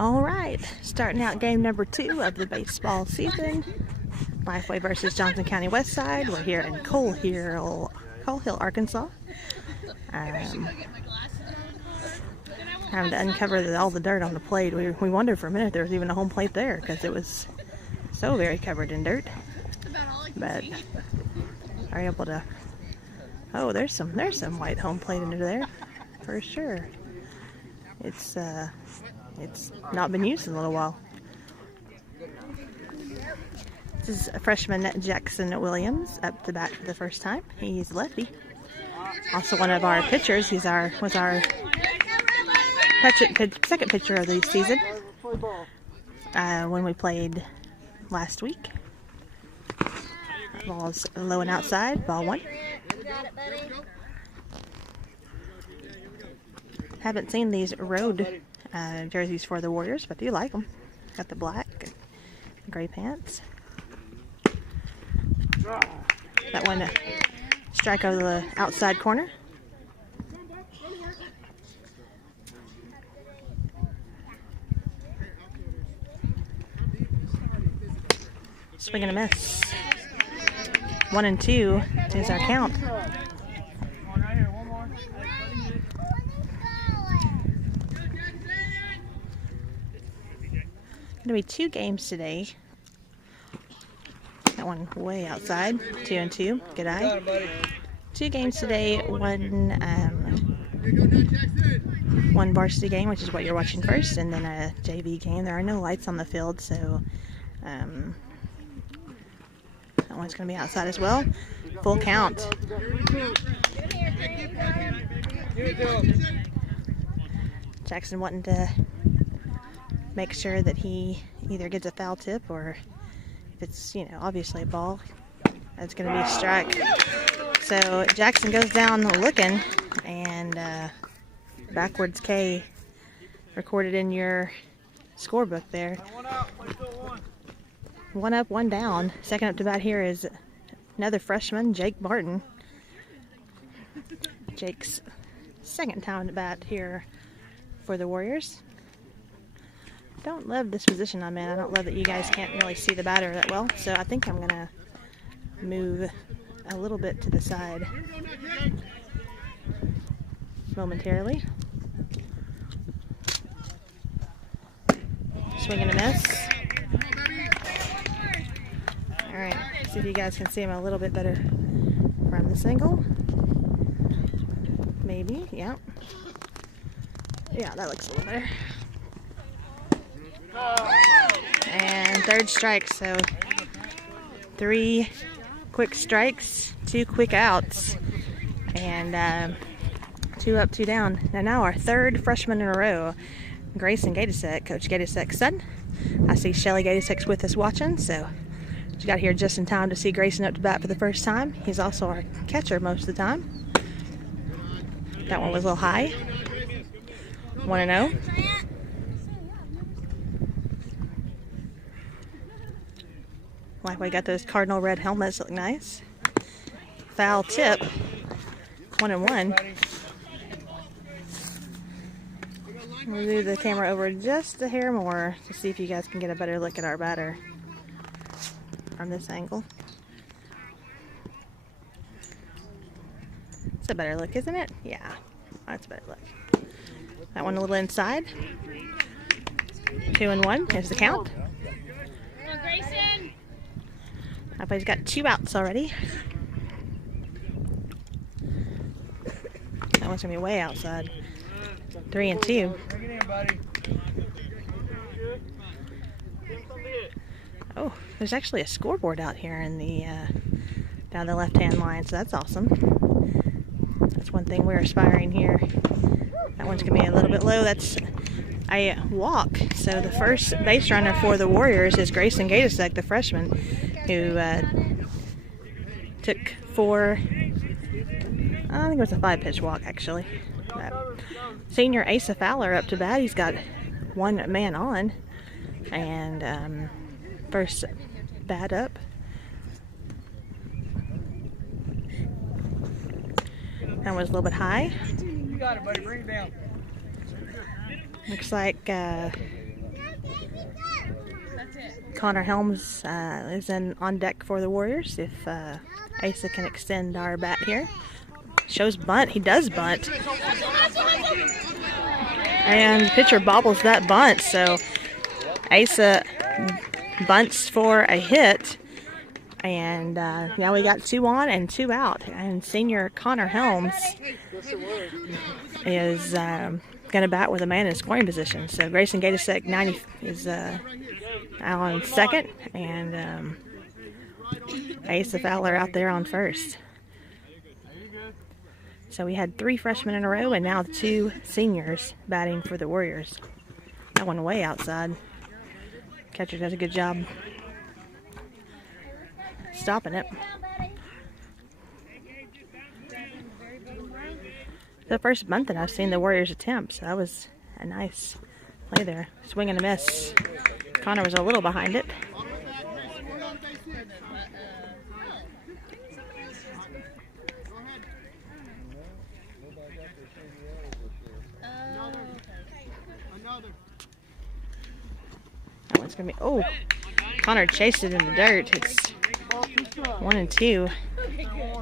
All right, starting out game number 2 of the baseball season. Lifeway versus Johnson County Westside. We're here in Coal Hill, Arkansas. Having to uncover all the dirt on the plate. We wondered for a minute if there was even a home plate there because it was so very covered in dirt. But are able to. Oh, there's some white home plate under there for sure. It's not been used in a little while. This is a freshman Jackson Williams up to bat for the first time. He's lefty. Also one of our pitchers. Was our second pitcher of the season when we played last week. Ball's low and outside. Ball 1. Haven't seen these road jerseys for the Warriors, but do like them. Got the black and gray pants. That one strike over the outside corner. Swing and a miss. 1-2 is our count. Going to be 2 games today. That one way outside. 2-2. Good eye. 2 games today. One varsity game, which is what you're watching first, and then a JV game. There are no lights on the field, so that one's going to be outside as well. Full count. Jackson wanting to make sure that he either gets a foul tip or if it's, obviously a ball, that's going to be a strike. So Jackson goes down looking, and backwards K recorded in your scorebook there. 1 up, 1 down. Second up to bat here is another freshman, Jake Martin. Jake's second time to bat here for the Warriors. Don't love this position I'm in. I don't love that you guys can't really see the batter that well, so I think I'm going to move a little bit to the side momentarily. Swing and a miss. Alright, see if you guys can see him a little bit better from this angle. Maybe, yeah. Yeah, that looks a little better. And third strike, so 3 quick strikes, 2 quick outs, and 2 up, 2 down. Now our third freshman in a row, Grayson Gatisek, Coach Gatisek's son. I see Shelly Gatisek's with us watching, so she got here just in time to see Grayson up to bat for the first time. He's also our catcher most of the time. That one was a little high. 1-0. Like we got those cardinal red helmets, look nice. Foul tip. 1-1. We'll move the camera over just a hair more to see if you guys can get a better look at our batter from this angle. It's a better look, isn't it? Yeah, that's a better look. That one a little inside. 2-1. Here's the count. Everybody's got 2 outs already. That one's gonna be way outside. 3-2. Oh, there's actually a scoreboard out here in the down the left-hand line, so that's awesome. That's one thing we're aspiring here. That one's gonna be a little bit low. That's a walk. So the first base runner for the Warriors is Grayson Gatisek, the freshman, who took 4. I think it was a 5-pitch walk actually. Senior Asa Fowler up to bat. He's got 1 man on, and first bat up. That was a little bit high. You got it, buddy. Bring it down. Looks like Connor Helms is on deck for the Warriors. If Asa can extend our bat here. Shows bunt. He does bunt. And pitcher bobbles that bunt. So Asa bunts for a hit. And now we got 2 on and 2 out. And senior Connor Helms is going to bat with a man in scoring position. So Grayson Gatasek 90 is out on second. And Asa Fowler out there on first. So we had 3 freshmen in a row and now 2 seniors batting for the Warriors. That one way outside. Catcher does a good job stopping it. The first bunt that I've seen the Warriors attempt, so that was a nice play there. Swing and a miss. Connor was a little behind it. That one's gonna be, oh, Connor chased it in the dirt. It's 1 and 2.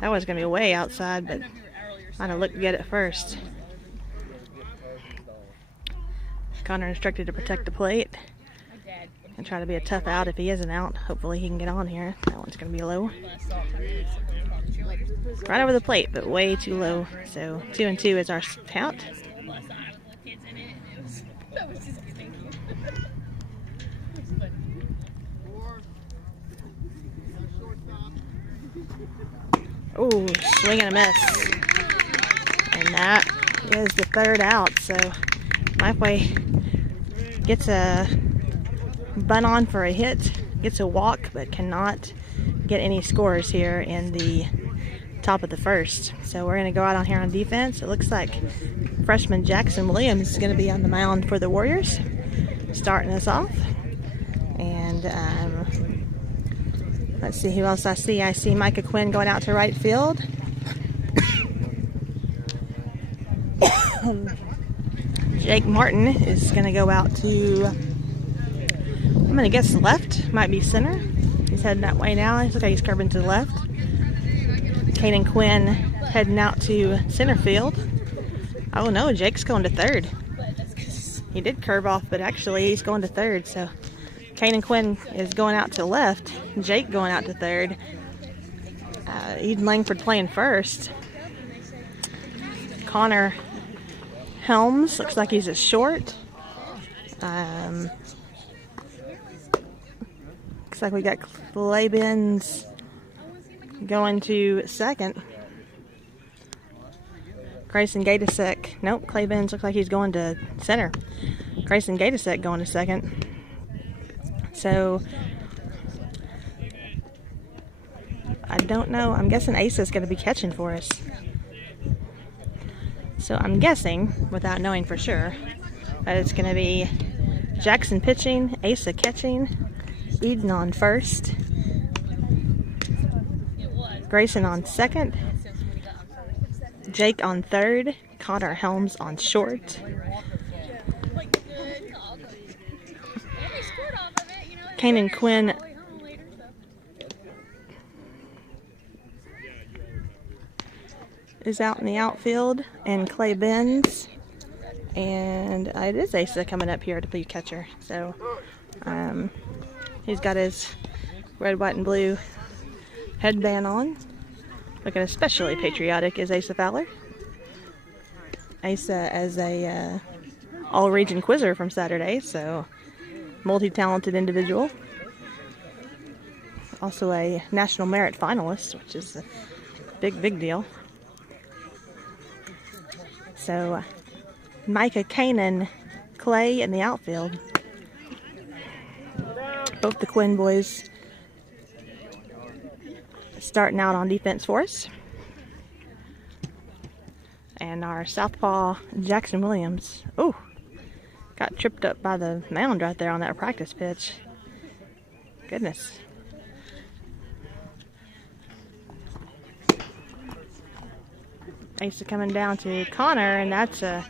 That was gonna be way outside, but might have looked good at first. Connor instructed to protect the plate and try to be a tough out if he isn't out. Hopefully he can get on here. That one's gonna be low. Right over the plate, but way too low. So 2 and 2 is our count. Oh, swing and a miss. And that is the 3rd out. So Lifeway gets a bunt on for a hit, gets a walk, but cannot get any scores here in the top of the 1st. So we're going to go out on here on defense. It looks like freshman Jackson Williams is going to be on the mound for the Warriors, starting us off. And let's see who else I see. I see Micah Quinn going out to right field. Jake Martin is going to go out to, I'm going to guess left, might be center. He's heading that way now. Looks like he's curving to the left. Kaden Quinn heading out to center field. Oh no, Jake's going to 3rd. He did curve off, but actually he's going to 3rd. So Kaden Quinn is going out to left. Jake going out to 3rd. Eden Langford playing first. Connor Helms looks like he's a short. Looks like we got Clay Benz going to 2nd. Grayson Gatasek. Nope, Clay Benz looks like he's going to center. Grayson Gatasek going to 2nd. So I don't know. I'm guessing Asa's going to be catching for us. So I'm guessing, without knowing for sure, that it's going to be Jackson pitching, Asa catching, Eden on 1st, Grayson on 2nd, Jake on 3rd, Connor Helms on short, Kanan Quinn is out in the outfield, and Clay Benz, and it is Asa coming up here to be catcher. So he's got his red, white, and blue headband on, looking especially patriotic is Asa Fowler. Asa as a all-region quizzer from Saturday, so multi-talented individual. Also a national merit finalist, which is a big deal. So Micah, Kanan, Clay in the outfield. Both the Quinn boys starting out on defense for us. And our southpaw Jackson Williams, oh, got tripped up by the mound right there on that practice pitch. Goodness. Asa coming down to Connor, and that's a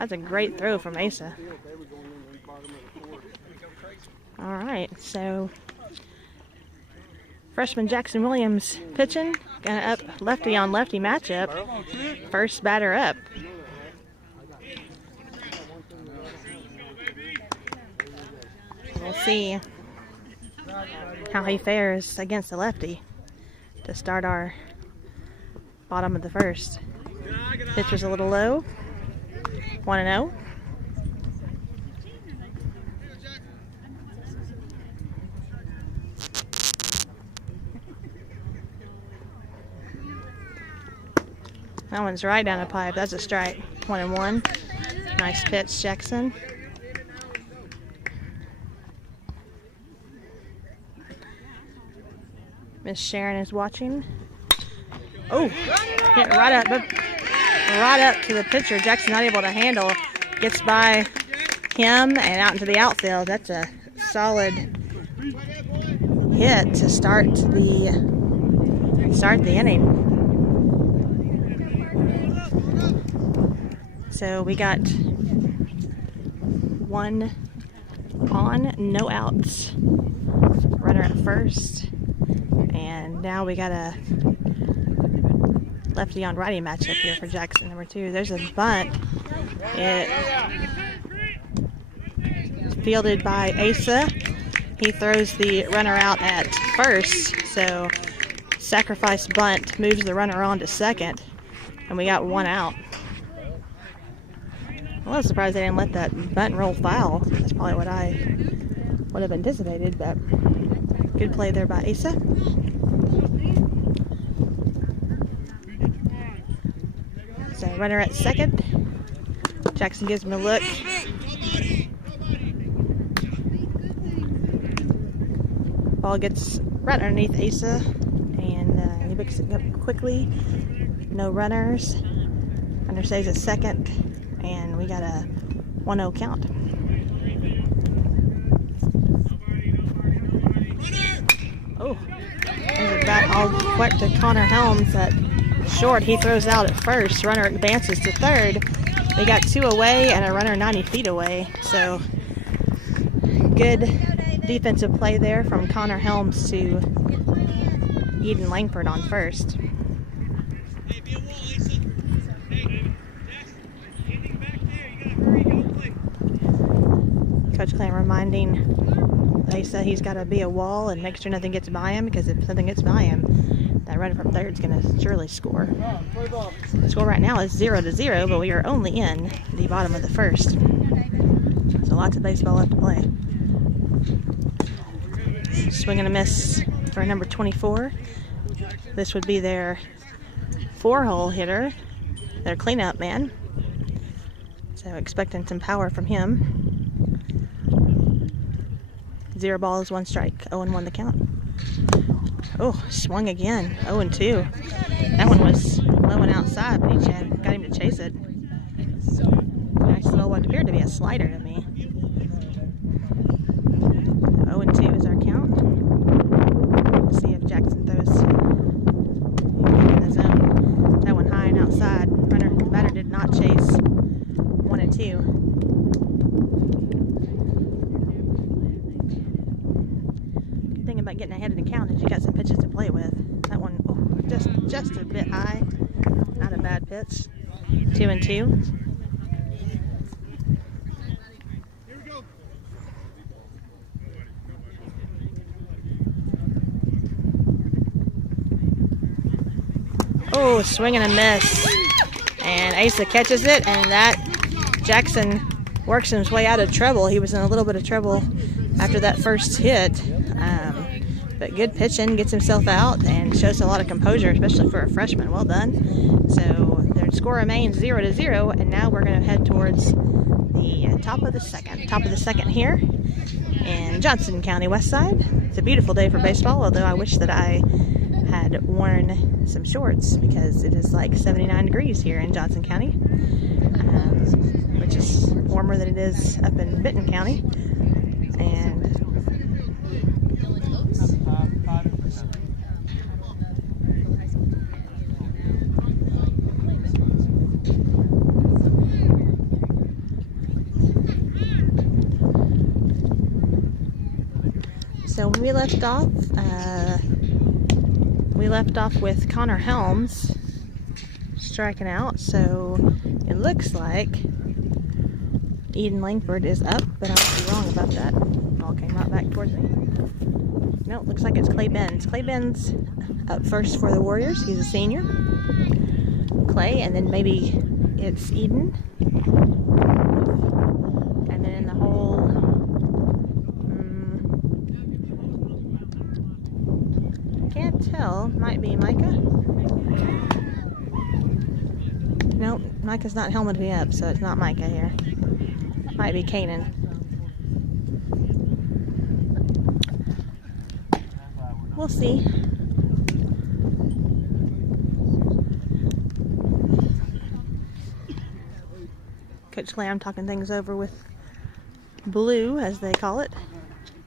That's a great throw from Asa. All right, so freshman Jackson Williams pitching. Gonna up lefty on lefty matchup. First batter up. We'll see how he fares against the lefty to start our bottom of the first. Pitch was a little low. 1-0. That one's right down the pipe. That's a strike. 1-1. Nice pitch, Jackson. Miss Sharon is watching. Oh, hit right up to the pitcher. Jackson not able to handle. Gets by him and out into the outfield. That's a solid hit to start the inning. So we got 1 on, no outs. Runner at first. And now we got a lefty on righty matchup here for Jackson, number 2. There's a bunt. It's fielded by Asa. He throws the runner out at first. So sacrifice bunt moves the runner on to second. And we got 1 out. I was surprised they didn't let that bunt roll foul. That's probably what I would have anticipated, but good play there by Asa. So runner at second. Jackson gives him a look. Ball gets right underneath Asa, and he picks it up quickly. No runners. Runner stays at second, and we got a 1-0 count. Oh, there's a bat all quick to Connor Helms at short. He throws out at first. Runner advances to third. They got 2 away and a runner 90 feet away. So good defensive play there from Connor Helms to Eden Langford on first. Coach Clan reminding Asa he's got to be a wall and make sure nothing gets by him, because if something gets by him, that runner from third is going to surely score. The score right now is 0-0, but we are only in the bottom of the first. So lots of baseball left to play. Swing and a miss for number 24. This would be their 4-hole hitter, their cleanup man. So expecting some power from him. 0 balls, 1 strike, 0-1 the count. Oh, swung again, 0-2. That one was low and outside, but he got him to chase it. Nice little what appeared to be a slider to me. 0-2 is our count. Let's see if Jackson throws in the zone. That one high and outside. Batter did not chase. 1-2. About getting ahead of the count is you got some pitches to play with. That one just a bit high. Not a bad pitch. 2-2. Oh, swing and a miss. And Asa catches it, and that Jackson works his way out of trouble. He was in a little bit of trouble after that first hit. But good pitching, gets himself out and shows a lot of composure, especially for a freshman. Well done. So their score remains 0-0, and now we're going to head towards the top of the second. Top of the second here in Johnson County, Westside. It's a beautiful day for baseball, although I wish that I had worn some shorts, because it is like 79 degrees here in Johnson County, which is warmer than it is up in Benton County. And so when we left off with Connor Helms striking out, so it looks like Eden Langford is up, but I might be wrong about that. Ball came right back towards me. No, it looks like it's Clay Benz. Clay Benz up first for the Warriors. He's a senior. Clay, and then maybe it's Eden. And then in the hole, can't tell. Might be Micah. Nope, Micah's not helmeted me up, so it's not Micah here. Might be Kanan. We'll see. Coach Lamb talking things over with Blue, as they call it.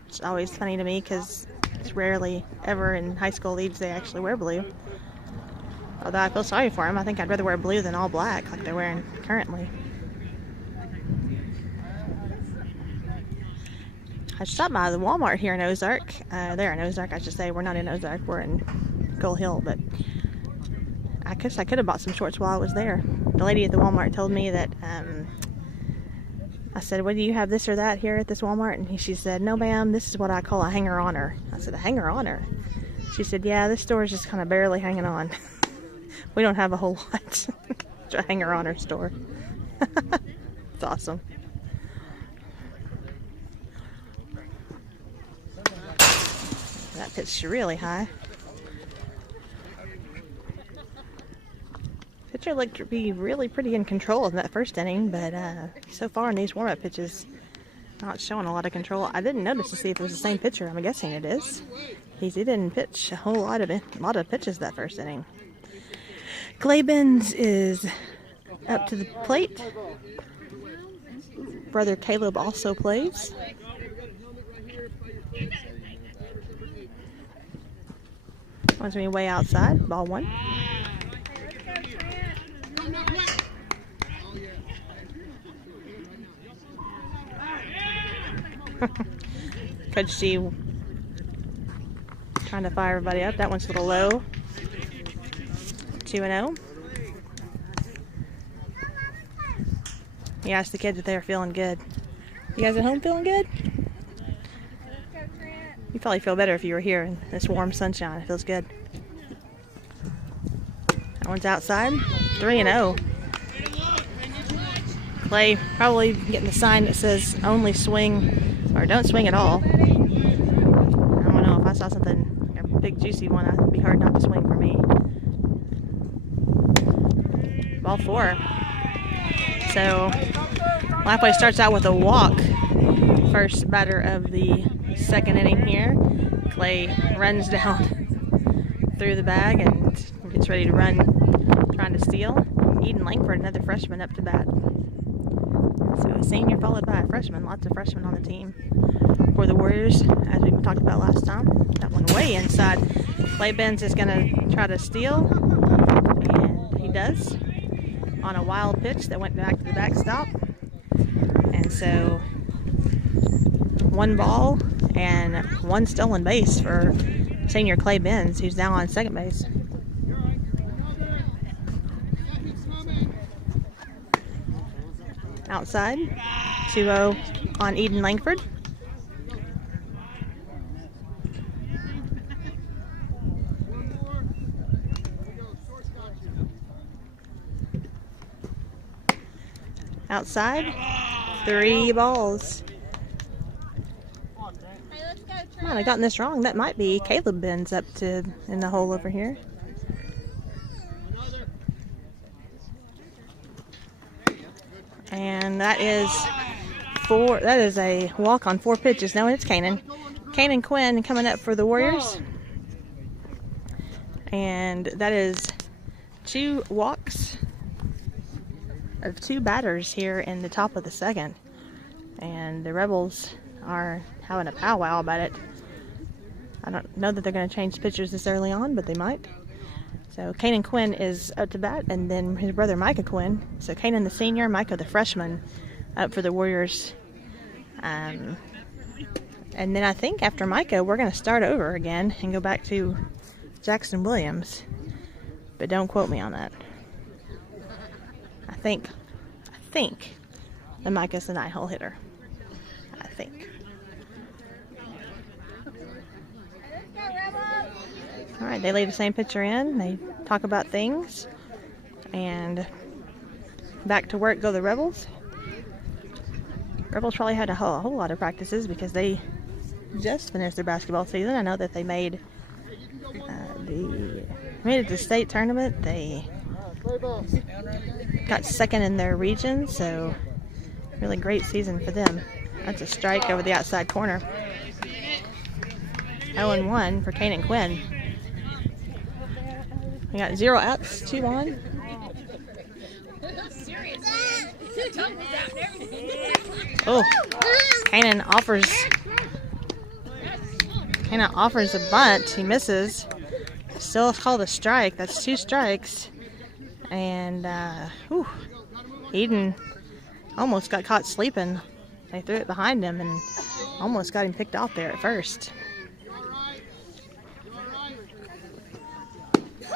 It's always funny to me because it's rarely ever in high school leagues they actually wear blue. Although I feel sorry for them. I think I'd rather wear blue than all black like they're wearing currently. I stopped by the Walmart here in Ozark. There in Ozark, I should say. We're not in Ozark. We're in Gull Hill, but I guess I could have bought some shorts while I was there. The lady at the Walmart told me that, I said, well, do you have this or that here at this Walmart? And she said, no ma'am, this is what I call a hanger-oner. I said, a hanger-oner? She said, yeah, this store is just kind of barely hanging on. We don't have a whole lot. It's a hanger-oner store. It's awesome. That pitched really high. Pitcher looked to be really pretty in control of that first inning, but so far in these warm-up pitches, not showing a lot of control. I didn't notice to see if it was the same pitcher. I'm guessing it is. He didn't pitch a whole lot of pitches that first inning. Clay Benz is up to the plate. Brother Caleb also plays. Wants me way outside. Ball one. Coach G trying to fire everybody up. That one's a little low. 2-0. He asked the kids if they were feeling good. You guys at home feeling good? You probably feel better if you were here in this warm sunshine. It feels good. That one's outside. 3-0. Clay probably getting the sign that says only swing or don't swing at all. I don't know, if I saw something, like a big juicy one, it'd be hard not to swing for me. Ball four. So Lapway starts out with a walk. First batter of the second inning here. Clay runs down through the bag and gets ready to run, trying to steal. Eden Langford, another freshman, up to bat. So a senior followed by a freshman. Lots of freshmen on the team for the Warriors, as we talked about last time. That one way inside. Clay Benz is going to try to steal, and he does on a wild pitch that went back to the backstop. And so one ball and one stolen base for senior Clay Benz, who's now on second base. Outside, 2-0 on Eden Langford. Outside, 3 balls. I might have gotten this wrong. That might be Caleb Benz up to in the hole over here. And that is a walk on 4 pitches. No, it's Kanan. Kanan Quinn coming up for the Warriors. And that is 2 walks of 2 batters here in the top of the second. And the Rebels are having a powwow about it. I don't know that they're going to change pitchers this early on, but they might. So Kanan Quinn is up to bat, and then his brother Micah Quinn. So Kanan the senior, Micah the freshman, up for the Warriors. And then I think after Micah, we're going to start over again and go back to Jackson Williams. But don't quote me on that. I think that Micah's the 9-hole hitter. I think. All right, they leave the same pitcher in. They talk about things. And back to work go the Rebels. Rebels probably had a whole lot of practices because they just finished their basketball season. I know that they made it to the state tournament. They got second in their region, so really great season for them. That's a strike over the outside corner. 0-1 for Kane and Quinn. We got 0 outs, 2 on. Oh, Kanan offers a bunt. He misses. Still called a strike. That's 2 strikes. And Eden almost got caught sleeping. They threw it behind him and almost got him picked off there at first.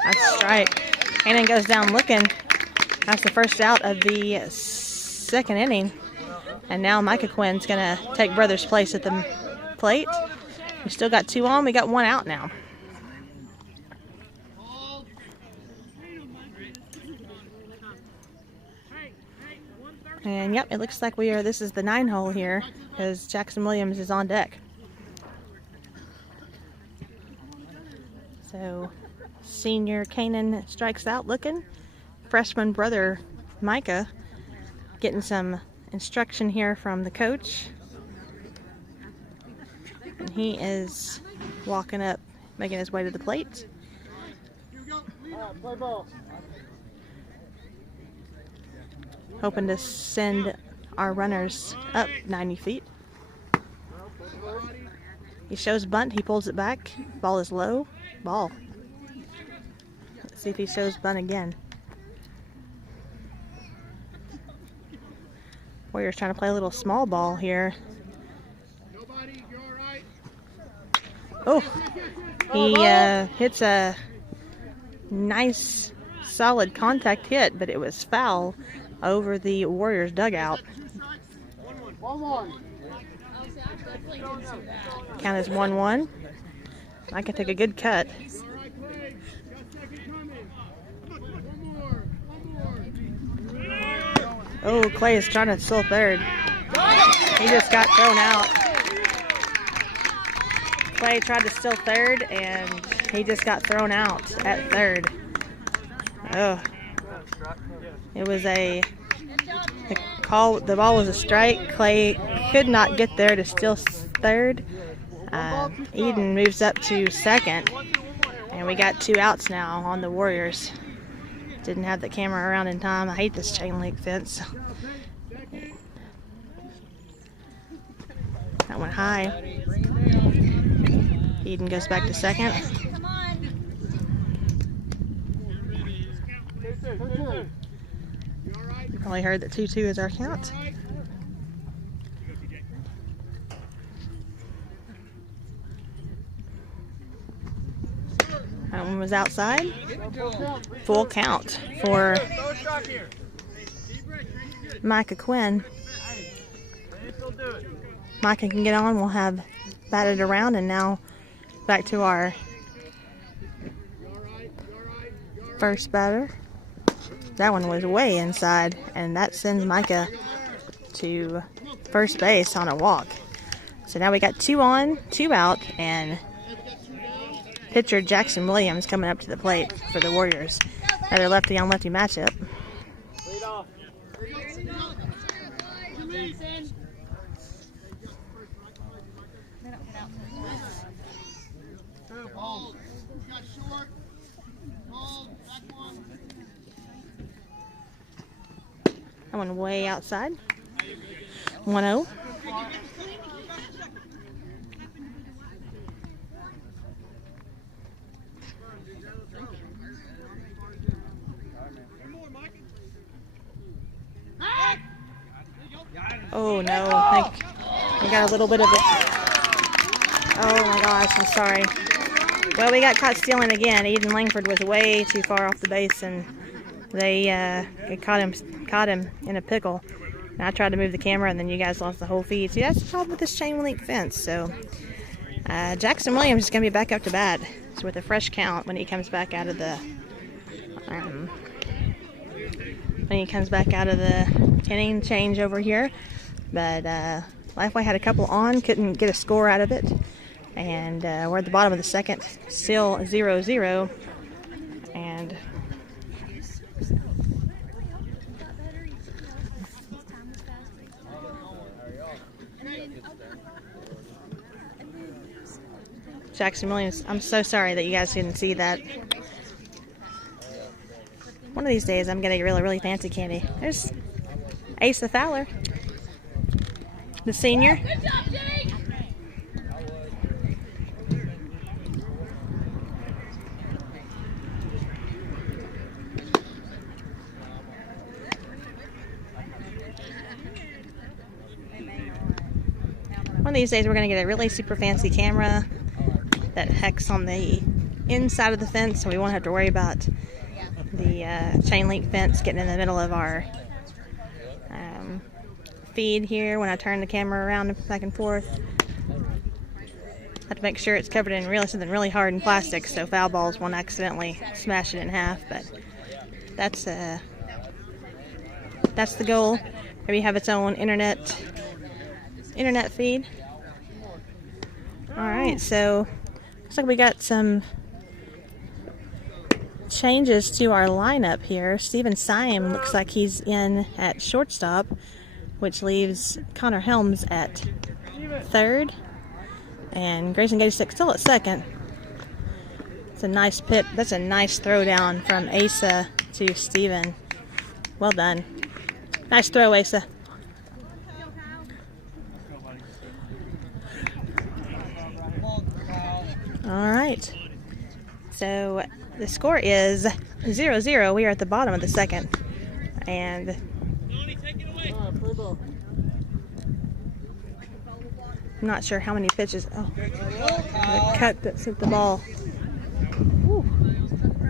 That's a strike. Kanan goes down looking. That's the first out of the second inning. And now Micah Quinn's going to take brother's place at the plate. We still got 2 on. We got 1 out now. And yep, it looks like this is the 9-hole here because Jackson Williams is on deck. So senior Kanan strikes out looking. Freshman brother Micah getting some instruction here from the coach. And he is walking up, making his way to the plate. Hoping to send our runners up 90 feet. He shows bunt, he pulls it back. Ball is low. Ball. Let's see if he shows bunt again. Warriors trying to play a little small ball here. Oh, he hits a nice solid contact hit, but it was foul over the Warriors dugout. Count is 1-1. I can take a good cut. Oh, Clay is trying to steal third. He just got thrown out. Clay tried to steal third, and he just got thrown out at third. Oh. It was the ball was a strike. Clay could not get there to steal third. Eden moves up to second. And we got 2 outs now on the Warriors. Didn't have the camera around in time. I hate this chain link fence. That went high. Eden goes back to second. You probably heard that 2-2 is our count. That one was outside. Full count for Micah Quinn. Micah can get on. We'll have batted around, and now back to our first batter. That one was way inside, and that sends Micah to first base on a walk. So now we got 2 on, 2 out, and pitcher Jackson Williams coming up to the plate for the Warriors. Another lefty-on-lefty matchup. That one way outside. 1-0. Oh no, I think we got a little bit of Oh my gosh, I'm sorry. Well, we got caught stealing again. Eden Langford was way too far off the base, and they caught him in a pickle. And I tried to move the camera, and then you guys lost the whole feed. See, that's the problem with this chain link fence. So Jackson Williams is going to be back up to bat with a fresh count when he comes back out of the inning change over here. But Lifeway had a couple on, couldn't get a score out of it. And we're at the bottom of the second, still 0-0. And Jackson Williams, I'm so sorry that you guys didn't see that. One of these days I'm getting really, really fancy candy. There's Asa Fowler, the senior. Good job, Jake. One of these days we're going to get a really super fancy camera that hex on the inside of the fence, so we won't have to worry about the chain link fence getting in the middle of our feed here when I turn the camera around back and forth. Have to make sure it's covered in something really hard in plastic so foul balls won't accidentally smash it in half. But that's the goal. Maybe have its own internet feed. All right, so looks like we got some changes to our lineup here. Steven Syme looks like he's in at shortstop, which leaves Connor Helms at third, and Grayson Gasick still at second. It's a nice pit. That's a nice throw down from Asa to Steven. Well done. Nice throw, Asa. All right. So the score is 0-0. We are at the bottom of the second. And I'm not sure how many pitches. Oh, the cut that sent the ball. Ooh,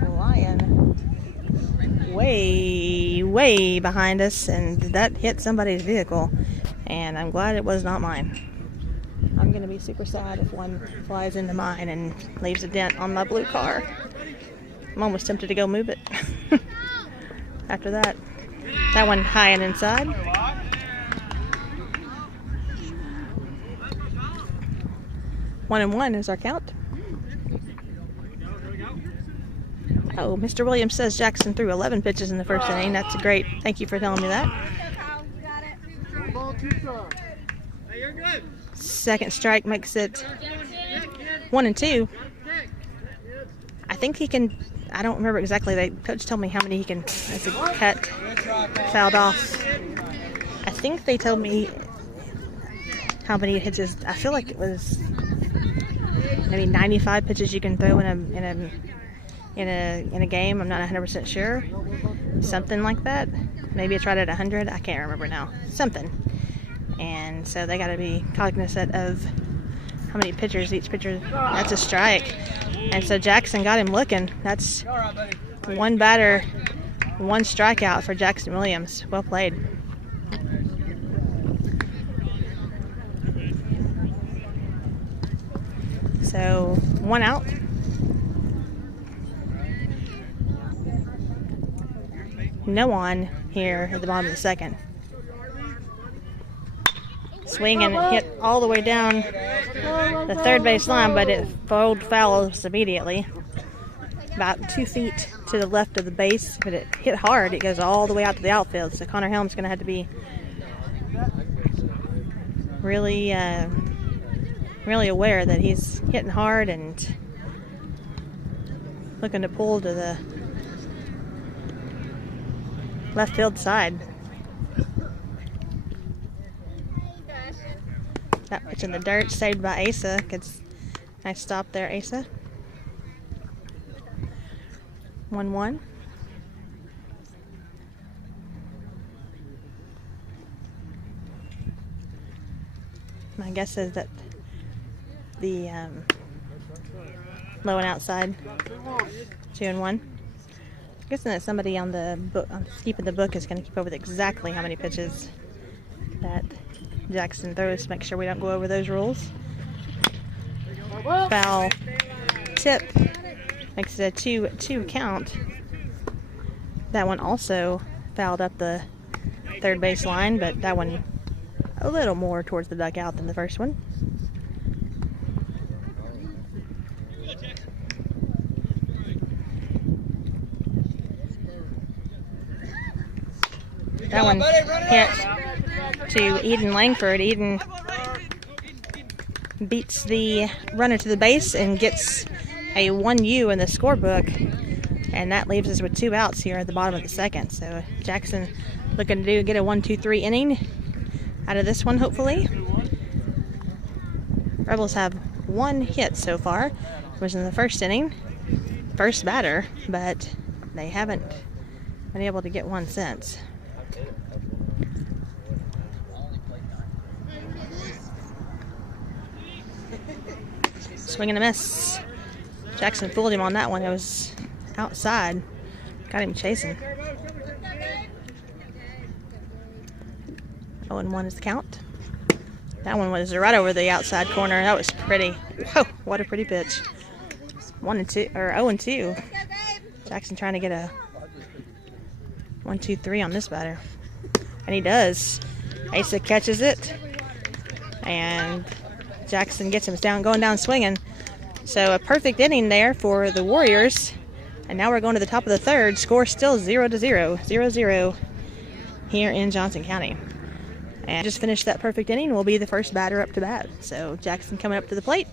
flying way behind us, and that hit somebody's vehicle. And I'm glad it was not mine. I'm going to be super sad if one flies into mine and leaves a dent on my blue car. I'm almost tempted to go move it after that. That one high and inside. 1-1 is our count. Oh, Mr. Williams says Jackson threw 11 pitches in the first inning. That's great. Thank you for telling me that. Second strike makes it 1-2. I think he can, I don't remember exactly. The coach told me how many he can, as a cut, fouled off. I think they told me how many pitches. I feel like it was maybe 95 pitches you can throw in a game. I'm not 100% sure. Something like that. Maybe I tried at 100. I can't remember now. Something. And so they got to be cognizant of how many pitchers each pitcher. That's a strike. And so Jackson got him looking. That's one batter, one strikeout for Jackson Williams. Well played. So 1 out. No on here at the bottom of the second. Swing and hit all the way down the third base line, but it fouled fouls immediately. About 2 feet to the left of the base, but it hit hard. It goes all the way out to the outfield. So Connor Helms is going to have to be really, really aware that he's hitting hard and looking to pull to the left field side. That pitch in the dirt, saved by Asa. Nice stop there, Asa. 1-1. My guess is that the low and outside. 2-1. Guessing that somebody on the book, keeping the book, is going to keep up with exactly how many pitches that Jackson throws. Make sure we don't go over those rules. Foul tip makes it a 2-2 count. That one also fouled up the third base line, but that one a little more towards the dugout than the first one. That one hit to Eden Langford. Eden beats the runner to the base and gets a 1U in the scorebook, and that leaves us with 2 outs here at the bottom of the second. So Jackson looking to get a 1-2-3 inning out of this one, hopefully. Rebels have 1 hit so far, which was in the first inning, first batter, but they haven't been able to get one since. Swing and a miss. Jackson fooled him on that one. It was outside. Got him chasing. 0-1 is the count. That one was right over the outside corner. That was pretty. Whoa, what a pretty pitch. 1-2 or 0-2. Jackson trying to get a 1-2-3 on this batter, and he does. Asa catches it, and Jackson gets him going down swinging. So a perfect inning there for the Warriors. And now we're going to the top of the third. Score still 0-0. 0-0 here in Johnson County. And just finished that perfect inning. Will be the first batter up to bat. So Jackson coming up to the plate.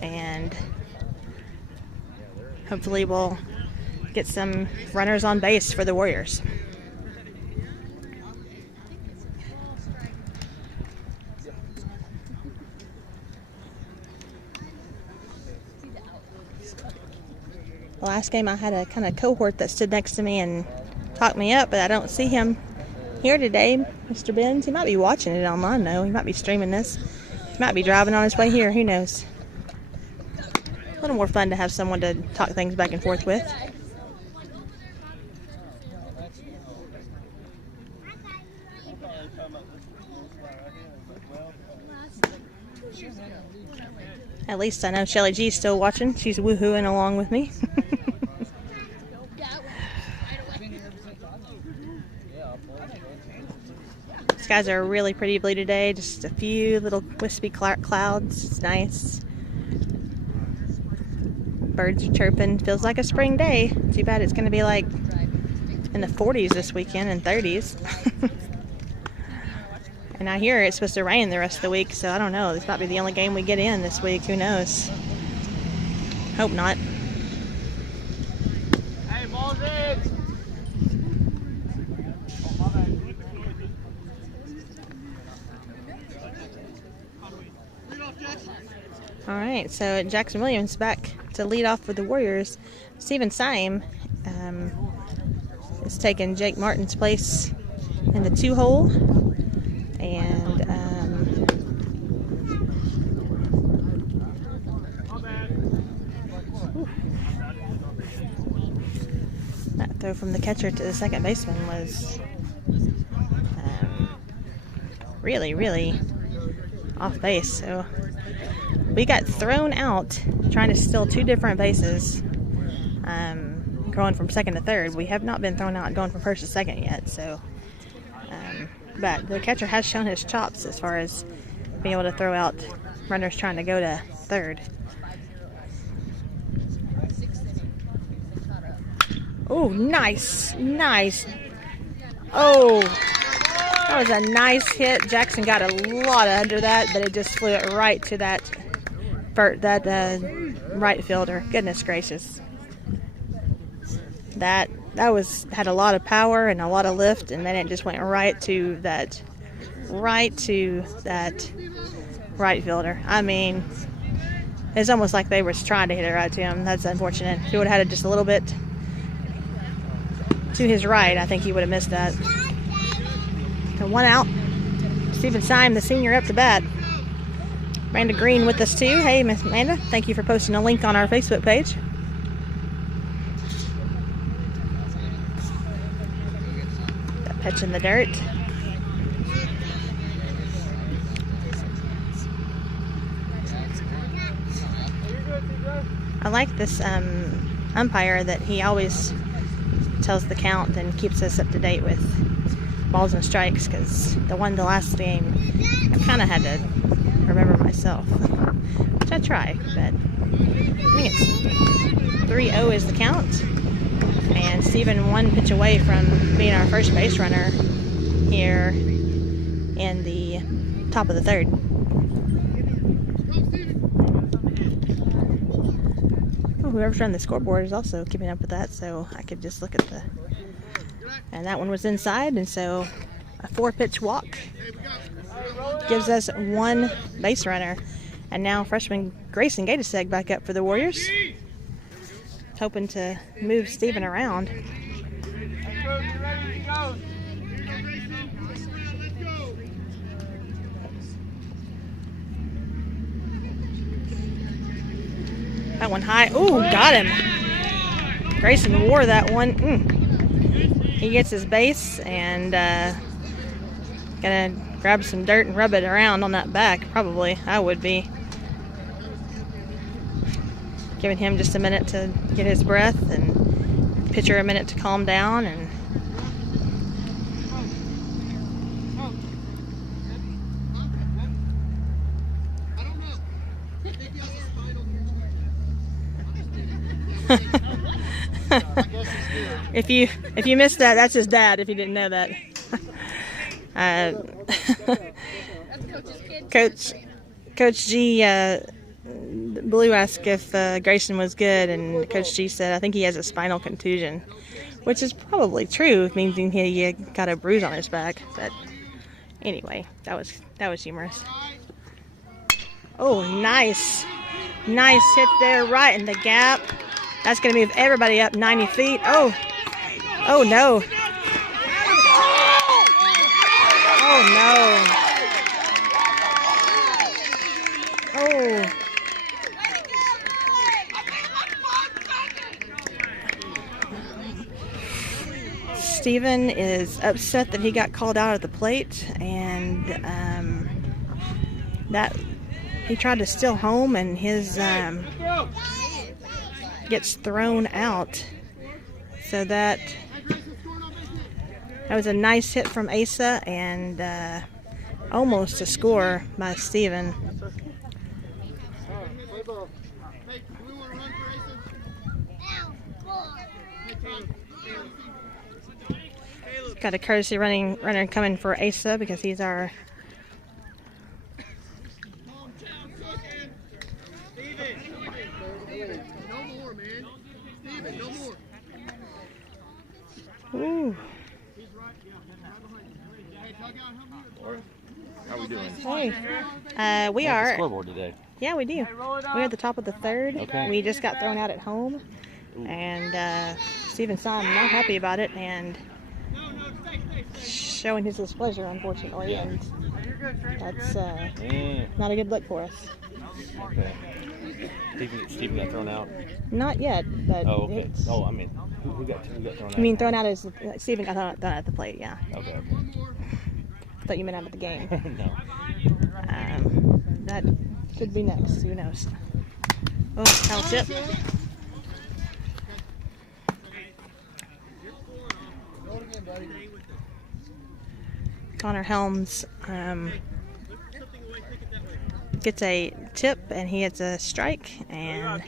And hopefully we'll get some runners on base for the Warriors. The last game I had a kind of cohort that stood next to me and talked me up, but I don't see him here today. Mr. Benz, he might be watching it online though. He might be streaming this. He might be driving on his way here, who knows. A little more fun to have someone to talk things back and forth with. At least I know Shelly G's still watching. She's woohooing along with me. Skies are really pretty blue today. Just a few little wispy clouds. It's nice. Birds are chirping. Feels like a spring day. Too bad it's going to be like in the 40s this weekend and 30s. And I hear it's supposed to rain the rest of the week, so I don't know. This might be the only game we get in this week. Who knows? Hope not. Hey, ball's in. All right, so Jackson Williams back to lead off for the Warriors. Steven Syme is taking Jake Martin's place in the 2-hole. And that throw from the catcher to the second baseman was really, really off base. So we got thrown out trying to steal 2 different bases, going from second to third. We have not been thrown out going from first to second yet. So. But the catcher has shown his chops as far as being able to throw out runners trying to go to third. Oh, nice. Nice. Oh, that was a nice hit. Jackson got a lot under that, but it just flew it right to that right fielder. Goodness gracious. That had a lot of power and a lot of lift, and then it just went right to that right fielder. I mean, it's almost like they were trying to hit it right to him. That's unfortunate. If he would have had it just a little bit to his right, I think he would have missed that. So 1 out. Steven Syme, the senior, up to bat. Amanda Green with us too. Hey, Miss Amanda, thank you for posting a link on our Facebook page. That pitch in the dirt. I like this umpire that he always tells the count and keeps us up to date with balls and strikes, because the last game I kind of had to remember myself, which I try, but I think it's 3-0 is the count, and Steven 1 pitch away from being our first base runner here in the top of the third. Oh, whoever's running the scoreboard is also keeping up with that, so I could just look at the... And that one was inside, and so a 4-pitch walk gives us 1 base runner. And now freshman Grayson Gatesegg back up for the Warriors, hoping to move Steven around. That one high. Ooh, got him. Grayson wore that one. He gets his base and gonna grab some dirt and rub it around on that back. Probably, I would be. Giving him just a minute to get his breath and pitcher a minute to calm down. And if you missed that, that's his dad. If you didn't know that, Coach G Blue asked if Grayson was good, and Coach G said I think he has a spinal contusion, which is probably true, meaning he got a bruise on his back. But anyway, that was humorous. Oh, nice hit there, right in the gap. That's going to move everybody up 90 feet. Oh no. Oh no. Oh. Steven is upset that he got called out at the plate, and that he tried to steal home, and his gets thrown out. So that was a nice hit from Asa, and almost a score by Steven. Got a courtesy runner coming for Asa because he's our Ooh. How are we doing? Hey, we are. Scoreboard today. Yeah, we do. We're at the top of the third. Okay. We just got thrown out at home, and Steven saw him not happy about it and showing his displeasure, unfortunately, and that's not a good look for us. Okay. Steven got thrown out? Not yet, but okay. I mean, who got thrown out? You mean thrown out as Steven got thrown out at the plate? Yeah. Okay. I thought you meant out of the game. No. That could be next. Who knows? Oh, foul tip. Connor Helms gets a tip, and he hits a strike, and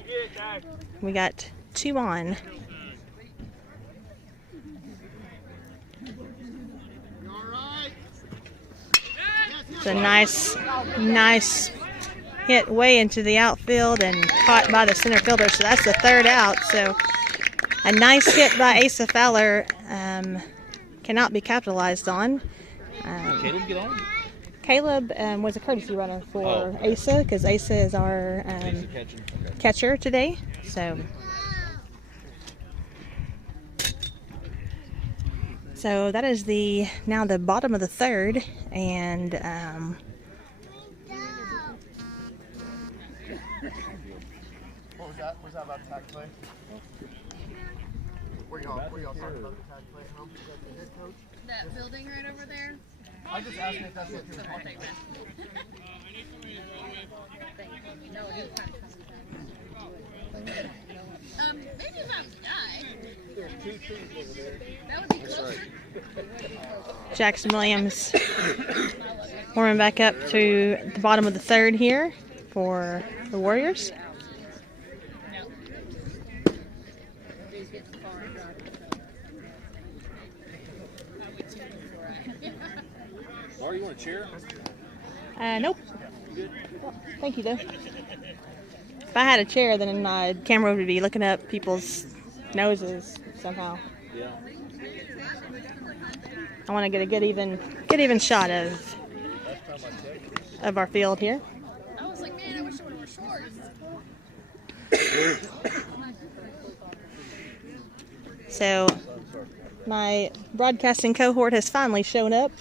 we got 2 on. It's a nice hit way into the outfield and caught by the center fielder, so that's the 3rd out. So a nice hit by Asa Fowler cannot be capitalized on. Caleb get on? Caleb was a courtesy runner for Asa, because Asa is our catcher today. So that is now the bottom of the 3rd, and What was that? Was that about tag play? Were y'all talking about the tag play at home? The head coach? That building right over there? I just asked if that's what you were talking about. No, he was trying to come maybe if I was a guy. That would be closer. Jackson Williams warming back up to the bottom of the third here for the Warriors. Laura, you want a chair? Nope. Thank you, though. If I had a chair, then my camera would be looking up people's noses somehow. Yeah. I want to get a good even shot of our field here. I was like, man, I wish I would have worn shorts. So my broadcasting cohort has finally shown up.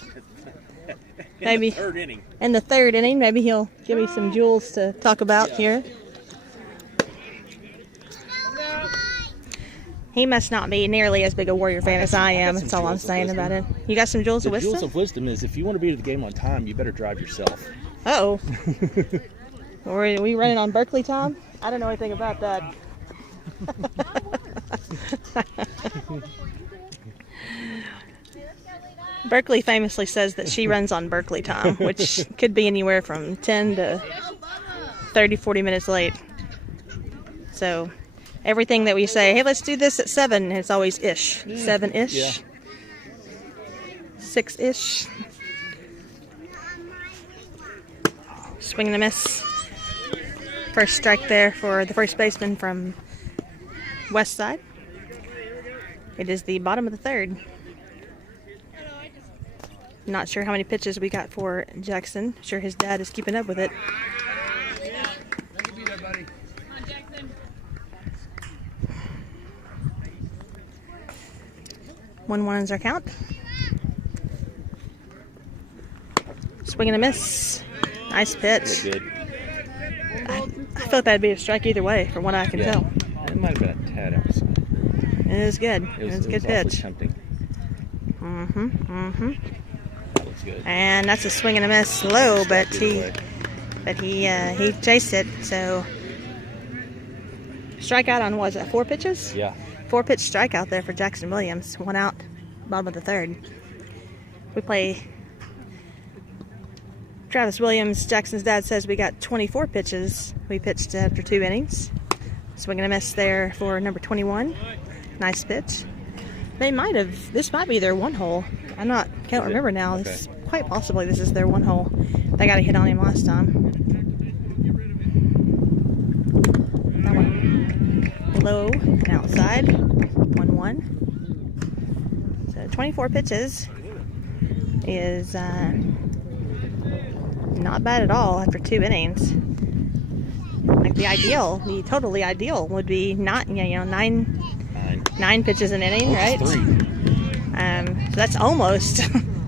Maybe Third inning. in the third inning. Maybe he'll give me some jewels to talk about here. He must not be nearly as big a Warrior fan as I am. That's all I'm saying about it. You got some jewels of wisdom? Jewels of wisdom is if you want to be to the game on time, you better drive yourself. Uh-oh. Are we running on Berkeley time? I don't know anything about that. Berkeley famously says that she runs on Berkeley time, which could be anywhere from 10 to 30, 40 minutes late. So everything that we say, hey, let's do this at 7, it's always ish. 7-ish. Yeah. 6-ish. Swing and a miss. First strike there for the first baseman from Westside. It is the bottom of the third. Not sure how many pitches we got for Jackson. Sure his dad is keeping up with it. Let me be there, buddy. Come on, Jackson. 1-1 is our count. Swing and a miss. Nice pitch. Good. I felt that'd be a strike either way, from what I can tell. It might have been a tad outside. It was good. It was a good pitch. Tempting. That looks good. And that's a swing and a miss low, but he chased it. So strikeout on, was that 4 pitches? Yeah. 4-pitch strikeout there for Jackson Williams. 1 out, bottom of the third. We play Travis Williams. Jackson's dad says we got 24 pitches. We pitched after 2 innings. Swing and a miss there for number 21. Nice pitch. They might have, this might be their 1 hole. Can't remember now. Okay. It's quite possibly this is their 1 hole. They got a hit on him last time. That one low and outside. 1-1. So 24 pitches is not bad at all after 2 innings. Like the totally ideal would be not, 9 pitches an inning, right? 3. So that's almost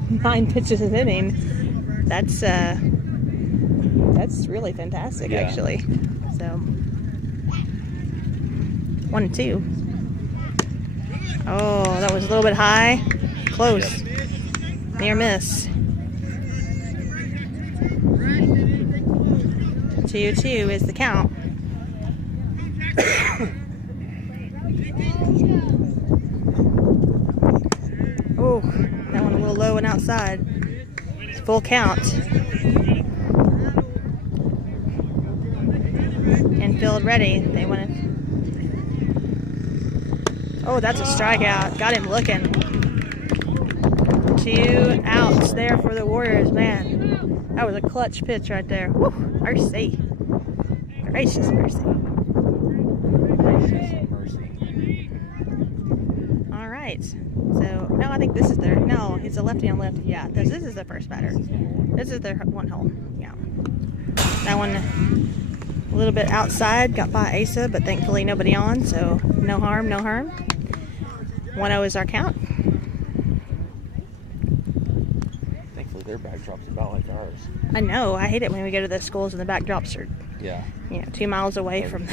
9 pitches an inning. That's really fantastic, actually. So 1-2. Oh, that was a little bit high. Close. Near miss. 2-2 is the count. Oh, that one a little low and outside. It's full count. Infield ready. They want it. Oh, that's a strikeout. Got him looking. 2 outs there for the Warriors, man. That was a clutch pitch right there. Woo, mercy. Gracious mercy. All right. So, no, I think this is their, no, it's a lefty on lefty. Yeah, this is the first batter. This is their 1 hole. Yeah. That one a little bit outside, got by Asa, but thankfully nobody on, so no harm, no harm. 1-0 is our count. Thankfully their backdrop's about like ours. I know, I hate it when we go to the schools and the backdrops are Yeah. 2 miles away from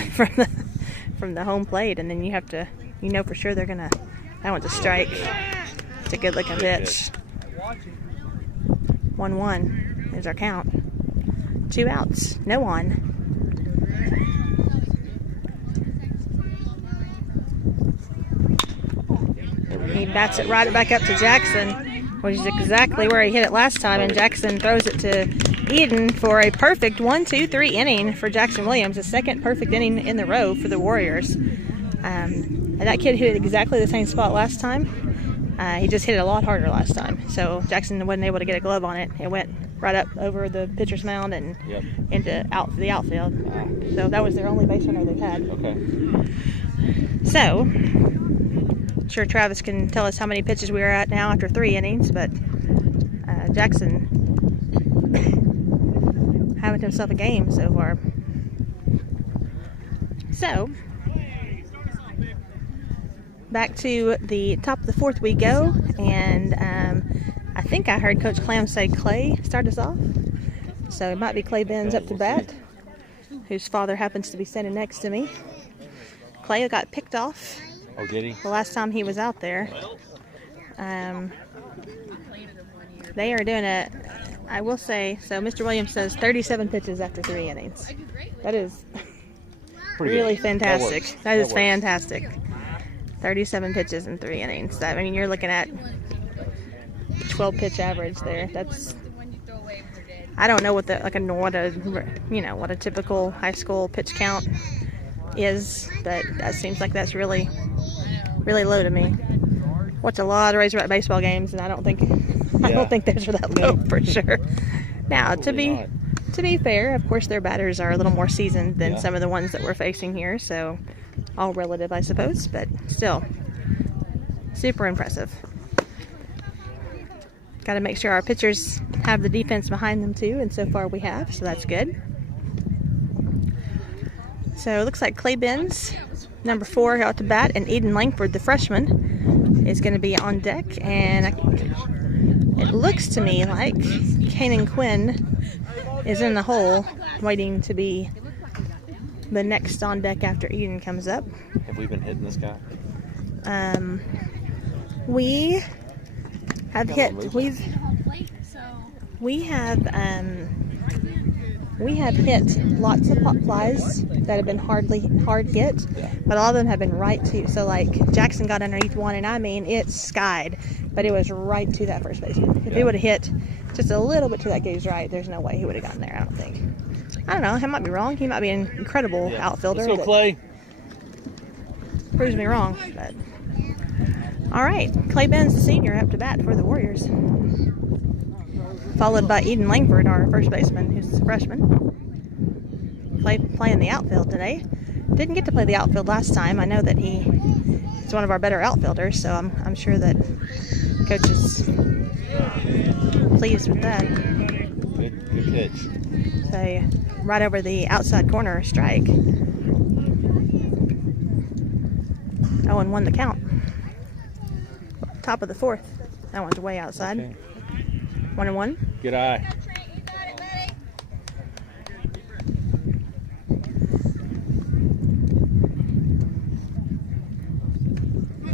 the home plate, and then you have to, for sure they're gonna. That one's a strike. It's a good looking pitch. 1-1 is our count. 2 outs, no on. He bats it right back up to Jackson, which is exactly where he hit it last time, and Jackson throws it to Eden for a perfect 1-2-3 inning for Jackson Williams, the second perfect inning in the row for the Warriors. And that kid hit it exactly the same spot last time. He just hit it a lot harder last time, so Jackson wasn't able to get a glove on it. It went right up over the pitcher's mound and into the outfield. So that was their only base runner they've had. Okay. So, I'm sure Travis can tell us how many pitches we are at now after 3 innings, but Jackson having himself a game so far. So, back to the top of the 4th we go, and I think I heard Coach Clam say Clay start us off. So it might be Clay Benz up to bat, whose father happens to be standing next to me. Clay got picked off. Oh, did he? The last time he was out there. They are doing it, I will say, so Mr. Williams says 37 pitches after 3 innings. That is really fantastic. That is fantastic. 37 pitches in 3 innings. I mean, you're looking at 12 pitch average there. That's, I don't know what a typical high school pitch count is, but that seems like that's really low to me. Watch a lot of Razorback baseball games, and I don't think those are that low for sure. Now, to be fair, of course their batters are a little more seasoned than some of the ones that we're facing here, so all relative, I suppose, but still super impressive. Got to make sure our pitchers have the defense behind them too, and so far we have, so that's good. So it looks like Clay Benz, number 4, out to bat, and Eden Langford, the freshman, is going to be on deck. And it looks to me like Kanan Quinn is in the hole, waiting to be the next on deck after Eden comes up. Have we been hitting this guy? We have hit. We have hit lots of pop flies that have been hard hit, but all of them have been right to. So like Jackson got underneath one, and I mean it skied, but it was right to that first baseman. If he would have hit just a little bit to that guy's right, there's no way he would have gotten there. I don't think. I don't know. I might be wrong. He might be an incredible outfielder. Let's go, Clay. Proves me wrong, but all right. Clay Benz, the senior, up to bat for the Warriors. Followed by Eden Langford, our first baseman, who's a freshman. Playing the outfield today. Didn't get to play the outfield last time. I know that he is one of our better outfielders, so I'm sure that Coach is pleased with that. Good pitch. So right over the outside corner, strike. 0-1 the count. Top of the 4th. That one's way outside. Okay. 1-1. Good eye.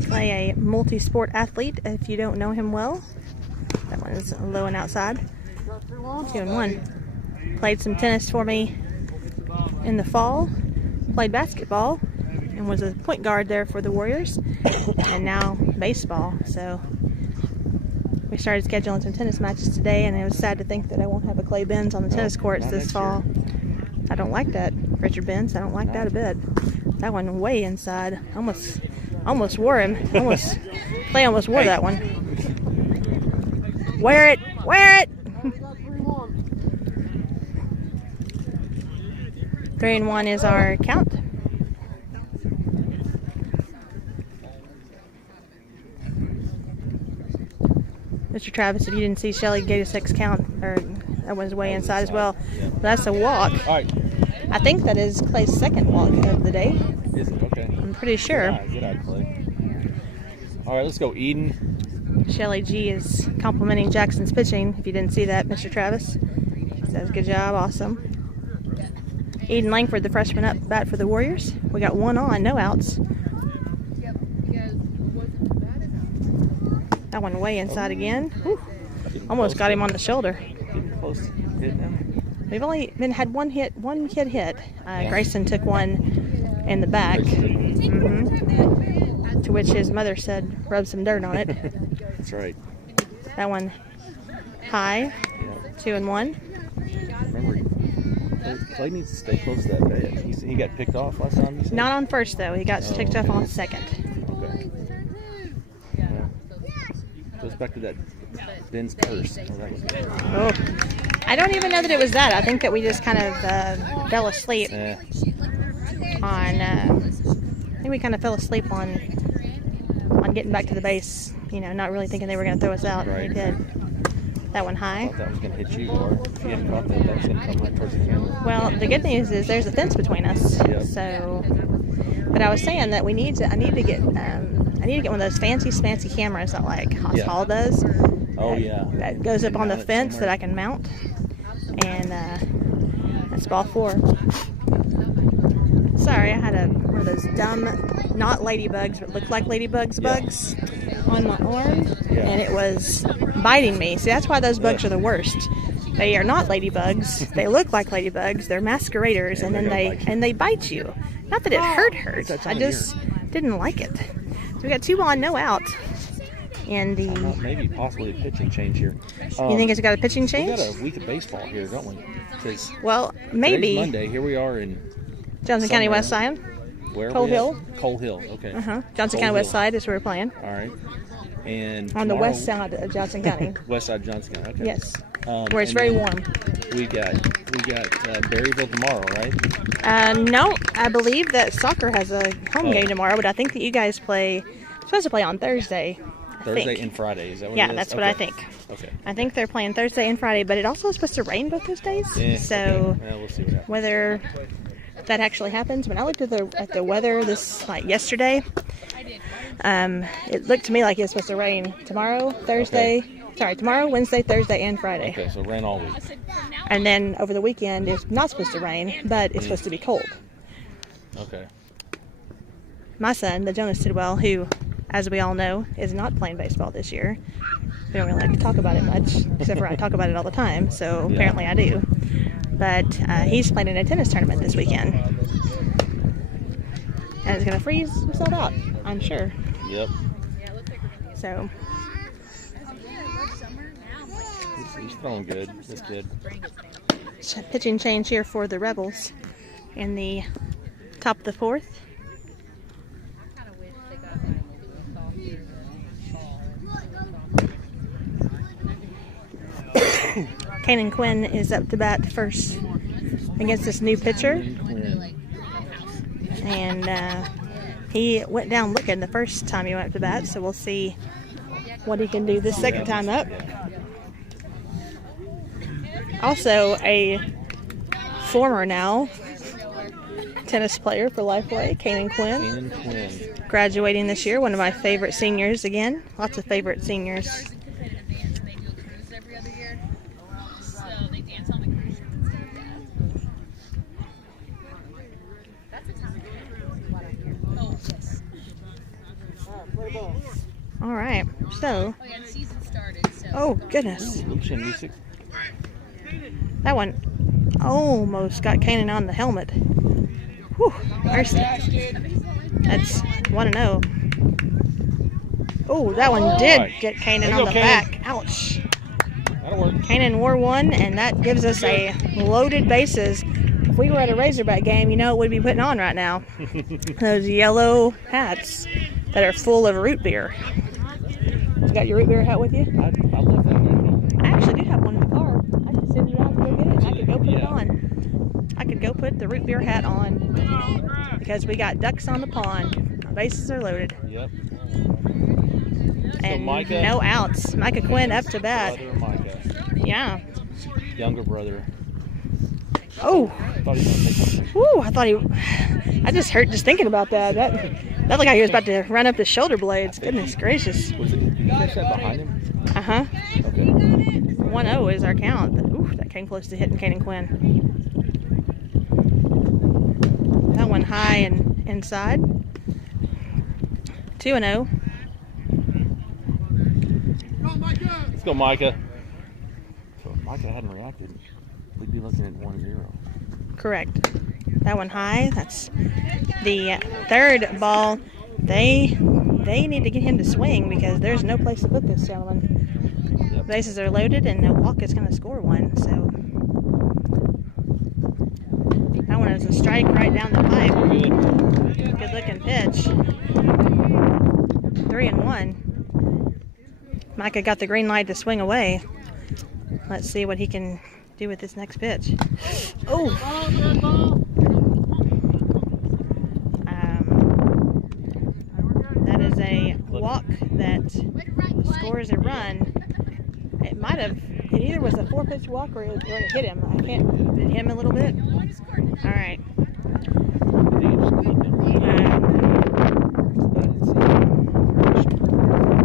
Clay, a multi-sport athlete, if you don't know him well. That one is low and outside. 2-1. Played some tennis for me in the fall. Played basketball and was a point guard there for the Warriors. And now baseball. So we started scheduling some tennis matches today, and it was sad to think that I won't have a Clay Benz on the tennis courts this fall. I don't like that, Richard Benz. I don't like that a bit. That one way inside. Almost wore him. Clay almost wore that one. Wear it! Wear it! 3-1 is our count. Mr. Travis, if you didn't see Shelly get a 6 count, or that one's way inside as well. That's a walk. All right. I think that is Clay's 2nd walk of the day. Is it? Okay. I'm pretty sure. Good eye, Clay. All right, let's go, Eden. Shelly G is complimenting Jackson's pitching. If you didn't see that, Mr. Travis, she says, "Good job, awesome." Eden Langford, the freshman up bat for the Warriors. We got one on, no outs. That one way inside again. Whew. Almost got him on the shoulder. Getting close to hitting him. We've only had one kid hit. Grayson took one in the back. To which his mother said, rub some dirt on it. That's right. That one high, 2-1. Remember, Clay needs to stay close to that bat. He got picked off last time, you said? Not on first, though. He got picked off on second. Okay. Yeah. Goes back to that Ben's curse. Oh, I don't even know that it was that. I think that we just kind of fell asleep on. I think we kind of fell asleep on getting back to the base. You know, not really thinking they were going to throw us out. Right. They did. That one high. I thought that was going to hit you, or if you hadn't caught that, that was going to come right towards the camera. Well, the good news is there's a fence between us. Yep. So, but I was saying that I need to get one of those fancy cameras that like Hall does. Oh yeah. That goes up on the fence that I can mount. And that's ball 4. Sorry, I had one of those dumb, not ladybugs, but looked like ladybugs bugs on my arm, and it was biting me. See, that's why those bugs are the worst. They are not ladybugs. They look like ladybugs. They're masqueraders, and then they bite you. Not that it hurt. I just didn't like it. So we got 2 on, no out. And the maybe possibly a pitching change here. You think it's got a pitching change? We got a week of baseball here, don't we? Well, maybe. Today's Monday. Here we are in Johnson County Westside. Where? Cole Hill. Cole Hill. Okay. Johnson County Westside is where we're playing. All right. And on the west side of Johnson County. West side of Johnson County. Okay. Yes. Where it's very warm. We got Berryville tomorrow, right? No, I believe that soccer has a home game tomorrow, but I think that you guys supposed to play on Thursday. Thursday and Friday, is that what it is? That's what I think. Okay. I think they're playing Thursday and Friday, but it also is supposed to rain both those days. So we'll see what happens. Whether that actually happens. When I looked at the weather yesterday, it looked to me like it's supposed to rain tomorrow, tomorrow, Wednesday, Thursday, and Friday. Okay, so rain all week. And then over the weekend, it's not supposed to rain, but it's supposed to be cold. Okay. My son, the Jonas Tidwell, who, as we all know, is not playing baseball this year. We don't really like to talk about it much, except for I talk about it all the time, so apparently I do. But he's playing in a tennis tournament this weekend. And it's going to freeze himself out, I'm sure. Yep. So. He's throwing good, this kid. Pitching change here for the Rebels in the top of the 4th. Kanan Quinn is up to bat first against this new pitcher. And he went down looking the first time he went up to bat, so we'll see what he can do this second time up. Also, a former now tennis player for Lifeway, Kanan Quinn. Graduating this year, one of my favorite seniors again. Lots of favorite seniors. All right, so. Oh, goodness. That one almost got Kanan on the helmet. Whew, mercy. That's 1-0. Oh, that one did get Kanan on the back. Ouch. That'll work. Kanan wore 1, and that gives us a loaded bases. If we were at a Razorback game, you know what we'd be putting on right now. Those yellow hats that are full of root beer. You got your root beer hat with you? I love that one. I actually do have one in the car. I can send it out to go get it. I could go put it on. I could go put the root beer hat on because we got ducks on the pond. Our bases are loaded. Yep. And so Micah, no outs. Micah Quinn up to bat. Brother Micah. Yeah. Younger brother. Oh. I thought he was going to take I just hurt just thinking about that. That looked like he was about to run up his shoulder blades. Goodness gracious. Did you catch that behind him? Uh-huh. Okay. 1-0 is our count. But, that came close to hitting Kanan Quinn. high and inside. 2-0. Let's go, Micah. So if Micah hadn't reacted, we'd be looking at 1-0. Correct. That one high. That's the third ball. They need to get him to swing because there's no place to put this gentleman. Yep. Bases are loaded and Milwaukee is going to score one. So that one is a strike right down the pipe. Good looking pitch. 3-1. Micah got the green light to swing away. Let's see what he can do with this next pitch. Oh! That is a walk that scores a run. It might have, it either was a 4-pitch walk or it hit him. I can't, did it hit him a little bit? All right.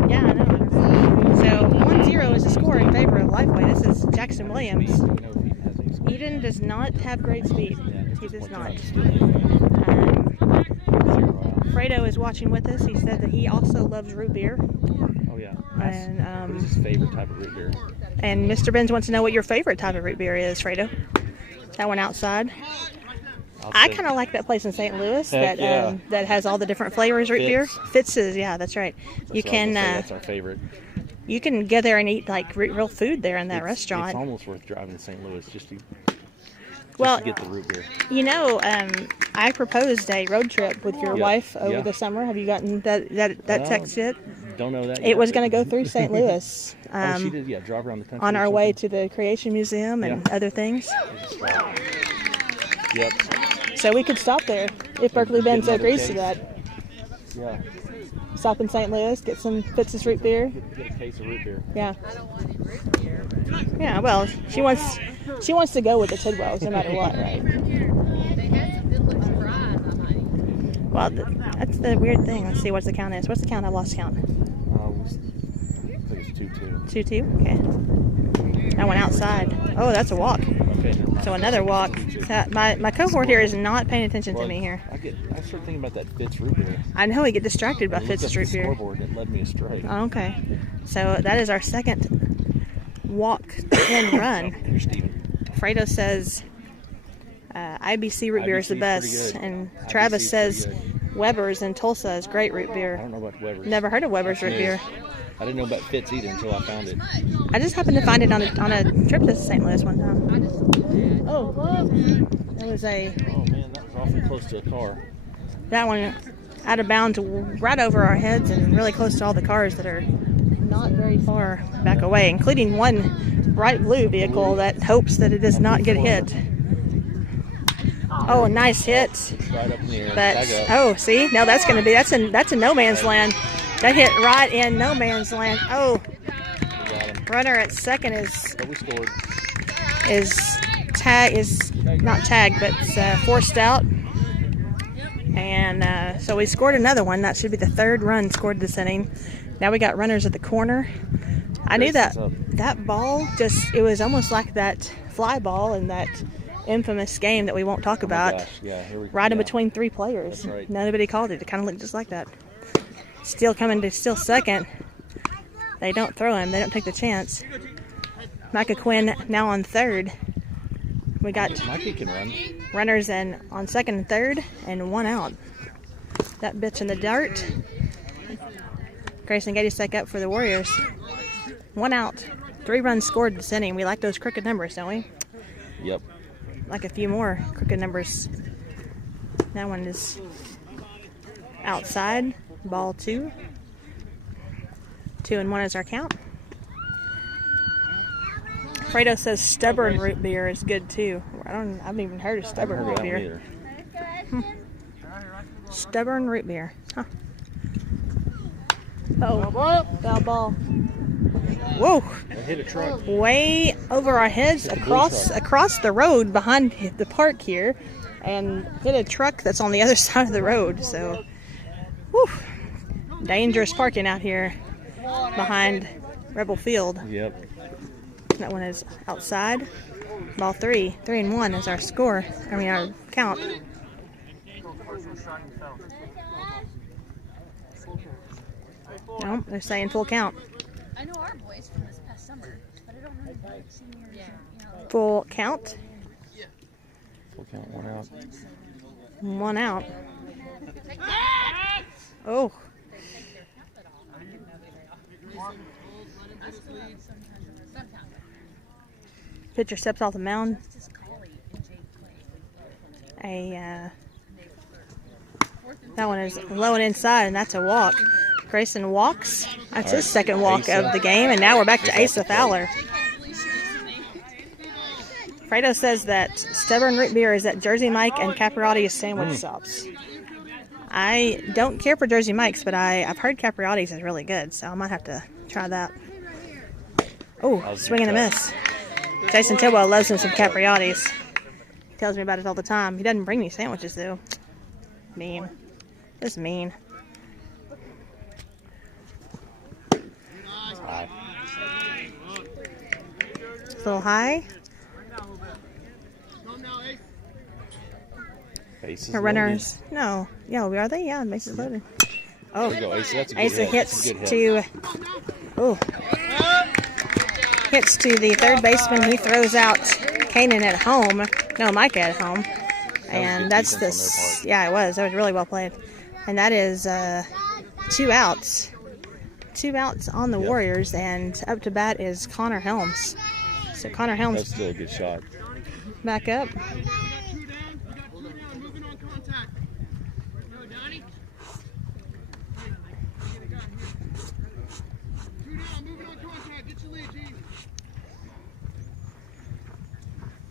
Yeah, I know. So 1-0 is the score in favor of Lifeway. This is Jackson Williams. Eden does not have great speed. He does not. Fredo is watching with us. He said that he also loves root beer. Oh yeah. And what is his favorite type of root beer? And Mr. Benz wants to know what your favorite type of root beer is, Fredo. That one outside. I kind of like that place in St. Louis that that has all the different flavors root beer. Fitz's, yeah, that's right. You can that's our favorite. You can go there and eat like real food there in that restaurant. It's almost worth driving to St. Louis just to get the root beer. You know, I proposed a road trip with your wife over the summer. Have you gotten that text yet? Don't know that. It was going to go through St. Louis. She did, drive around the country. On our way to the Creation Museum and other things. Yep. So we could stop there if Berkeley Benz agrees to that. Yeah. Stop in St. Louis, get some Fitz's root beer. Get a case of root beer. Yeah. Yeah, well, she wants to go with the Tidwells no matter what, right? Well, that's the weird thing. Let's see what the count is. What's the count? I lost count. I think it's 2-2. 2-2? Okay. That one outside. Oh, that's a walk. Okay. So another walk. So my cohort here is not paying attention to me here. I started thinking about that Fitz root beer. I know we get distracted by Fitz's root beer. Scoreboard and it led me astray. Oh, okay. So that is our second walk and run. There's Steven. Fredo says IBC root beer is the best, and Travis says Weber's in Tulsa is great root I beer. don't know about Weber's. Never heard of Weber's root beer. I didn't know about Fitz either until I found it. I just happened to find it on a trip to St. Louis one time. Oh, it was Oh man, that was awfully close to a car. that one out of bounds right over our heads and really close to all the cars that are not very far back away, including one bright blue vehicle that hopes that it does not get hit. Oh, a nice hit. Right up in the air. But see, now that's a no man's land. That hit right in no man's land. Oh, runner at second But we scored. is not tagged, but forced out. And so we scored another one. That should be the third run scored this inning. Now we got runners at the corner. I knew that ball it was almost like that fly ball in that infamous game that we won't talk about. Yeah, here we go. Right in between three players. That's right. Nobody called it. It kind of looked just like that. Still coming to second. They don't throw him. They don't take the chance. Micah Quinn now on third. We got Mikey can run. runners on second and third and one out. That bitch in the dirt. Grayson Gatisek up for the Warriors. One out. 3 runs scored this inning. We like those crooked numbers, don't we? Yep. Like a few more crooked numbers. That one is outside. Ball 2. 2-1 is our count. Fredo says stubborn root beer is good too. I haven't even heard of stubborn root beer. Stubborn root beer. Huh. Oh, foul ball. Whoa! I hit a truck. Way over our heads, across the road behind the park here, and hit a truck that's on the other side of the road. So, whew, dangerous parking out here behind Rebel Field. Yep. That one is outside. Ball 3. 3-1 is our score. Our count. No, they're saying full count. I know our boys from this past summer, but I don't know the seniors. You know. Full count. Full count, 1 out. 1 out. Oh. Pitcher steps off the mound. That one is low and inside, and that's a walk. Grayson walks. That's his second walk of the game, and now we're back to Asa Fowler. Fredo says that Stubborn Root Beer is at Jersey Mike and Capriotti's sandwich shops. I don't care for Jersey Mike's, but I've heard Capriotti's is really good, so I might have to try that. Oh, swing and a miss. Jason Tidwell loves him some Capriotti's. He tells me about it all the time. He doesn't bring me sandwiches, though. Mean. Just mean. It's a little high. Bases Our runners. No. Yeah, are they? Yeah, bases loaded. Oh, There you go, Asa. That's a good Asa hit. hits That's a good hit. to. Oh. Hits to the third baseman. He throws out Kanan at home. No, Micah at home. And that's defense the. on their part. Yeah, it was. That was really well played. And that is 2 outs. 2 outs on the Yep. Warriors, and up to bat is Connor Helms. So Connor Helms That's still a good shot. back up.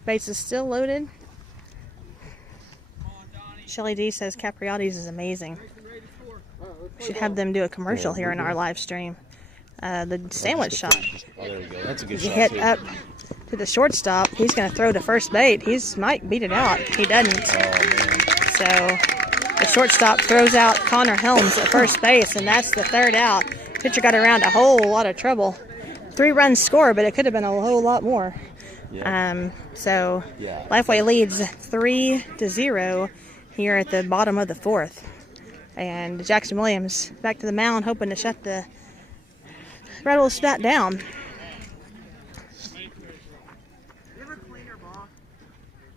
Base is still loaded. Shelly D says Capriotti's is amazing. We should have them do a commercial here in our live stream. The sandwich shop. Oh, there you go. That's a good You shot, hit too. up to the shortstop. He's going to throw to first base. He might beat it out. He doesn't. Oh, man. So the shortstop throws out Connor Helms at first base, and that's the 3rd out. Pitcher got around a whole lot of trouble. 3 runs score, but it could have been a whole lot more. Yeah. So Yeah. Lifeway leads 3-0 here at the bottom of the 4th. And Jackson Williams back to the mound, hoping to shut the Red Wolves bat down.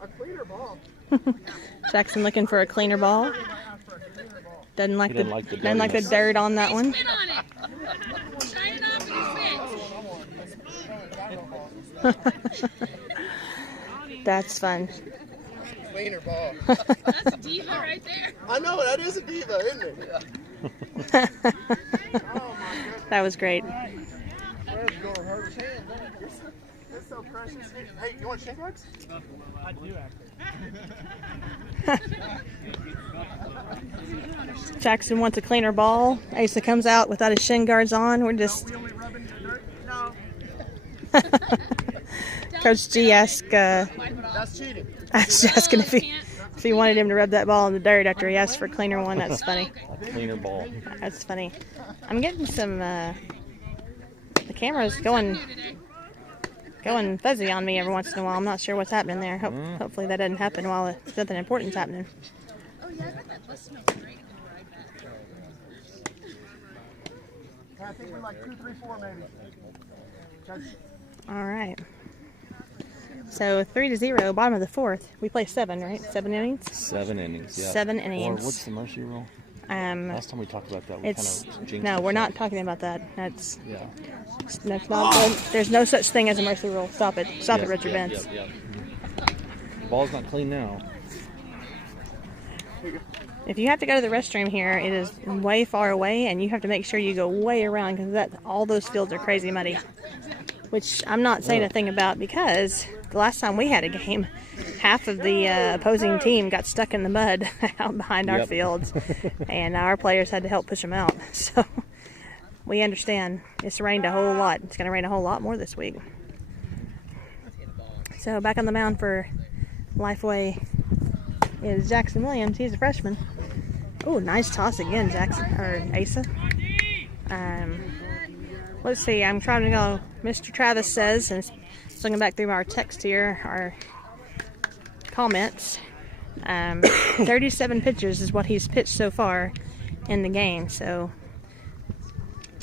A cleaner ball. Jackson looking for a cleaner ball. Doesn't like He the doesn't like the doesn't like the dirt on that one. Spin on it. Shine it up and spit. That's fun. Cleaner ball. That's a diva right there. I know, that is a diva, isn't it? That was great. It's so precious. Hey, you want shin guards? I do, actually. Jackson wants a cleaner ball. Asa comes out without his shin guards on. We're just. We only rubbing the dirt? No. Coach G asked That's cheating. asking if he wanted him to rub that ball in the dirt after he asked for a cleaner one. That's funny. A cleaner ball. That's funny. I'm getting some. The camera's going fuzzy on me every once in a while. I'm not sure what's happening there. Hopefully that doesn't happen while something important's happening. Oh yeah, I bet that bus smells great on the ride back. I think we're like 2, 3, 4 maybe. All right. So 3-0, bottom of the 4th. We play 7, right? 7 innings. 7 innings, yeah. 7 innings. Or what's the mercy rule? Last time we talked about that, we It's kind of jinxed no, we're ourselves. not talking about that. That's Yeah. not good. There's no such thing as a mercy rule. Stop it. Stop it, Richard Benz. Yeah. The ball's not clean now. If you have to go to the restroom here, it is way far away, and you have to make sure you go way around because all those fields are crazy muddy. Which I'm not saying a thing about because the last time we had a game, half of the opposing team got stuck in the mud out behind our Yep. fields, and our players had to help push them out. So we understand. It's rained a whole lot. It's going to rain a whole lot more this week. So back on the mound for Lifeway is Jackson Williams. He's a freshman. Oh, nice toss again, Jackson or Asa. Let's see. I'm trying to go. Mr. Travis says, and looking back through our text here, our comments. 37 pitches is what he's pitched so far in the game. So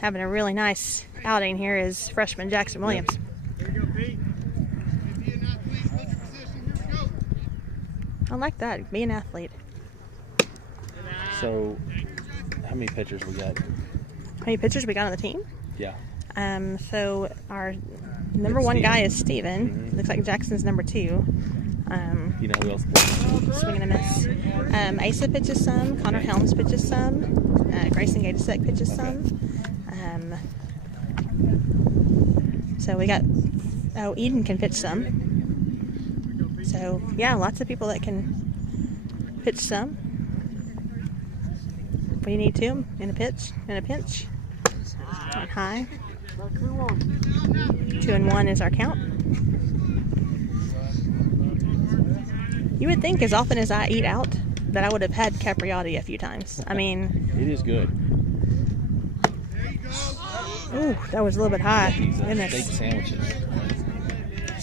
having a really nice outing here is freshman Jackson Williams. I like that, be an athlete. So, how many pitchers we got? How many pitchers we got on the team? Yeah. So our number one guy is Steven. Looks like Jackson's number 2. You know who else plays? Swing and a miss. Asa pitches some. Connor Helms pitches some. Grayson Gatasek pitches some. So we got, Eden can pitch some. So yeah, lots of people that can pitch some. If we need to, in a pinch. On high. 2-1 is our count. You would think as often as I eat out that I would have had capriotti a few times. I mean, It is good. ooh, that was a little bit high. These Goodness. steak sandwiches.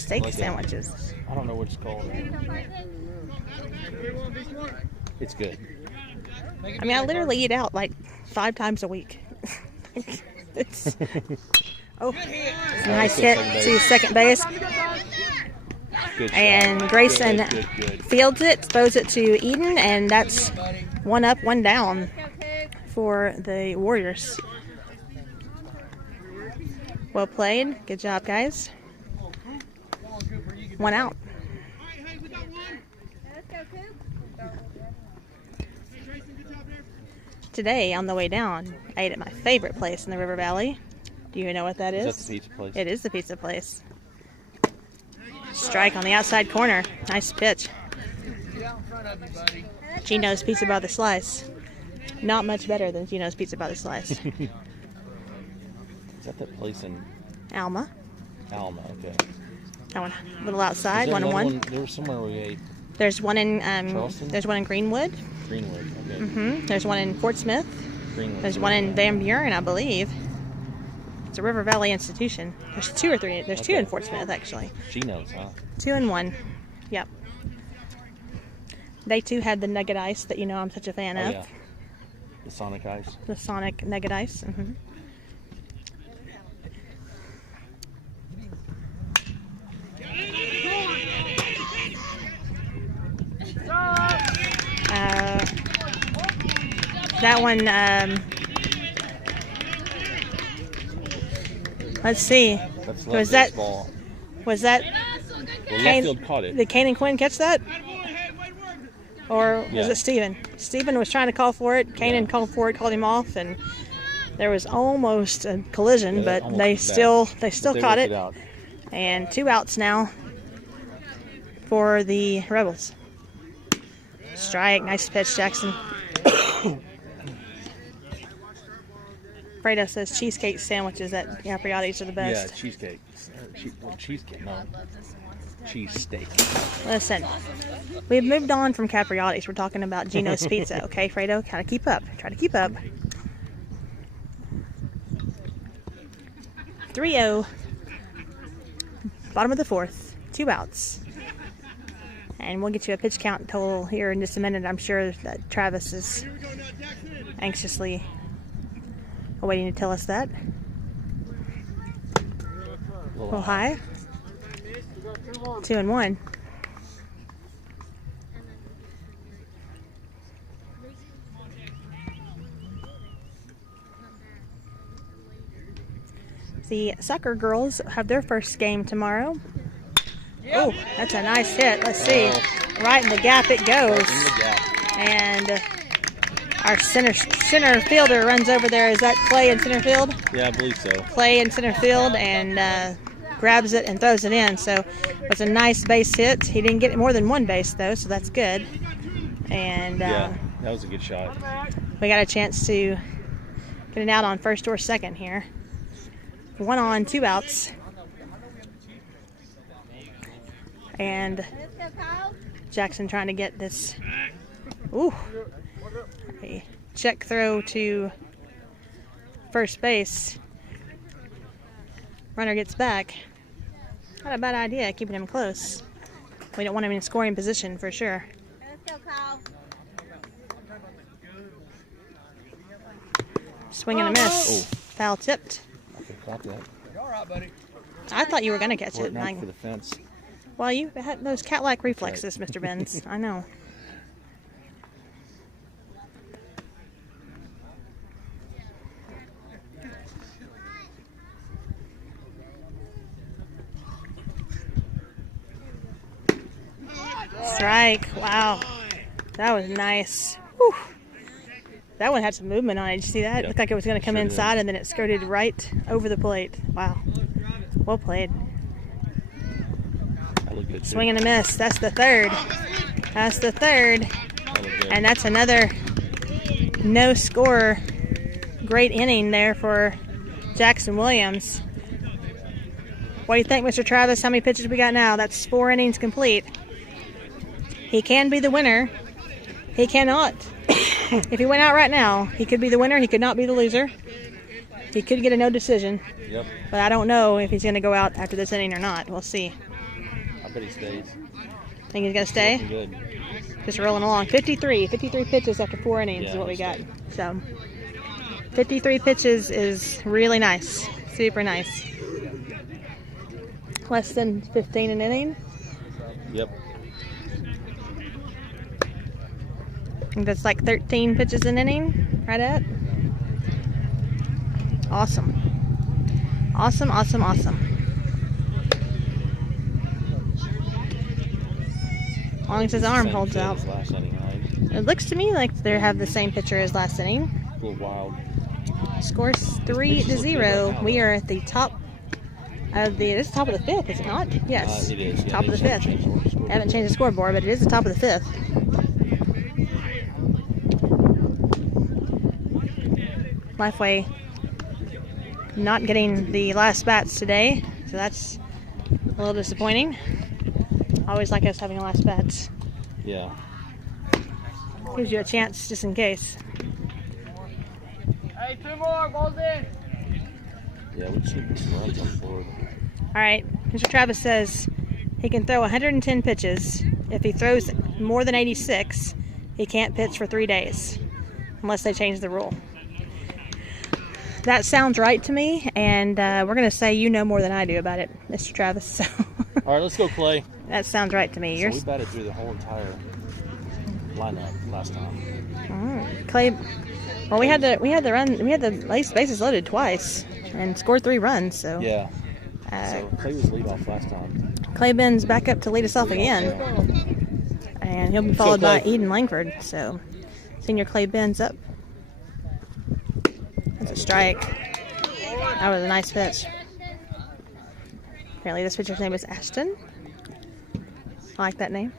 Steak Like sandwiches. I don't know what it's called. It's good. I mean, I literally eat out like 5 times a week. It's, nice hit to second base. Good shot. And Grayson Good. fields it, throws it to Eden, and that's 1 up, 1 down for the Warriors. Well played. Good job, guys. 1 out. Today, on the way down, I ate at my favorite place in the River Valley. Do you know what that is? Is that the pizza place? It is the pizza place. Strike on the outside corner. Nice pitch. Gino's Pizza by the Slice. Not much better than Gino's Pizza by the Slice. Is that place in Alma. Alma? Okay. That one a little outside. Is there 1 and another 1. There was somewhere we ate. There's one in Charleston? there's one in Greenwood. Greenwood. Okay. There's one in Fort Smith. Greenwood. There's one in Van Buren, I believe. It's a River Valley institution. There's 2 or 3. There's 2 in Fort Smith, actually. Gino's, huh? 2 and 1. Yep. They too had the nugget ice that you know I'm such a fan of. Yeah. The Sonic Ice. The Sonic nugget ice. That one, let's see. That's Was left that- ball. Was that, Well, Kane- left field caught it. did Kane and Quinn catch that? Or was Yeah. it Steven? Steven was trying to call for it. Kanan called for it, called him off, and there was almost a collision, Yeah, that but almost they was bad. still But caught worked it. out. And 2 outs now for the Rebels. Strike, nice pitch, Jackson. Fredo says cheesecake sandwiches at Capriotti's are the Yeah, best. cheesecake. Cheesecake, no. Cheese steak. Listen, we've moved on from Capriotti's. We're talking about Gino's Pizza, okay, Fredo? Try to keep up. 3-0. Bottom of the 4th. 2 outs. And we'll get you a pitch count total here in just a minute. I'm sure that Travis is anxiously waiting to tell us that. A little high. 2 and 1. The soccer girls have their first game tomorrow. Oh, that's a nice hit. Let's see. Right in the gap it goes. In the gap. And our center fielder runs over there. Is that Clay in center field? Yeah, I believe so. Clay in center field and grabs it and throws it in. So it was a nice base hit. He didn't get more than 1 base though, so that's good. And Yeah, that was a good shot. we got a chance to get it out on first or second here. 1 on, 2 outs. And Jackson trying to get this. Ooh. A check throw to first base. Runner gets back. Not a bad idea, keeping him close. We don't want him in scoring position for sure. Go, Kyle. Swing and a miss. Foul tipped. Okay, caught that. All right, buddy. I thought you were going to catch it. Fortnite for the fence. Well, you had those cat-like reflexes, Mr. Benz. I know. Strike. Wow. That was nice. Whew. That one had some movement on it. Did you see that? It Yep. looked like it was going to come Sure did. inside, and then it skirted right over the plate. Wow. Well played. That looked good too. Swing and a miss. That's the third. That's the third. That looked good. And that's another no score. Great inning there for Jackson Williams. What do you think, Mr. Travis? How many pitches we got now? That's 4 innings complete. He can be the winner. He cannot. If he went out right now, he could be the winner. He could not be the loser. He could get a no decision. Yep. But I don't know if he's going to go out after this inning or not. We'll see. I bet he stays. Think he's going to stay? Looking good. Just rolling along. 53 pitches after 4 innings Yeah, is what we got. stay. So 53 pitches is really nice. Super nice. Less than 15 an inning. Yep. I think that's like 13 pitches an inning, right at. Awesome. Awesome, awesome, awesome. As long as his arm Same holds fit out. as last inning, right? It looks to me like they have the same pitcher as last inning. A little wild. Scores 3-0. We are at the top of the. This is top of the 5th, is it not? Yes. It is. Yeah, Top of the they just 5th. haven't changed the scoreboard. Haven't changed the scoreboard, but it is the top of the 5th. Lifeway not getting the last bats today, so that's a little disappointing. Always like us having the last bats. Yeah. Gives you a chance just in case. Hey, 2 more, balls in. Yeah, we just need to put some runs on the board. All right, Mr. Travis says he can throw 110 pitches. If he throws more than 86, he can't pitch for 3 days, unless they change the rule. That sounds right to me, and we're going to say you know more than I do about it, Mr. Travis. So All right, let's go, Clay. that sounds right to me. So You're we batted through the whole entire lineup last time. Clay. Well, we had the bases loaded twice and scored 3 runs. So Yeah. So Clay was lead off last time. Clay Ben's back up to lead us off again, and he'll be followed by Eden Langford. So senior Clay Ben's up. That's a strike. That was a nice pitch. Apparently this pitcher's name is Ashton. I like that name.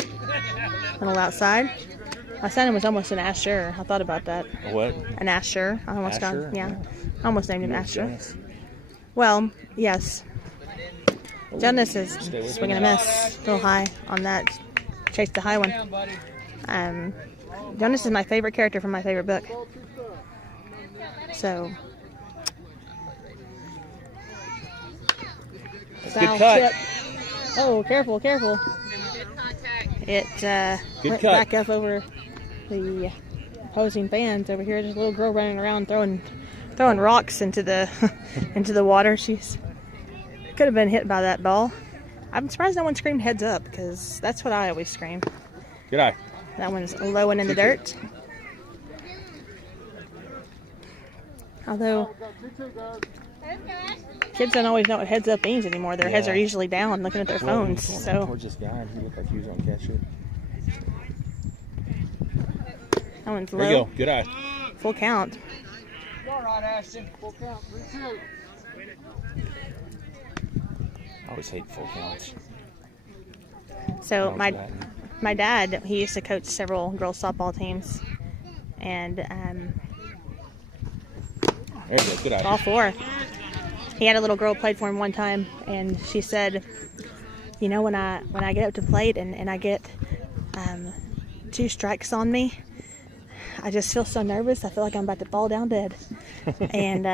A little outside. My son was almost an Asher. I thought about that. What? An Asher. I almost got, Asher? yeah. I almost named him Asher. Yes. Well, yes. Jonas is Stay with swinging a me. miss. A little high on that. Chased the high one. Down, buddy. Jonas is my favorite character from my favorite book. So. Foul cut. tip. Oh, careful, careful. It went cut. back up over the opposing fans over here. There's a little girl running around throwing rocks into the into the water. She's could have been hit by that ball. I'm surprised no one screamed heads up, because that's what I always scream. Good eye. That one's low and in the dirt. Although kids don't always know what heads up means anymore. Their heads Yeah. are usually down looking at their phones. Well, So towards this guy, and he looked like he was gonna catch it. that one's There you low. go. Good eye. Full count. All right, Ashton. Full count. 3-2. I always hate full counts. So When I my was batting. my dad, he used to coach several girls softball teams, and There you go. Good eye. all 4. He had a little girl played for him one time, and she said, you know, when I get up to plate and I get 2 strikes on me, I just feel so nervous. I feel like I'm about to fall down dead. And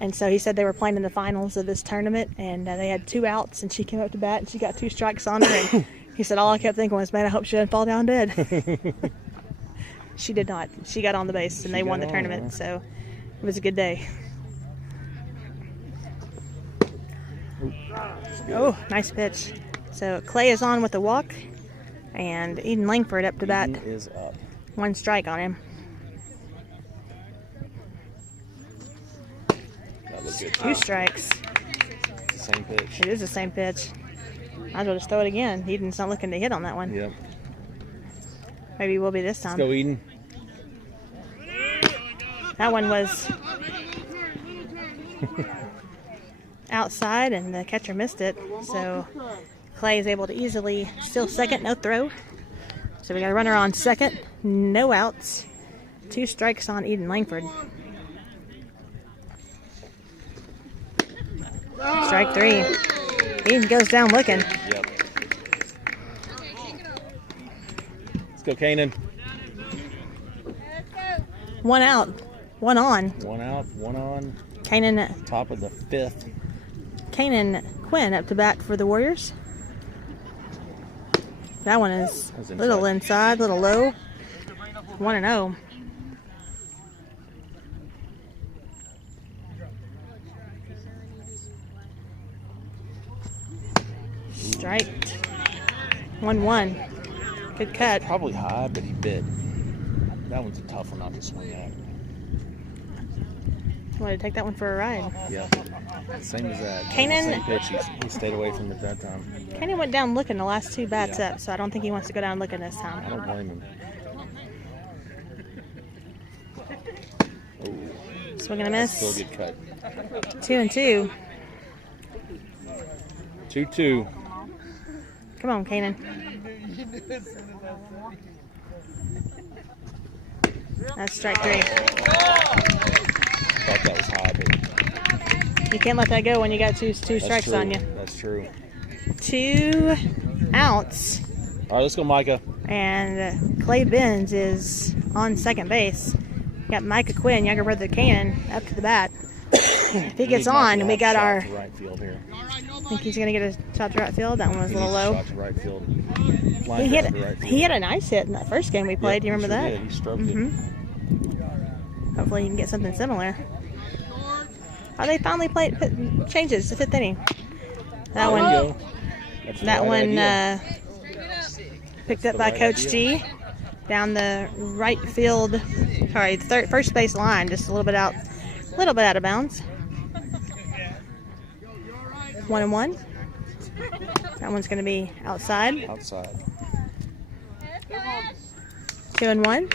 And so he said they were playing in the finals of this tournament, and they had 2 outs, and she came up to bat, and she got 2 strikes on her, and he said all I kept thinking was, man, I hope she doesn't fall down dead. She did not. She got on the base, and they won the tournament, so it was a good day. Oh, nice pitch. So Clay is on with the walk, and Eden Langford up to bat. Eden is up. 1 strike on him. That looked good. 2 strikes. It's the same pitch. It is the same pitch. Might as well just throw it again. Eden's not looking to hit on that one. Yep. Maybe we'll be this time. Let's go, Eden. That one was outside, and the catcher missed it. So Clay is able to easily steal second, no throw. So we got a runner on second, no outs. 2 strikes on Eden Langford. Strike 3. Eden goes down looking. Yep. Let's go, Kanan. 1 out, 1 on. 1 out, 1 on. Kanan Top of the 5th. Quinn up to bat for the Warriors. That one is a little inside, little low. 1-0. Strike. 1-1. Good cut. Probably high, but he bit. That one's a tough one not to swing at. Want to take that one for a ride? Yeah. Same as that. Kanan- Same pitch. He stayed away from it that time. Kenny went down looking the last 2 bats up, so I don't think he wants to go down looking this I time. don't blame him. Swing and a Still a miss. good cut. 2-2. 2-2. Come on, Kanan. That's strike 3. Thought that was high, but You can't let that go when you got two that's strikes true. on you. That's true. 2 outs, All right, let's go, Micah. and Clay Benz is on second base. Got Micah Quinn, younger brother Kanan, up to the bat. If he gets on, we got our. Right field here. I think he's gonna get a shot to right field. That one was a little low. Shot to right field. He Line hit drive to right field. he hit a nice hit in that first game we played. Do you Yep, remember he that? sure did. He stroked it. Hopefully he can get something similar. Oh, they finally changes the 5th inning. That There you one, go. That's the that right one idea. picked up the by right Coach idea. G down the right field. Sorry, first base line, just a little bit out of bounds. 1-1. That one's going to be outside. Outside. 2-1.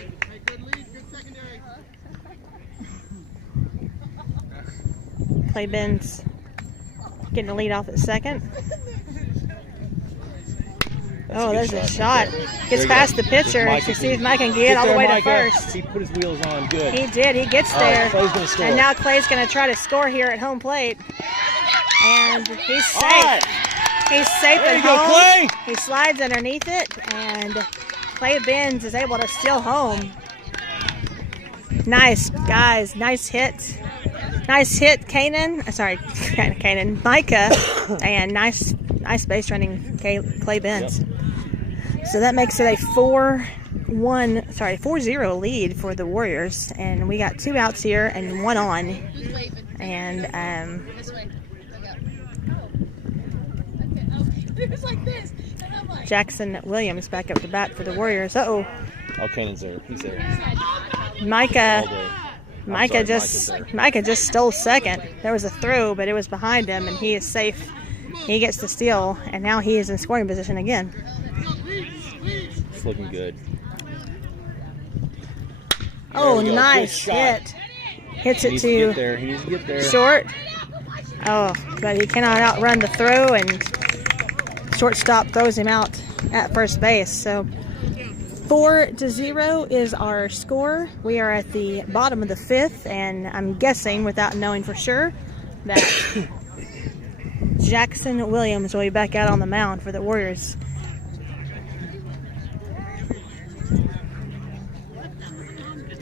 Clay Benz getting the lead off at second. That's Oh, a good there's a shot. shot. There Gets you past go. the pitcher Micah to see if can- Mike can get all the there, way to Micah. first. He put his wheels on. Good. He did. He gets All right, there. Clay's gonna score. And now Clay's going to try to score here at home plate. And he's safe. All right. He's safe There at you go, home. Clay. He slides underneath it, and Clay Benz is able to steal home. Nice, guys. Nice hit. Nice hit, Kanan. Sorry, Kanan. Micah. And nice base running, Clay Benz. Yep. So that makes it a 4-0 lead for the Warriors. And we got 2 outs here and 1 on. And It's like this. And I'm like, Jackson Williams back up to bat for the Warriors. Uh-oh. Oh, Kanan's there. He's there. Micah. All day. I'm Micah sorry, just Micah's there. Micah just stole second. There was a throw, but it was behind him, and he is safe. He gets the steal, and now he is in scoring position again. It's looking good. Oh, we go. nice Good shot. hit. Hits He it needs to get to there. He needs to get there. short. Oh, but he cannot outrun the throw, and shortstop throws him out at first base. So 4-0 is our score. We are at the bottom of the 5th, and I'm guessing, without knowing for sure, that Jackson Williams will be back out on the mound for the Warriors.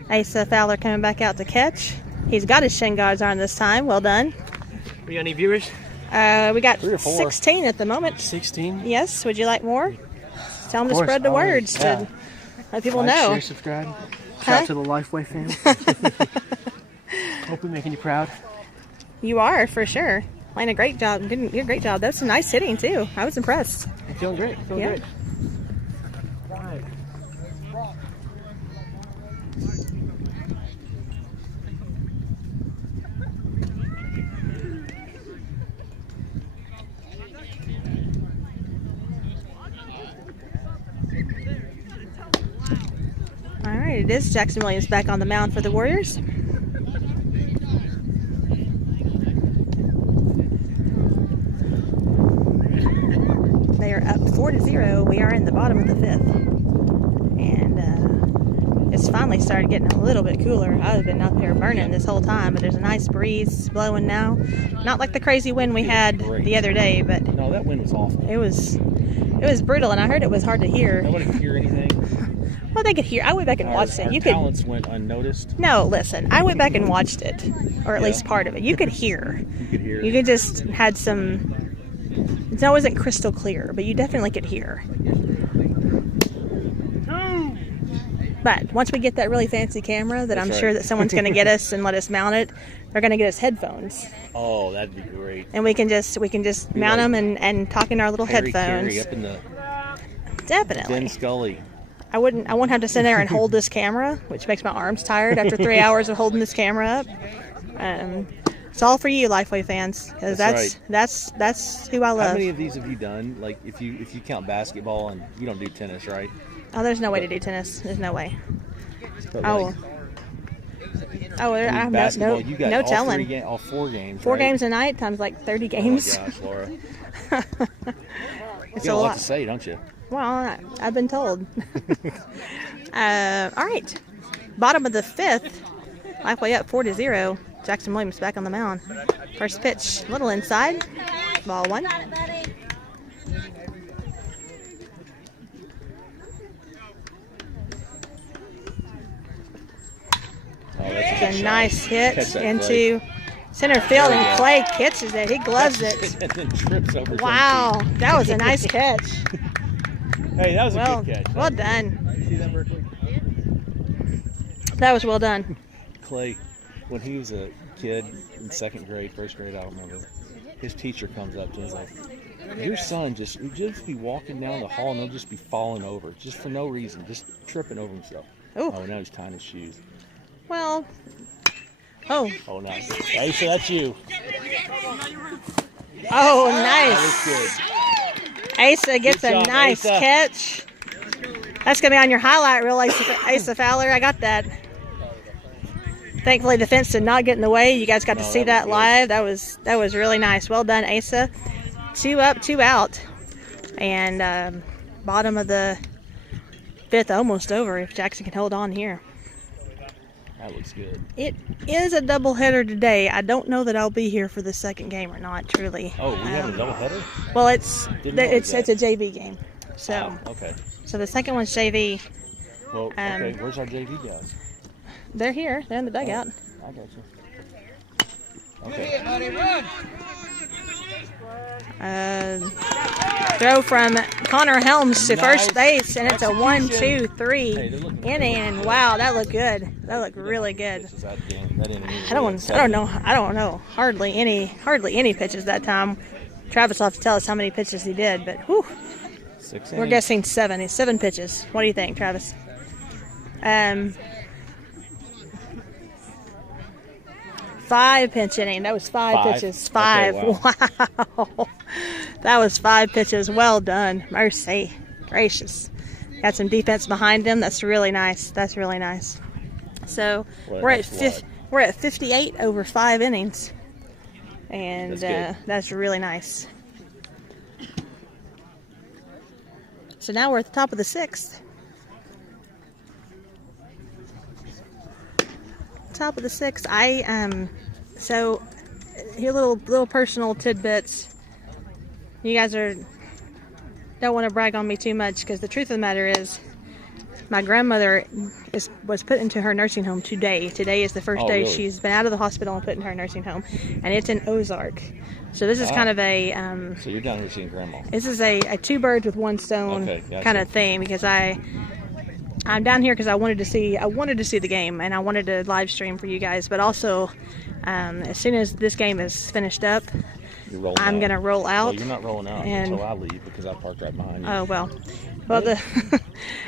Asa Fowler coming back out to catch. He's got his shin guards on this time. Well done. We got any viewers? We got 3 or 4. 16 at the moment. 16. Yes. Would you like more? Tell them to course, spread the always, words yeah. to let people Like, know. share, subscribe. Shout Huh? out to the Lifeway fans. Hope we're making you proud. You are, for sure. Playing a great job. You did a great job. That's some nice hitting, too. I was impressed. I'm feeling great. Feeling Yeah. great. Right. All right, it is Jackson Williams back on the mound for the Warriors. They are up 4-0. We are in the bottom of the 5th. And it's finally started getting a little bit cooler. I've been up here burning this whole time, but there's a nice breeze blowing now. Not like the crazy wind we had the other day, but No, that wind was awful. it was brutal, and I heard it was hard to hear. Nobody could hear anything. Well, they could hear. I went back and watched it. Our You could. talents went unnoticed. No, listen. I went back and watched it, or at least part of it. You could hear. You could hear. You could just had some. It wasn't crystal clear, but you definitely could hear. But once we get that really fancy camera that That's I'm sure right. that someone's going to get us and let us mount it, they're going to get us headphones, Oh, that'd be great. and we can just mount them and talk in our little Harry headphones. Carey up in the Definitely. Den Scully. I won't have to sit there and hold this camera, which makes my arms tired after 3 hours of holding this camera up. It's all for you, Lifeway fans, because That's that's who I How love. many of these have you done? Like, if you count basketball, and you don't do tennis, right? Oh, there's no way to do tennis. There's no way. But Oh, like, I have basketball, you got no all telling. all 4 games. 4 right? games a night times like 30 games. Oh my gosh, Laura. It's You got a a lot lot. to say, don't you? Well, I've been told. All right. Bottom of the 5th. Lifeway up 4-0. Jackson Williams back on the mound. First pitch, little inside. Ball 1. Oh, that's a It's good a shot. nice hit Catch that, into center field, There we and go. Clay catches it. He gloves it. and then trips over. Wow, that was a nice catch. Hey, that was Well, a good catch. well done. You see that, Berkeley? That was well done. Clay, when he was a kid in 2nd grade, 1st grade, I don't remember, his teacher comes up to him and is like, your son just be walking down the hall and he'll just be falling over, just for no reason, just tripping over himself. Ooh. Oh, now he's tying his shoes. Well, oh, Oh, nice. Hey, so that's you. oh, That nice. was good. Asa gets Good a job, nice Asa. catch. That's going to be on your highlight reel, Asa Fowler. I got that. Thankfully, the fence did not get in the way. You guys got to No, see that that was live. That was really nice. Well done, Asa. 2 up, 2 out. And bottom of the 5th almost over if Jackson can hold on here. That looks good. It is a doubleheader today. I don't know that I'll be here for the second game or not, truly. Oh, we have a doubleheader? Well, it's Didn't realize a JV game. So Oh, okay. so the second one's JV. Well, okay, where's our JV guys? They're here. They're in the dugout. I got you. Okay. Throw from Connor Helms to first Nice base, and it's a execution. 1-2-3 Hey, they're looking inning. And wow, that looked good. That looked really good. I don't know hardly any pitches that time. Travis will have to tell us how many pitches he did, but whew, 6 we're innings. guessing 7. It's 7 pitches. What do you think, Travis? 5 pinch inning. That was 5 5? pitches. Okay, 5. Wow. That was 5 pitches. Well done. Mercy. Gracious. Got some defense behind him. That's really nice. That's really nice. So Well, we're at that's we're at 58 over 5 innings. And That's good. that's really nice. So now we're at the top of the 6th. Top of the 6th. So here little personal tidbits. You guys don't want to brag on me too much, because the truth of the matter is my grandmother was put into her nursing home today. Today is the first day really? she's been out of the hospital and put into her nursing home, and it's in Ozark. So this is kind of a so you're down here seeing grandma. this is a two birds with one stone Gotcha. kind of thing, because I'm down here because I wanted to see the game, and I wanted to live stream for you guys. But also, as soon as this game is finished up, I'm gonna roll out. Well, you're not rolling out until I leave, because I parked right behind you. Oh well,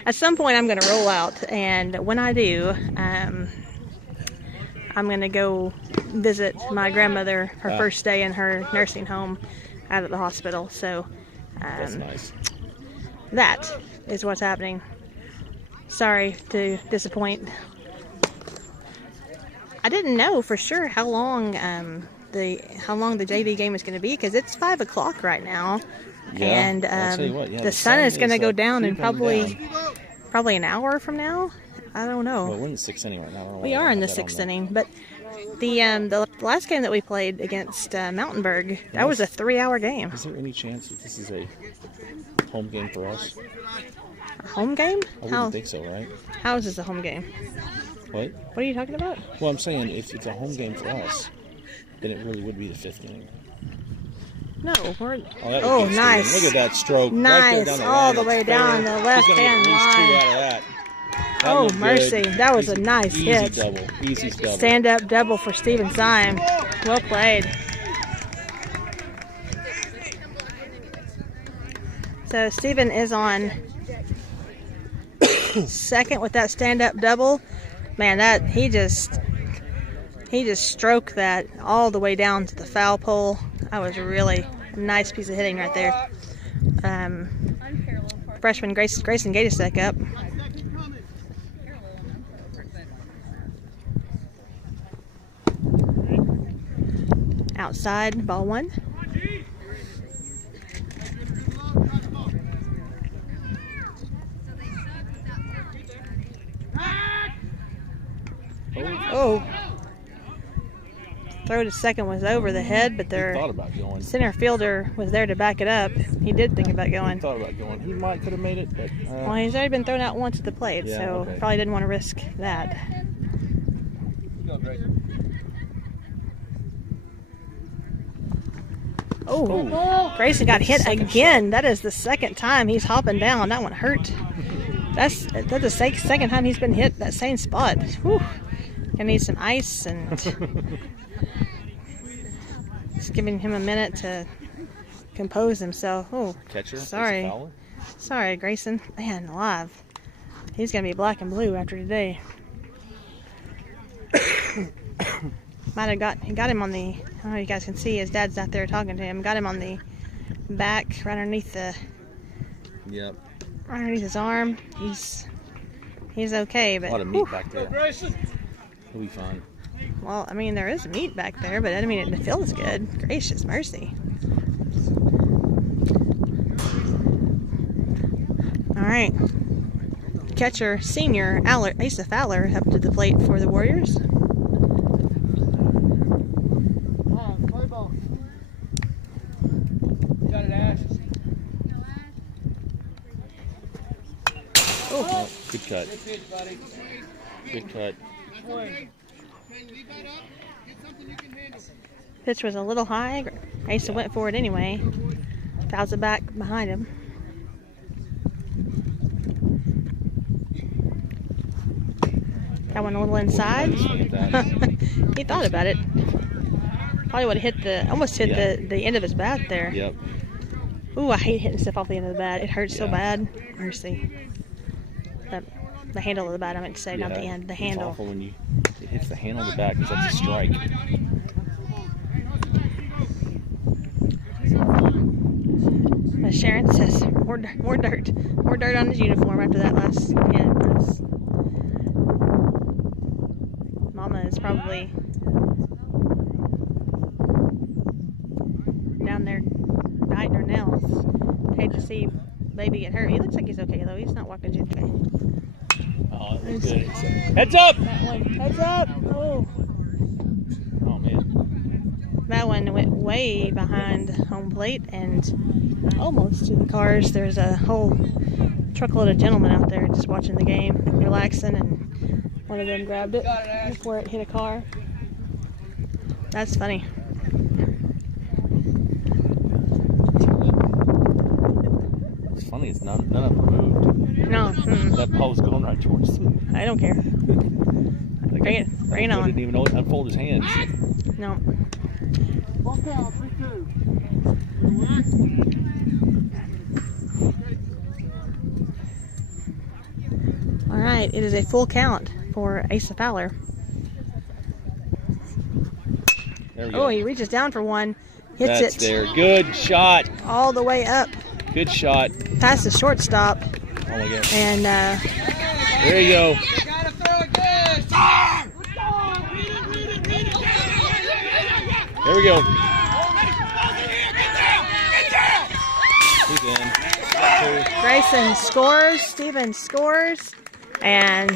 at some point I'm gonna roll out, and when I do, I'm gonna go visit my grandmother her first day in her nursing home out of the hospital. So That's nice. that is what's happening. Sorry to disappoint. I didn't know for sure how long the JV game is going to be, because it's 5 o'clock right now, and I'll tell you what, the sun is going to go down in creeping probably an hour from now. I don't know. Well, we're in the 6th inning right now. I don't know We why are I in the have that on 6th there. inning, but the last game that we played against Mountainburg, that was a 3-hour game. Is there any chance that this is a home game for us? A home game? I wouldn't think so, right? How is this a home game? What? What are you talking about? Well, I'm saying if it's a home game for us, then it really would be the 5th inning. No, we're. That would Oh, be nice. Steven. Look at that stroke. Nice. Right there down the All line. the way It's down fair. the left-hand He's gonna get at least 2 line. out of that. That Oh, looked mercy. good. That was a nice Easy hit. double. Easy double. Stand up double for Steven Syme. Well played. So Steven is on second with that stand up double. Man, that he just stroked that all the way down to the foul pole. That was really a nice piece of hitting right there. Freshman Grayson Gatusek up. Outside, ball one. Oh. Throw to second was over the head, but He their thought about going. center fielder was there to back it up. He did think about He going. thought about going. He might could have made it, but Well, he's already been thrown out once at the plate, Yeah, so okay. probably didn't want to risk that. Oh, Grayson got hit again. That is the second time he's hopping down. That one hurt. That's the second time he's been hit that same spot. Whew. Gonna need some ice, and just giving him a minute to compose himself. Oh, catcher. sorry. Fowler. Sorry, Grayson. Man, alive. He's gonna be black and blue after today. Might have got him on the. I don't know if you guys can see his dad's out there talking to him. Got him on the back, right underneath Yep. right underneath his arm. He's okay, but A lot of meat back there. He'll be fine. well, I mean there is meat back there, but I mean it feels good. Gracious mercy. All right, catcher senior Asa Fowler up to the plate for the Warriors. Oh, good cut. Good cut. Pitch was a little high. Asa went for it anyway. Fouls it back behind him. That one a little inside. He thought about it. Probably would have almost hit the end of his bat there. Yep. Ooh, I hate hitting stuff off the end of the bat. It hurts so bad. Mercy. The handle of the bat, I meant to say, not the end. The handle. It's awful when it hits the handle of the bat, because that's a strike. As Sharon says, more dirt on his uniform after that last hit. Mama is probably down there biting her nails. Hate to see baby get hurt. He looks like he's okay though. He's not walking too okay. Oh, that was good. Heads up! That one, heads up! Oh, Oh man. that one went way behind home plate and almost to the cars. There's a whole truckload of gentlemen out there just watching the game, relaxing, and one of them grabbed it before it hit a car. That's funny. It's funny, it's none of them moved. No. That ball was going right towards them. I don't care. Bring it He on. didn't even unfold his hands. No. All right, it is a full count for Asa Fowler. There we go. Oh, he reaches down for one, hits That's it there. Good shot. all the way up Good shot. past the shortstop, Oh my God. and There you go. There we go. He's in. Grayson scores, Steven scores, and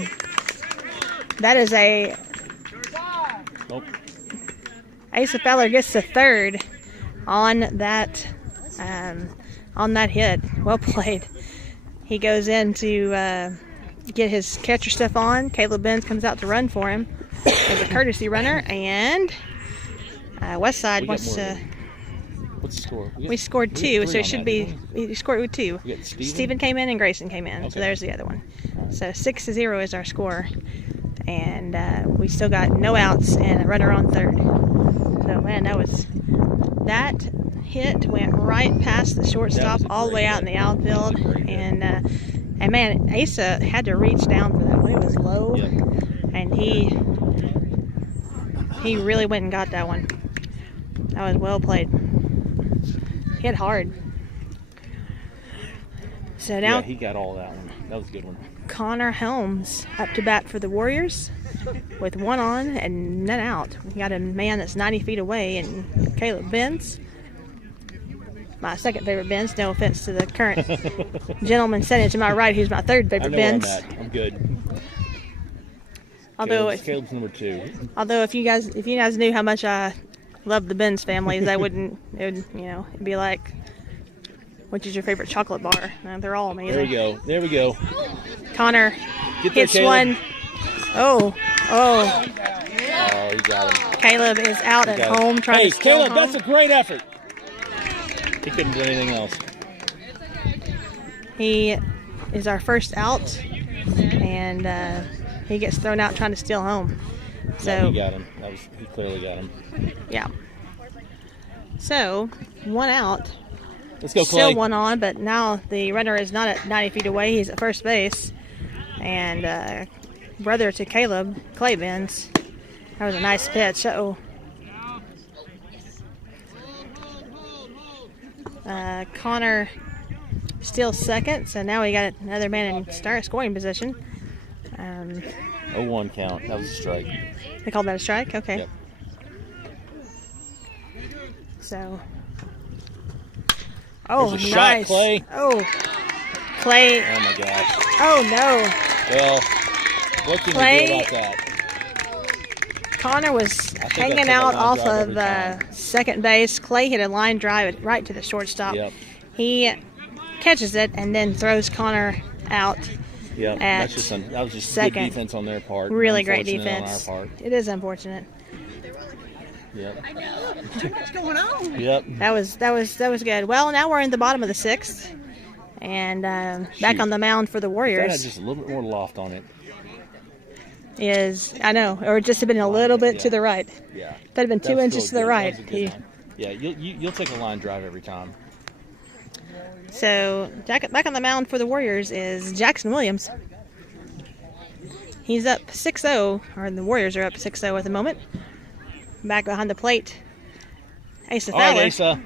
that is a Nope. Asa Fowler gets the third on that hit. Well played. He goes in to get his catcher stuff on. Caleb Benz comes out to run for him as a courtesy runner, and Westside We got wants more to. than- What's the score? We scored we got two, three so on it should that, be. didn't We scored with two. We got Steven? Steven came in and Grayson came in. So Okay. there's the other one. So 6-0 is our score, and we still got no outs and a runner on third. So man, that hit went right past the shortstop, That was a all the way great out in hit. the outfield, That was a great hit. and man, Asa had to reach down for that one. It was low, Yep. and he really went and got that one. That was well played. Hit hard. So now Yeah, he got all that one. That was a good one. Connor Helms up to bat for the Warriors with one on and none out. We got a man that's 90 feet away, and Caleb Benz, my second favorite Benz. No offense to the current gentleman sitting to my right, who's my third I favorite know where I'm Benz. at. I'm good. Although, Caleb's number 2. if you guys knew how much I love the Benz families, I wouldn't. It'd be like, which is your favorite chocolate bar? No, they're all amazing. There we go. There we go. Connor Get there, hits Caleb. one. Oh. Oh, he got him. Caleb is out at Got it. home trying Hey, to steal Caleb, home. that's a great effort. He couldn't do anything else. He is our first out, and he gets thrown out trying to steal home. Yeah, So, he got him. He clearly got him. yeah. So, one out. Let's go, Clay. Still one on, but now the runner is not at 90 feet away. He's at first base. And brother to Caleb, Clay Benz. That was a nice pitch. Connor still second, so now we got another man in scoring position. 0-1 count. That was a strike. They called that a strike? Okay. Yep. So. Oh, There's a shot, nice. Clay. Oh, Clay. Oh my gosh. Oh no. Well, what can Clay- you do about that? Connor was think hanging that's a out line off drive of every time. Second base. Clay hit a line drive right to the shortstop. Yep. He catches it and then throws Connor out. Yep. At That was just second. good defense on their part. Really great Unfortunate defense. on our part. It is unfortunate. Yep. What's going on? Yep. That was good. Well, now we're in the bottom of the sixth, and back Shoot. on the mound for the That had Warriors just a little bit more loft on it. is or just have been a little bit to the right. Yeah. That'd have been That 2 was inches still to the good. right. That was a good line. Yeah, you'll take a line drive every time. So back on the mound for the Warriors is Jackson Williams. He's up 6-0, or the Warriors are up 6-0 at the moment. Back behind the plate, Asa All right, Fowler. Asa.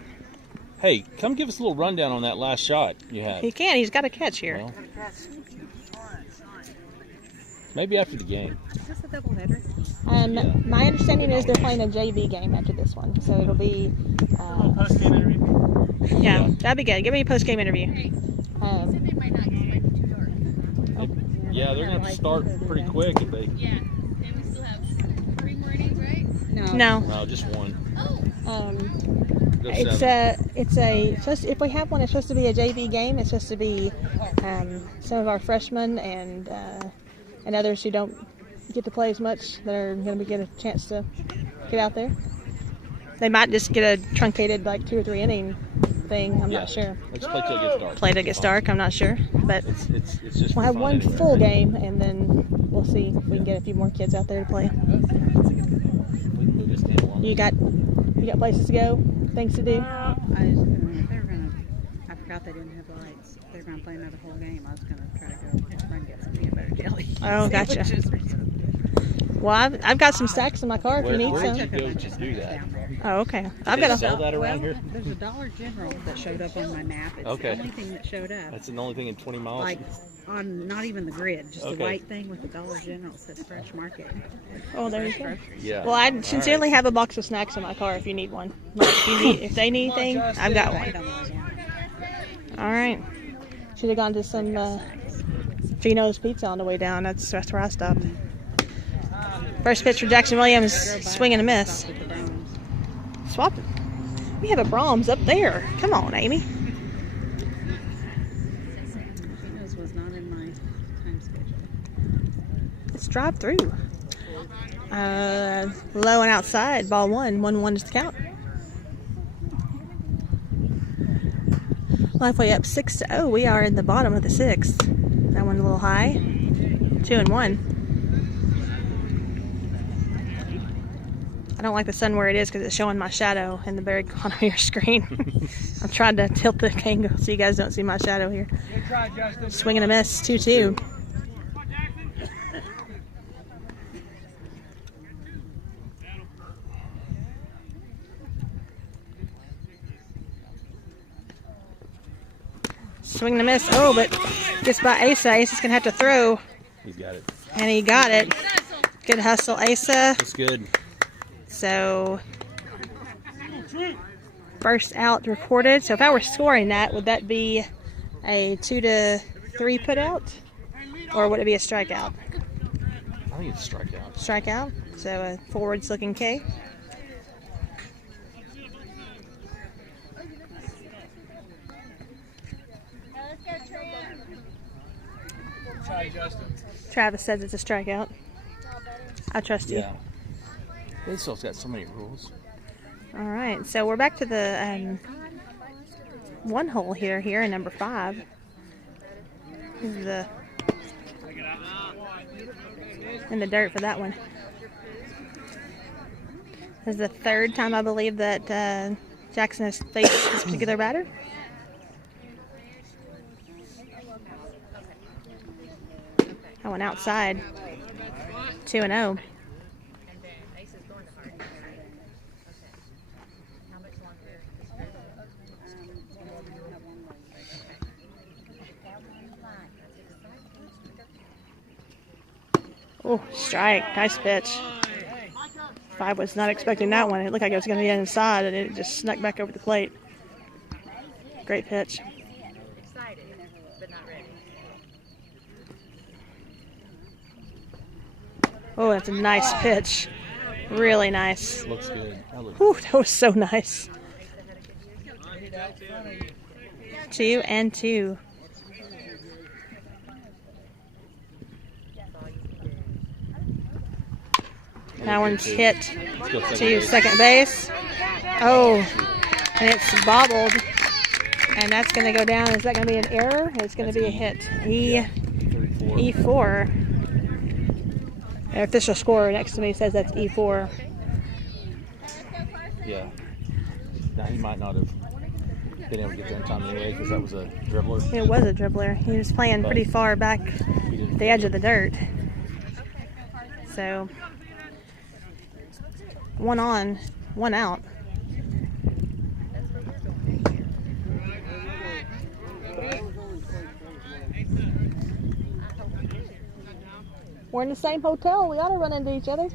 Hey, come give us a little rundown on that last shot you had. He can. He's got a catch here. Well, maybe after the game. Is this a doubleheader? Yeah. My understanding is they're playing a JV game after this one, so it'll be. Post-game interview. Yeah, Yeah. that'd be good. Give me a post-game interview. They might not, 'cause it might be too dark. Yeah, they're going to start pretty quick if they. Yeah, and we still have 3 more innings, right? No. No, just one. Oh, Go It's seven. if we have one, it's supposed to be a JV game. It's supposed to be some of our freshmen and others who don't get to play as much that are going to get a chance to get out there. They might just get a truncated 2 or 3 inning thing. I'm not sure. Let's play till it gets dark. Play till it gets dark. I'm not sure, but It's just we'll have fun one anyway, full right? game, and then we'll see if we can get a few more kids out there to play. We can move this damn along. You got places to go, things to do. I forgot they didn't have lights. They're gonna play another whole game. I was gonna try to go run get some peanut butter jelly. Oh, gotcha. Sandwiches or something. Well, I've got some stacks in my car if you need Where did some. you go to do that? Oh, okay. I've They got sell a. that around here? There's a Dollar General that showed up on my map. It's Okay. the only thing that showed up. That's the only thing in 20 miles. Like on not even the grid, just Okay. the white thing with the Dollar General that says Fresh Market. Oh, there you go. Yeah. Well, I sincerely have a box of snacks in my car if you need one. If they need anything, I've got I one. don't know. All right. Should have gone to some Gino's Pizza on the way down. That's where I stopped. First pitch for Jackson Williams, swing and a miss. With the Browns. Swap it. We have a Brahms up there. Come on, Amy. Gino's was not in my time schedule. Let's drive through. Low and outside, ball 1. 1-1 is the count. Halfway up 6-0. We are in the bottom of the 6th. That one a little high. 2-1. I don't like the sun where it is because it's showing my shadow in the very corner of your screen. I'm trying to tilt the angle so you guys don't see my shadow here. Swing and a miss, 2-2. Swing and a miss. Oh, but gets by Asa. Asa's going to have to throw. He's got it. And he got it. Good hustle, Asa. That's good. So, first out recorded. So if I were scoring that, would that be a 2-3 put out? Or would it be a strikeout? I think it's a strikeout. Strikeout. So a forwards looking K. Travis says it's a strikeout. I trust you. Yeah. Baseball's got so many rules. All right, so we're back to the one hole here in number 5. This is the in the dirt for that one. This is the 3rd time I believe that Jackson has faced this particular batter. That one outside. 2-0. Oh, strike. Nice pitch. 5 was not expecting that one. It looked like it was going to be inside, and it just snuck back over the plate. Great pitch. Excited, but not ready. Oh, that's a nice pitch. Really nice. Looks good. That looks Whew, that was so nice. 2-2. That one's hit to second base. Oh, and it's bobbled. And that's going to go down. Is that going to be an error? It's going to be a hit. E4. Our official scorer next to me says that's E4. Yeah. Now he might not have been able to get there in time anyway because that was a dribbler. It was a dribbler. He was playing pretty far back the edge of the dirt. So, 1 on, 1 out. We're in the same hotel. We ought to run into each other.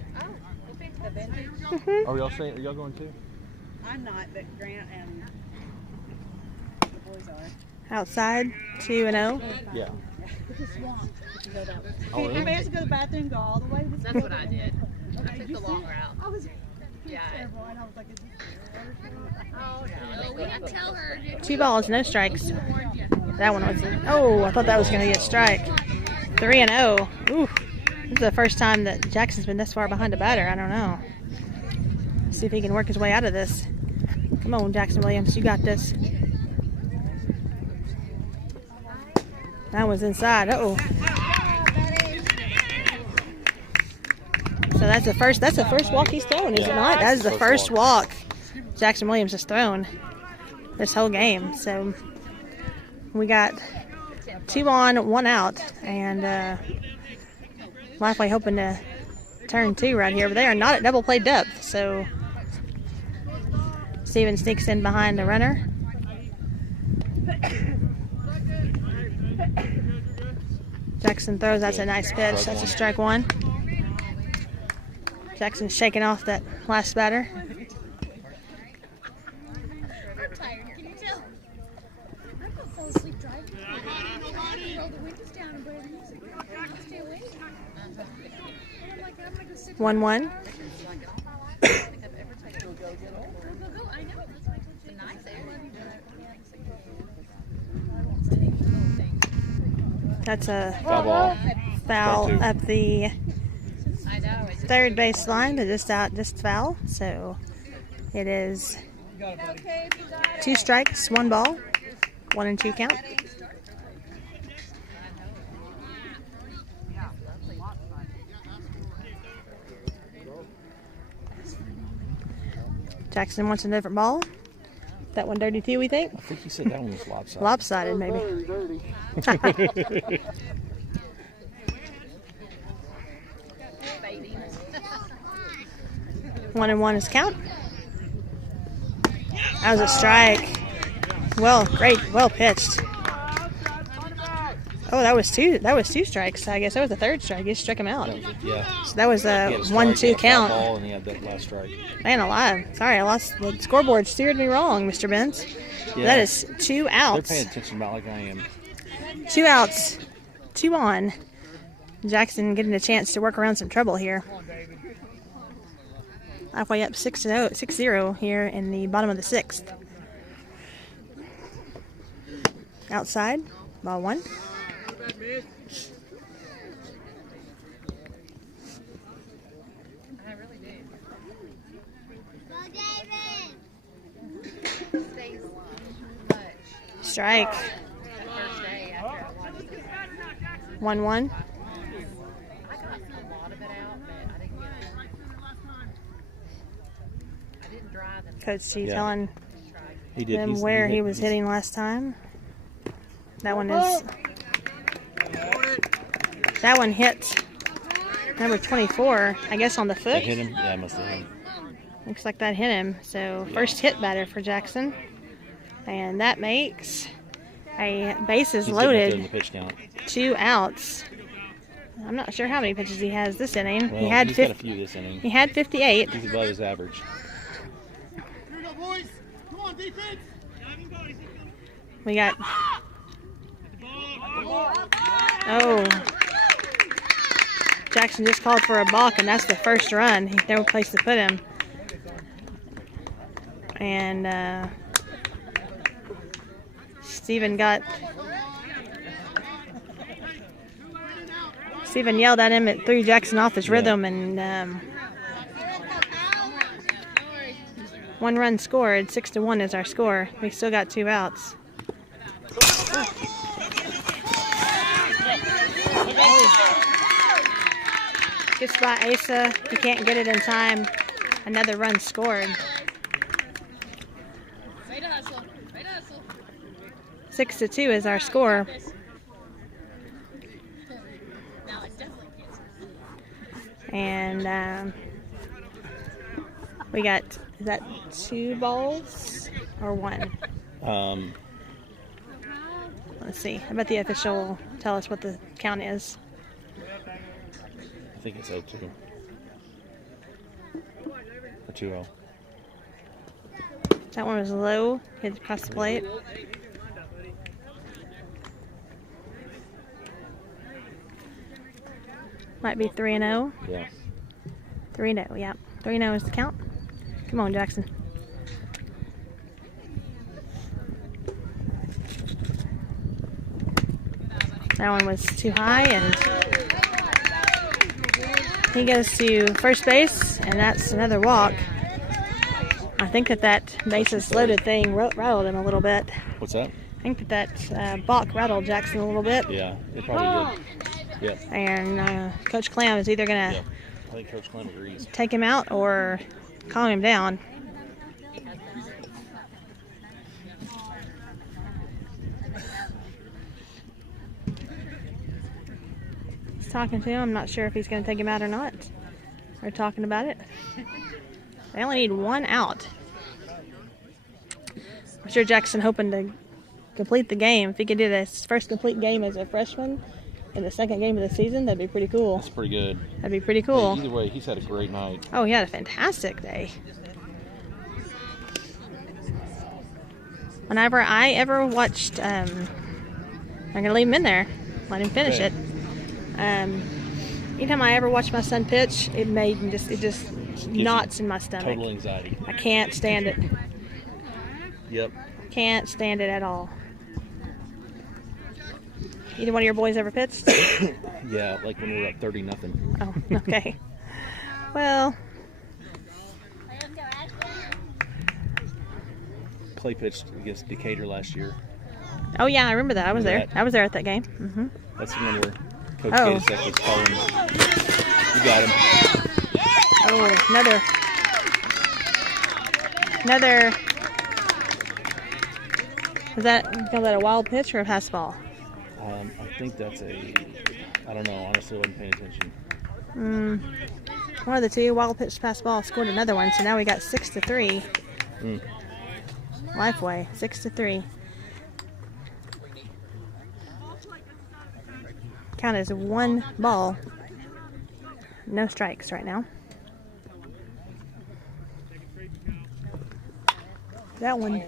Are y'all saying? Are y'all going too? I'm not, but Grant and the boys are. Outside, 2-0. Yeah. Hey, everybody has to go to the bathroom, go all the way. That's what I did. I took the long route. 2 balls, no strikes. That one was. Oh, I thought that was going to get a strike. 3-0. Ooh, this is the first time that Jackson's been this far behind a batter. I don't know. See if he can work his way out of this. Come on, Jackson Williams, you got this. That was inside. Uh-oh. So that's the first walk he's thrown, is it not? That is the first walk Jackson Williams has thrown this whole game. So we got 2 on, 1 out, and Lifeway hoping to turn 2 right here, but they are not at double play depth. So Steven sneaks in behind the runner. Jackson throws. That's a nice pitch. That's a strike 1. Jackson's shaking off that last batter. I'm tired, can you tell? I'm gonna fall asleep driving. Roll the windows down and put music. I'll stay awake. And I'm like, I'm gonna go sit 1-1. Go. I know. That's why I told you. Nice. That's a Foul. foul Strike 2. up the I know. third base line, but just foul. So it is 2 strikes, 1 ball, 1-2 count. Jackson wants a different ball. That one dirty too, we think? I think you said that one was lopsided. Lopsided, maybe. 1-1 is count. That was a strike. Well, great, well pitched. Oh, that was two strikes. I guess that was the third strike. He struck him out. Yeah. So that was He had a a strike, 1-2 he had a foul count. ball, and he had that last strike. Man alive. Sorry, I lost the scoreboard. Steered me wrong, Mr. Benz. Yeah. That is 2 They're outs. paying attention about like I am. 2 outs, 2 on. Jackson getting a chance to work around some trouble here. Halfway up 6-0 here in the bottom of the 6th. Outside, ball 1. Strike. 1-1. Coach C telling He did. them where he was hitting last time. That one is. That one hit number 24, I guess, on the That foot. hit him? Yeah, it must have hit him. Looks like that hit him. So first hit batter for Jackson. And that makes a bases He's getting up there in loaded. the pitch count. 2 outs. I'm not sure how many pitches he has this inning. Well, he had he's got a few this inning. He had 58. He's above his average. Here we go, boys. Come on, defense. We got. Oh. Jackson just called for a balk, and that's the first run. He no place to put him. And Steven yelled at him. It threw Jackson off his rhythm, and 1 run scored. 6-1 is our score. We still got 2 outs. Gets by Asa. He can't get it in time. Another run scored. 6-2 is our score. And we got, is that 2 balls or 1? Let's see. I bet the official will tell us what the count is. I think it's 0-2. Or 2-0. That one was low. Hit across the plate. Might be 3-0. Yeah. 3-0, yeah. 3-0 is the count. Come on, Jackson. That one was too high, and he goes to first base, and that's another walk. I think that bases loaded thing rattled him a little bit. What's that? I think that balk rattled Jackson a little bit. Yeah, it probably did. Yep. And Coach Clam is either going to I think Coach Clem agrees. take him out or calm him down. He's talking to him. I'm not sure if he's going to take him out or not. They're talking about it. They only need one out. I'm sure Jackson hoping to complete the game. If he could do this first complete game as a freshman in the second game of the season, that'd be pretty cool. That's pretty good. That'd be pretty cool. Either way, he's had a great night. Oh, he had a fantastic day. Whenever I ever watched, I'm gonna leave him in there, let him finish it. Anytime I ever watch my son pitch, it just knots in my stomach. Total anxiety. I can't stand it. Yep. Can't stand it at all. Either one of your boys ever pitched? Yeah, like when we were up 30-0. Oh, okay. Well, Clay pitched against Decatur last year. oh yeah, I remember that. I was there. Remember that? I was there at that game. Mm-hmm. That's the one where Coach Oh. Kadesek was calling. You got him. Oh, another. Was that a wild pitch or a fastball? I think that's I don't know. Honestly, I wasn't paying attention. One of the two. Wild pitch fastball scored another one, so now we got 6-3. Lifeway, 6-3. Count as 1 ball. No strikes right now. That one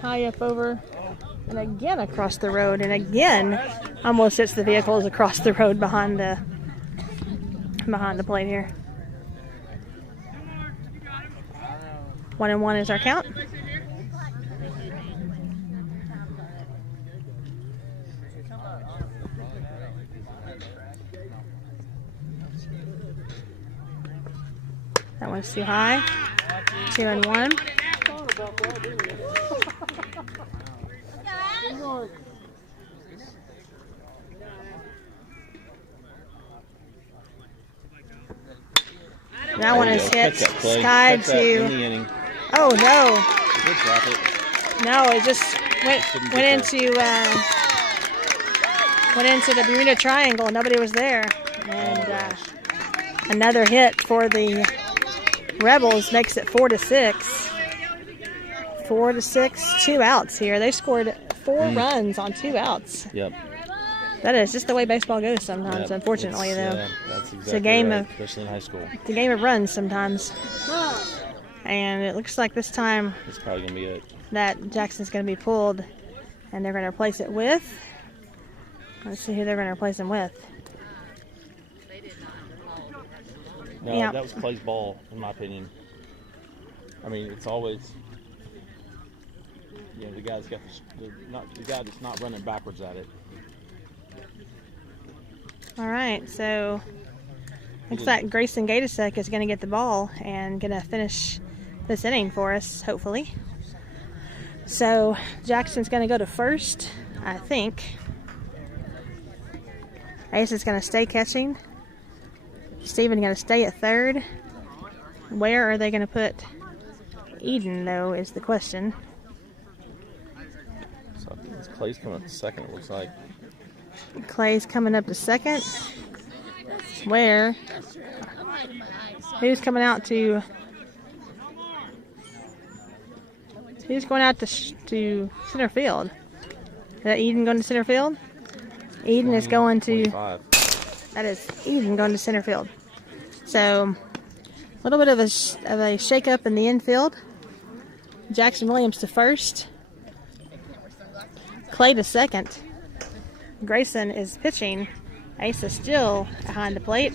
high up over and again across the road, and again almost hits the vehicles across the road behind the plate here. 1-1 is our count. That one's too high. 2-1. That one is hit sky to. Oh no! No, it just went into the Bermuda Triangle. Nobody was there, and another hit for the Rebels makes it 4-6. 4-6, 2 outs here. They scored 4 runs on 2 outs. Yep. That is just the way baseball goes sometimes, unfortunately, though. That's exactly It's a game right, of, especially in high school. it's a game of runs sometimes. And it looks like this time It's probably going to be it. that Jackson's going to be pulled, and they're going to replace it with. Let's see who they're going to replace him with. No, Yeah. that was Clay's ball, in my opinion. I mean, it's always, the guy's got the guy that's not running backwards at it. All right, so looks like Grayson Gadasek is going to get the ball and going to finish this inning for us, hopefully. So Jackson's going to go to first, I think. Ace is going to stay catching. Steven going to stay at third. Where are they going to put Eden, though, is the question. So I think Clay's coming up to second, it looks like. Clay's coming up to second. Where? Who's coming out to? Who's going out to center field? Is that Eden going to center field? Eden is going to. 25. That is Eden going to center field. So a little bit of a shake-up in the infield. Jackson Williams to first. Clay to second. Grayson is pitching. Ace is still behind the plate.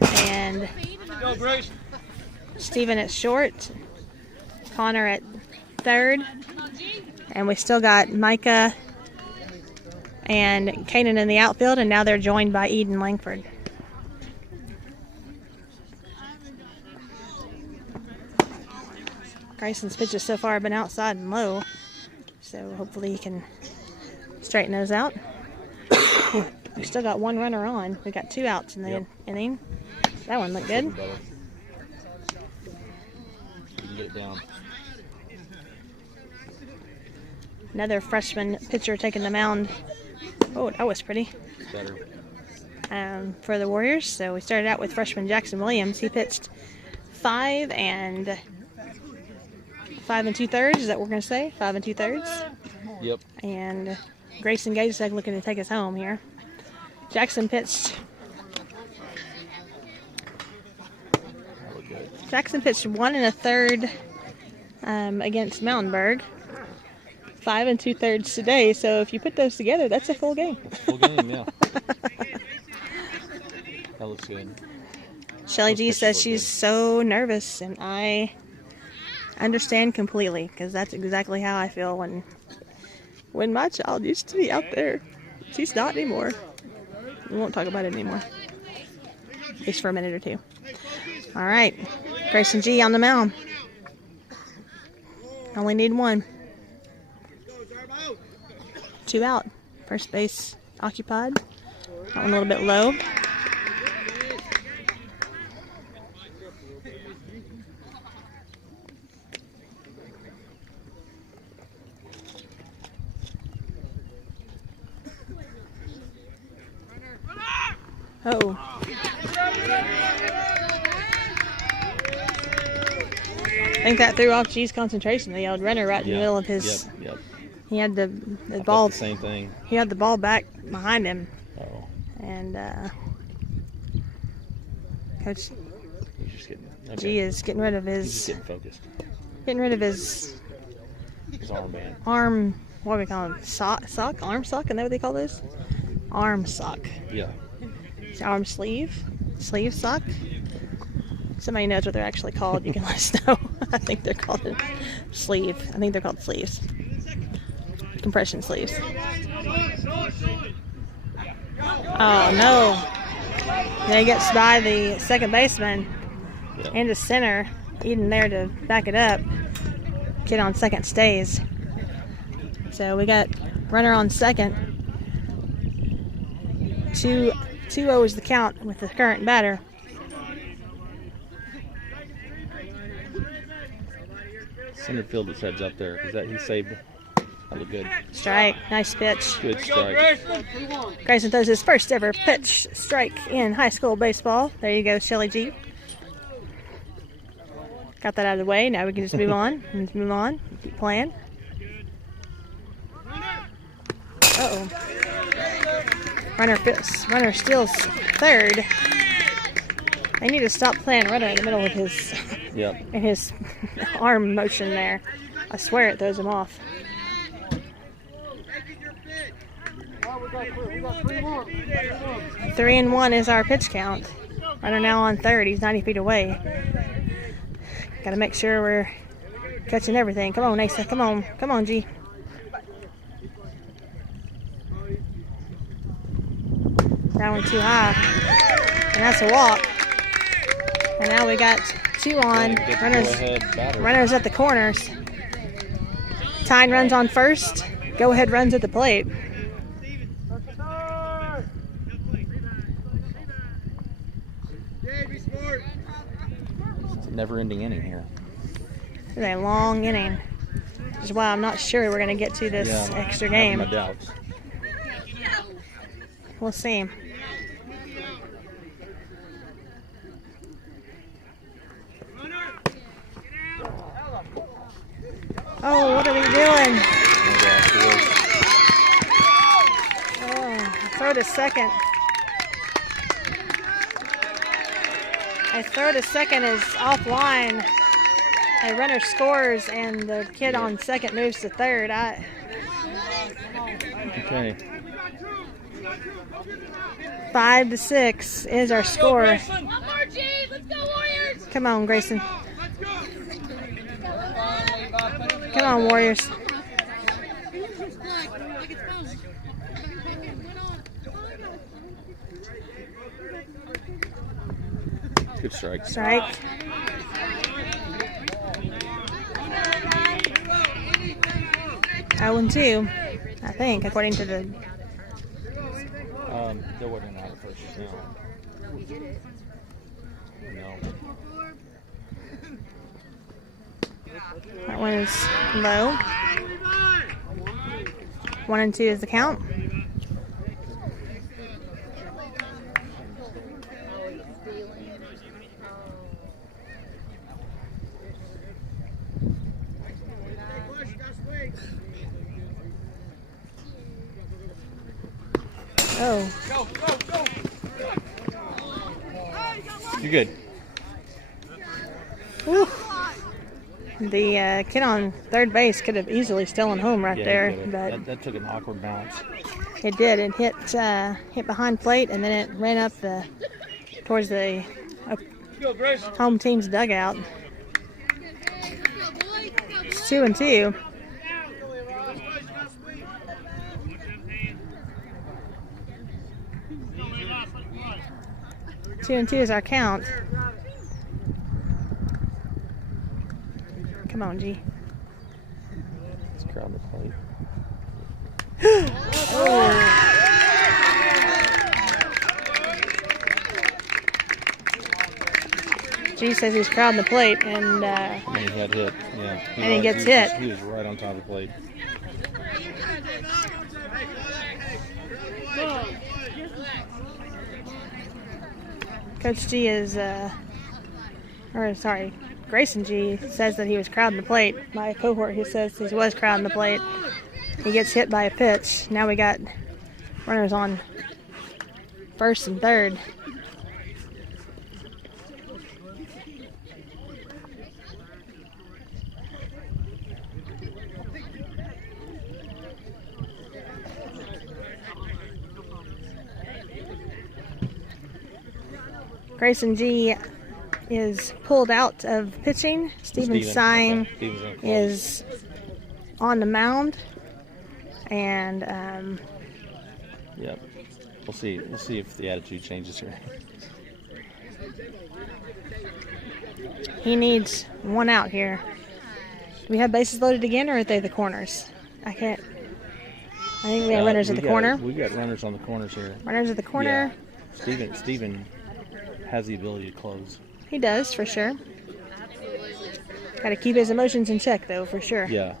And Steven at short, Connor at third, and we still got Micah and Kanan in the outfield, and now they're joined by Eden Langford. Grayson's pitches so far have been outside and low, so hopefully he can straighten those out. We still got one runner on. We got 2 outs in the inning. That one looked good. You can get it down. Another freshman pitcher taking the mound. Oh, that was pretty. Better. For the Warriors. So we started out with freshman Jackson Williams. He pitched 5 and 2/3. Is that what we're going to say? 5 2/3. Yep. And Grayson Gagesek looking to take us home here. Jackson pitched. That looked good. Jackson pitched 1 1/3 against Mountainburg. 5 2/3 today. So if you put those together, that's a full game. Full game, yeah. That looks good. Shelly Those G pitches says look she's good. so nervous, and I understand completely, because that's exactly how I feel when my child used to be out there. She's not anymore. We won't talk about it anymore. At least for a minute or two. All right. Grayson G on the mound. Only need 1. 2 out. First base occupied. That one a little bit low. Oh. I think that threw off G's concentration. They yelled runner right in the middle of his. Yep. He had the I ball. thought the same thing. He had the ball back behind him, Oh, and Coach he's just getting. Okay. G is getting rid of He's just his getting focused. His armband. arm. What do we call it? Sock? Arm sock? Isn't that what they call this? Arm sock. Yeah. Arm sleeve sock. Somebody knows what they're actually called. You can let us know. I think they're called a sleeve. I think they're called sleeves. Compression sleeves. Oh no! Then he gets by the second baseman Yep. into center. Eden there to back it up. Kid on second stays. So we got runner on second. 2-0 is the count with the current batter. Center field was heads up there. Is that he saved? That looked good. Strike. Nice pitch. Good strike. Grayson throws his first ever pitch strike in high school baseball. There you go, Shelly G. Got that out of the way. Now we can just move on. Let's move on. Keep playing. Uh-oh. Runner steals third. They need to stop playing runner in the middle of his Yep. in his arm motion there. I swear it throws him off. We got 3 more. 3-1 is our pitch count. Runner now on third. He's 90 feet away. Got to make sure we're catching everything. Come on, Asa. Come on. Come on, G. That one too high. And that's a walk. And now we got 2 on. Runners at the corners. Tyne runs on first. Go ahead runs at the plate. It's a never-ending inning here. It's a long inning. Which is why I'm not sure we're going to get to this extra I have game. my doubts. We'll see. Oh, what are we doing? Oh, throw to second. A throw to second is offline. A runner scores and the kid on second moves to third. Okay. 5-6 is our score. One more, G. Let's go, Warriors. Come on, Grayson. Come on, Warriors. Good strike. Strike. Oh, and 2, I think, according to the. There wasn't an out at first. No. That one is low. 1 and 2 is the count. Oh. You're good. Whew. The kid on third base could have easily stolen home right there, but that took an awkward bounce. it did. It hit behind plate, and then it ran up towards the home team's dugout. It's 2 and 2. Two and 2 is our count. Come on, G. Let's crowd the plate. G says he's crowding the plate, and he got hit. Yeah. And he gets hit. He was right on top of the plate. Coach G is, Grayson G says that he was crowding the plate. My cohort, he says he was crowding the plate. He gets hit by a pitch. Now we got runners on first and third. Grayson G is pulled out of pitching. Steven Syme is on the mound, and yep. We'll see. We'll see if the attitude changes here. He needs 1 out here. Do we have bases loaded again, or are they the corners? I think we have runners at the corner. We got runners on the corners here. Runners at the corner. Yeah. Steven has the ability to close. He does, for sure. Got to keep his emotions in check, though, for sure. Yeah.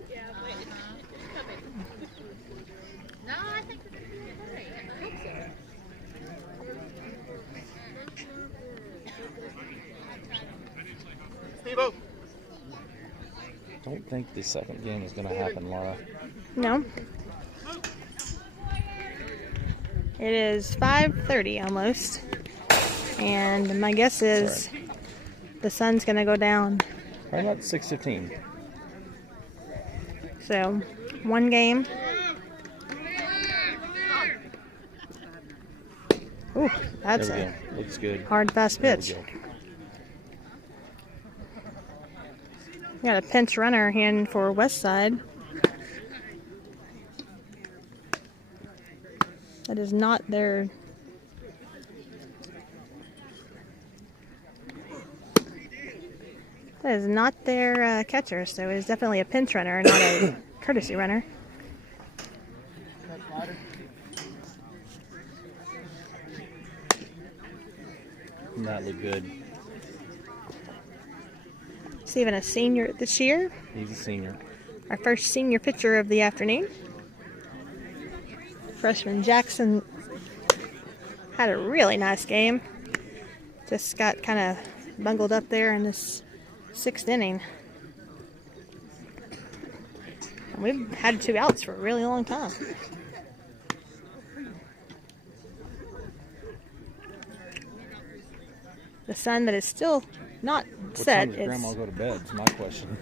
Don't think the second game is going to happen, Laura. No. It is 5:30 almost. And my guess is the sun's going to go down. Right about 6:15. So, 1 game. Ooh, that's a looks good. hard, fast pitch. We got a pinch runner in for Westside. That is not their... That is not their catcher, so it's definitely a pinch runner, not a courtesy runner. That looked good. Steven, a senior this year. He's a senior. Our first senior pitcher of the afternoon. Freshman Jackson had a really nice game. Just got kind of bungled up there in this 6th inning. And we've had 2 outs for a really long time. The sun that is still not set. What time does Grandma go to bed? Is my question.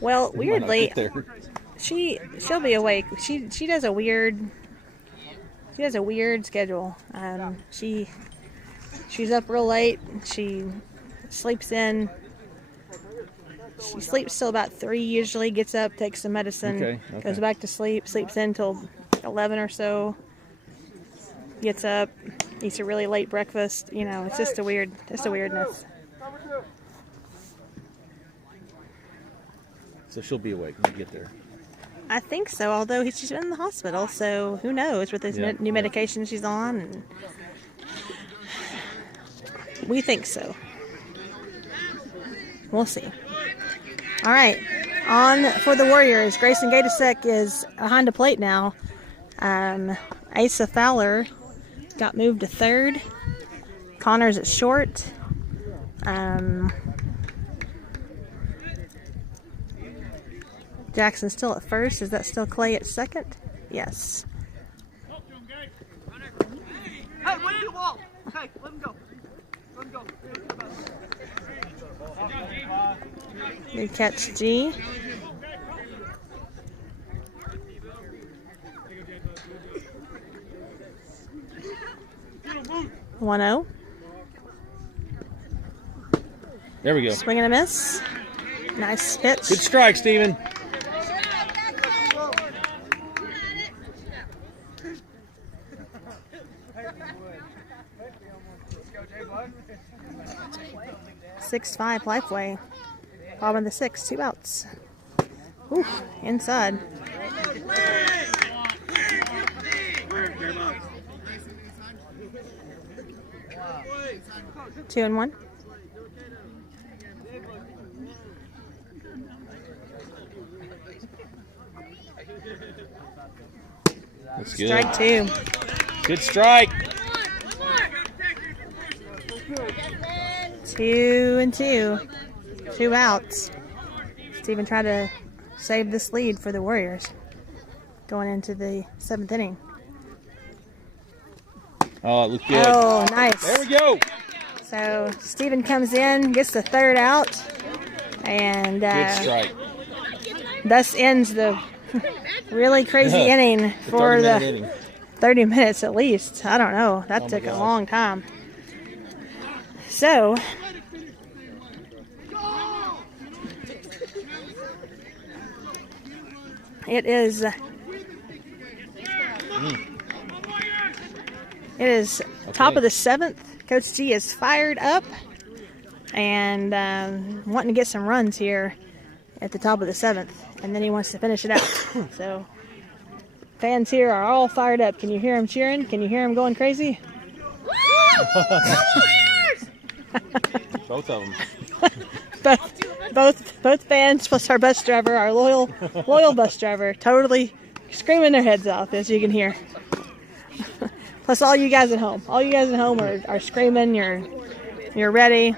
Well, weirdly, Might not get there. she'll be awake. She does a weird schedule. She's up real late. She sleeps in She sleeps till about 3 usually, gets up, takes some medicine, Okay. goes back to sleep, sleeps in till 11 or so, gets up, eats a really late breakfast. You know, it's just a weirdness. So she'll be awake when we get there. I think so, although she's been in the hospital, so who knows with this new medication she's on. And we think so. We'll see. All right, on for the Warriors. Grayson Gatasek is behind the plate now. Asa Fowler got moved to third. Connor's at short. Jackson's still at first. Is that still Clay at second? Yes. Hey, wait the wall. Hey, let him go. Let him go. Good catch, G. One 0. There we go. Swing and a miss. Nice pitch. Good strike, Steven. Let's 6-5 Lifeway. Bottom of the 6, 2 outs. Ooh, inside. Two and one. That's good. Strike two. Good strike. 2 and 2. 2 outs. Steven tried to save this lead for the Warriors going into the 7th inning. Oh, it looked good. Oh, nice. There we go. So Steven comes in, gets the third out, and Good strike. thus ends the really crazy inning for 30-minute the inning. 30 minutes at least. I don't know. That Oh took my a gosh. long time. So, it is top of the 7th. Coach G is fired up and wanting to get some runs here at the top of the 7th, and then he wants to finish it out. So fans here are all fired up. Can you hear them cheering? Can you hear them going crazy? Both of them. both fans plus our bus driver, our loyal bus driver, totally screaming their heads off, as you can hear. Plus all you guys at home. All you guys at home are screaming. You're ready.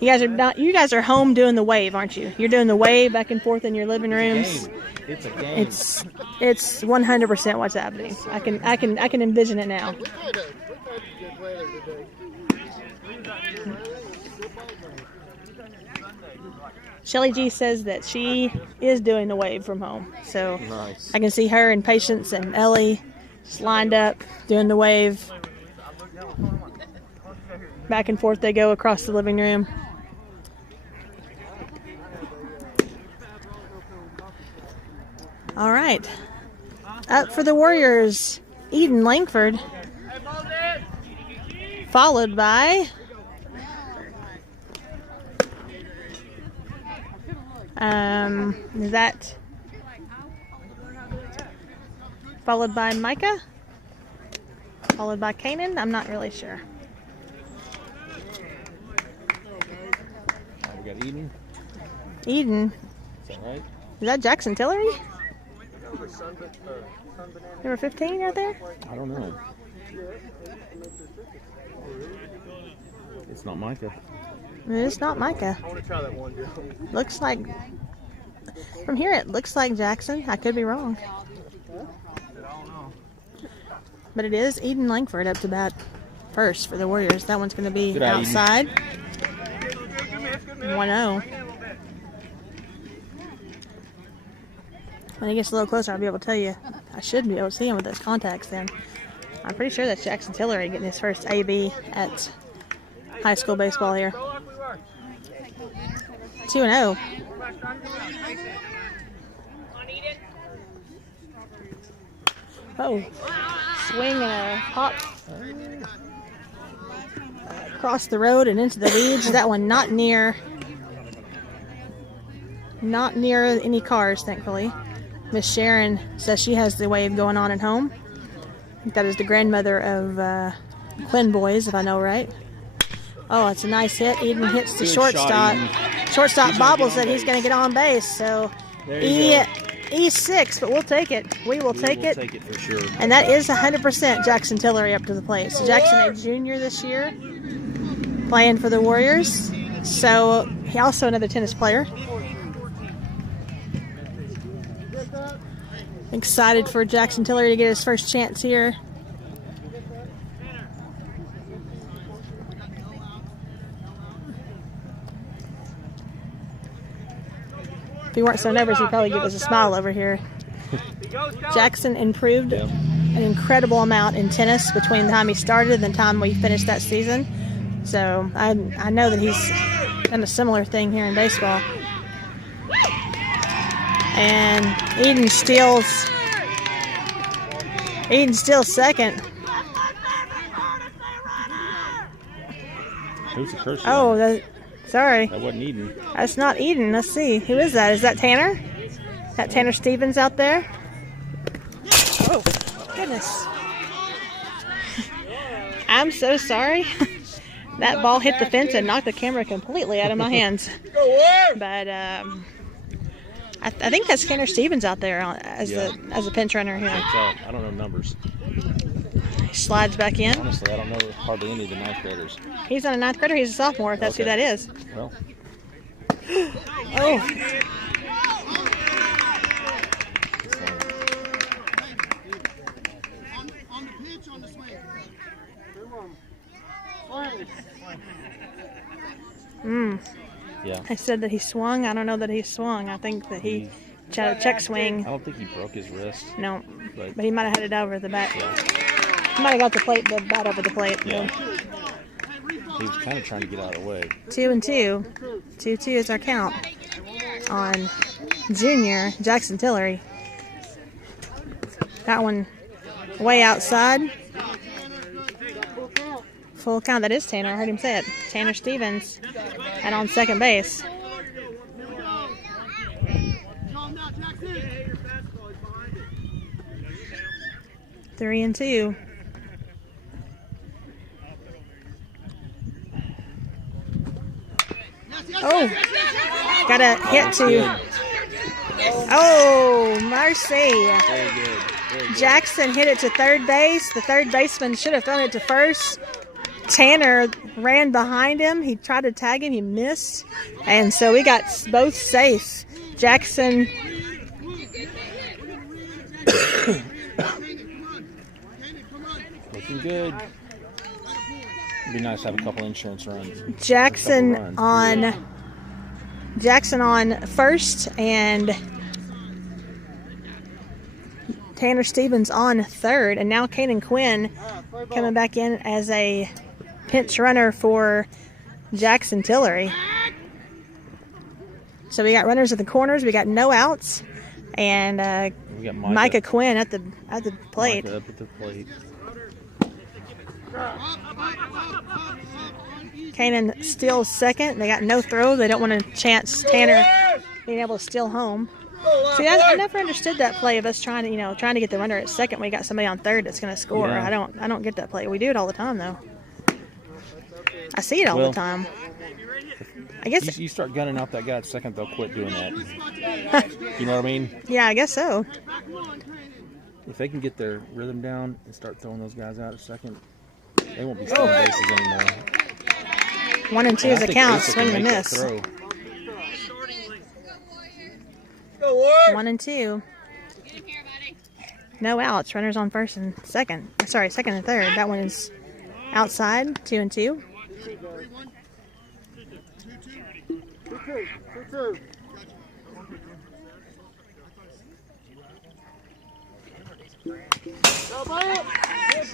You guys are home doing the wave, aren't you? You're doing the wave back and forth in your living rooms. It's a game. It's 100% what's happening. I can envision it now. Shelly G says that she is doing the wave from home. So Nice. I can see her and Patience and Ellie just lined up doing the wave. Back and forth they go across the living room. All right. Up for the Warriors, Eden Langford. Followed by is that followed by Micah? Followed by Kanan? I'm not really sure. We got Eden. Eden. Is that right? Is that Jackson Tillery? Number 15 right there? I don't know. It's not Micah. It's not Micah. I want to try that one deal. Looks like, from here it looks like Jackson. I could be wrong. But it is Eden Langford up to bat first for the Warriors. That one's going to be Good eye, Eden. outside. 1-0. When he gets a little closer, I'll be able to tell you. I should be able to see him with those contacts then. I'm pretty sure that's Jackson Tillery getting his first AB at high school baseball here. 2-0. Oh, swing and a hop across the road and into the weeds. That one not near any cars, thankfully. Miss Sharon says she has the wave going on at home. I think that is the grandmother of Quinn boys, if I know right. Oh, it's a nice hit. Eden hits the Good shortstop. shot, Shortstop bobbles it. He's going to get on base. So E6, but we'll take it. We will take it. Take it for sure. And that is 100% Jackson Tillery up to the plate. So Jackson, a junior this year, playing for the Warriors. So he also another tennis player. Excited for Jackson Tillery to get his first chance here. If he weren't so nervous, he'd probably give us a smile over here. Jackson improved an incredible amount in tennis between the time he started and the time we finished that season. So I know that he's done a similar thing here in baseball. And Eden steals second. Who's the first Oh, one? sorry. That wasn't Eden. That's not Eden. Let's see. Who is that? Is that Tanner? Is that Tanner Stevens out there? Oh, goodness. I'm so sorry. That ball hit the fence and knocked the camera completely out of my hands. But I think that's Tanner Stevens out there as a pinch runner here. I don't know numbers. He slides back in. Honestly, I don't know hardly any of the ninth graders. He's not a ninth grader. He's a sophomore, if that's who that is. Well. Oh. Yeah. I said that he swung. I don't know that he swung. I think that he tried a check swing. I don't think he broke his wrist. No, But but he might have had it over the bat. He might have got the bat over the plate. yeah. He was kind of trying to get out of the way. 2-2. 2-2 is our count on junior Jackson Tillery. That one way outside. Full count. That is Tanner. I heard him say it. Tanner Stevens. And on second base. Three and two. Oh, got a hit to. Oh, mercy. Very good. Very good. Jackson hit it to third base. The third baseman should have thrown it to first. Tanner ran behind him. He tried to tag him. He missed. And so we got both safe. Jackson. Looking good. It'd be nice to have a couple insurance runs. Jackson runs. on first and Tanner Stevens on third, and now Kanan Quinn coming back in as a pinch runner for Jackson Tillery. So we got runners at the corners, we got no outs, and We got Micah Quinn at the plate. Micah up at the plate. Kanan steals second. They got no throw. They don't want to chance Tanner being able to steal home. See, I never understood that play of us trying to get the runner at second. We got somebody on third that's going to score. Yeah. I don't get that play. We do it all the time though. I see it all the time. I guess. You start gunning out that guy at second, they'll quit doing that. You know what I mean? Yeah, I guess so. If they can get their rhythm down and start throwing those guys out at second, they won't be stealing bases anymore. 1 and 2 is a count. Swing and a Make that miss. throw. 1 and 2. No outs. Runners on first and second. Sorry, second and third. That one is outside. 2 and 2.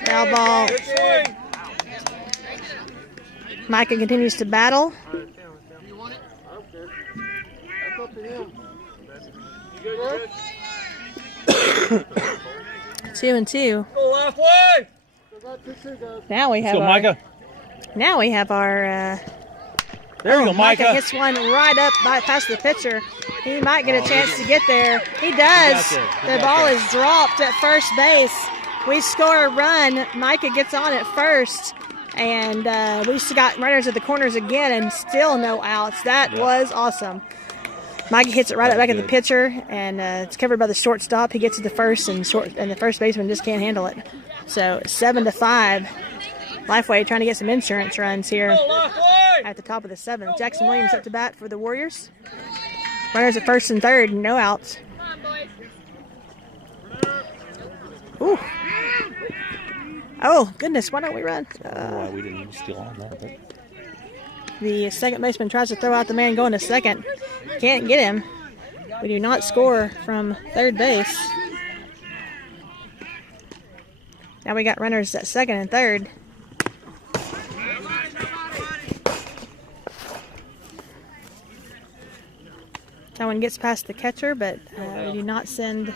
Foul ball. Micah continues to battle. Two and two. Go left way. Now we have Let's go, our. Micah. Now we have our. There you go, Micah. Hits one right up past the pitcher. He might get a chance to get there. He does. got there. The ball is dropped at first base. We score a run. Micah gets on at first. And we still got runners at the corners again and still no outs. That was awesome. Micah hits it right up back at the pitcher, and it's covered by the shortstop. He gets to the first, and the first baseman just can't handle it. So 7-5. Lifeway trying to get some insurance runs here at the top of the seventh. Jackson Williams up to bat for the Warriors. Runners at first and third, no outs. Ooh. Oh, goodness, why don't we run? We didn't even steal on that. But... The second baseman tries to throw out the man going to second. Can't get him. We do not score from third base. Now we got runners at second and third. That one gets past the catcher, but we do not send.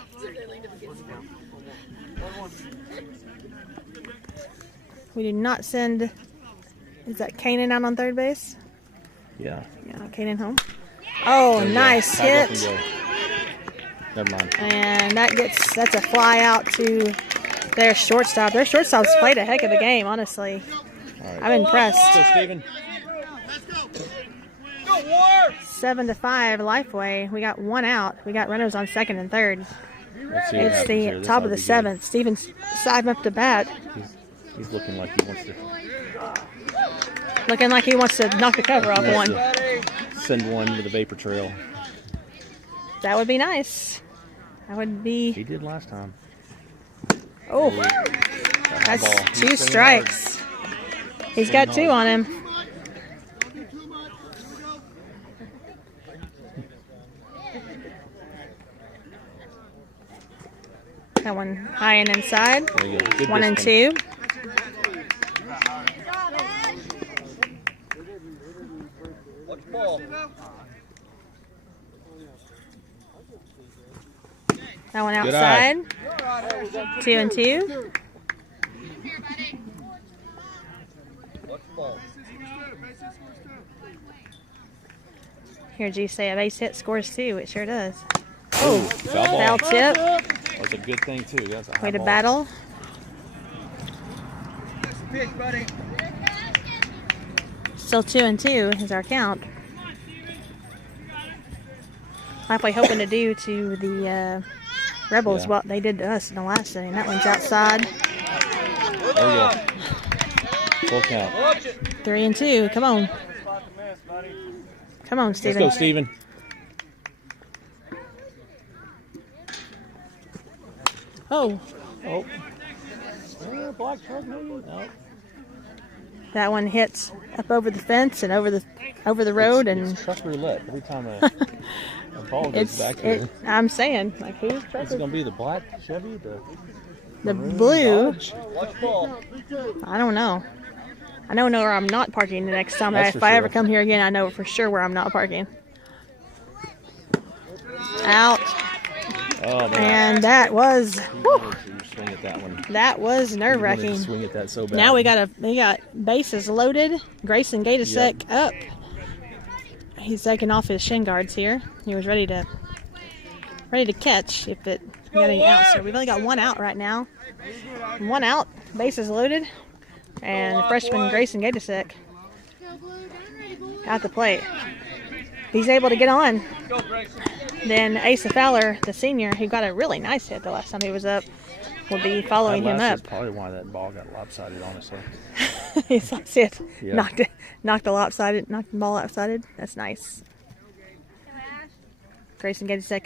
We do not send. Is that Kanan out on third base? Yeah. Yeah, Kanan home. Oh, nice hit. Never mind. And that's a fly out to their shortstop. Their shortstop's played a heck of a game, honestly. All right. I'm impressed. So, Steven. 7-5 Lifeway. We got one out. We got runners on second and third. Let's see what It's happens the here. This top ought of the to be seventh. Steven's side up to bat. good. He's looking like he wants to. Looking like he wants to knock the cover off one. Send one to the vapor trail. That would be nice. That would be. He did last time. Oh, That ball. that's He's two swinging strikes. He's got two on him. That one high and inside. There you go. Good 1 and discipline. 2. That one Good outside. 2 and 2. Here, G say a base hit scores 2. It sure does. Oh, foul Foul ball. tip. That's a good thing too. That's a high Way to ball. battle. Still 2 and 2 is our count. Lifeway hoping to do to the Rebels what they did to us in the last inning. That one's outside. There you go. Full count. 3 and 2. Come on. Come on, Let's Steven. go, Steven. Oh, Oh. Black truck, maybe? No. that one hits up over the fence and over the road, and It's truck roulette. Every time a ball goes back here. I'm saying, like, whose truck It's is going to be the black Chevy, the blue? Dodge? Watch ball. I don't know. I don't know where I'm not parking the next time. That's If for I ever sure. come here again, I know for sure where I'm not parking. Out. Oh, man. And that was Swing at that one. that was nerve You wanted to wracking. swing at that so bad. Now we got bases loaded. Grayson Gatasek up. He's taking off his shin guards here. He was ready to catch if it got any outs. So we've only got one out right now. One out, bases loaded, and freshman Grayson Gatasek at the plate. He's able to get on. Then Asa Fowler, the senior, who got a really nice hit the last time he was up, will be following him That's up. probably why that ball got lopsided, honestly. He's lost it. Yeah. Knocked the ball lopsided. That's nice. Grayson gets a up.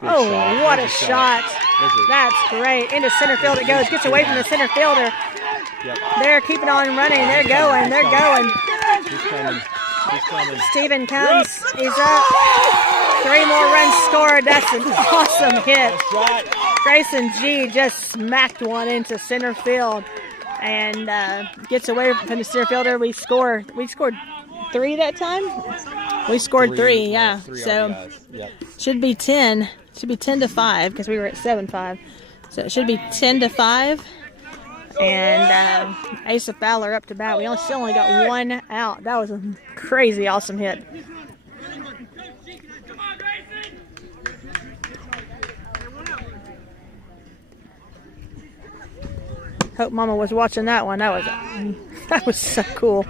Good Oh, shot. what There's a shot. That's That's great. Into center field it goes. Gets away from the center fielder. Yep. They're keeping on running. They're going. They're going. He's coming. He's coming. Steven comes. He's up. 3 more runs scored. That's an awesome hit. Grayson G just smacked one into center field and gets away from the center fielder. We scored 3 that time? We scored 3, yeah. Three So RBIs. Yep. should be 10. Should be 10-5 because we were at 7-5. So it should be 10-5. And Asa Fowler up to bat. We still only got 1 out. That was a crazy awesome hit. Hope Mama was watching that one. That was so cool.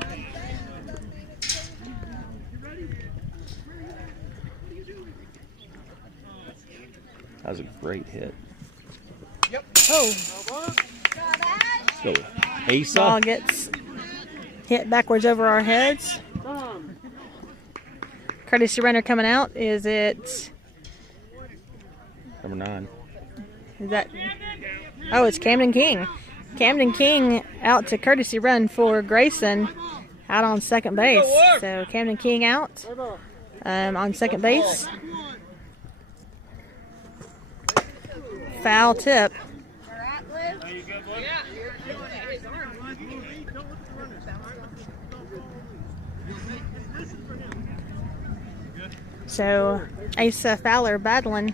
That was a great hit. Oh, Go. Asa. ball gets hit backwards over our heads. Courtesy runner coming out. Is it? Number 9. Is that? Oh, it's Camden King. Camden King out to courtesy run for Grayson out on second base. So Camden King out on second base. Foul tip. So Asa Fowler battling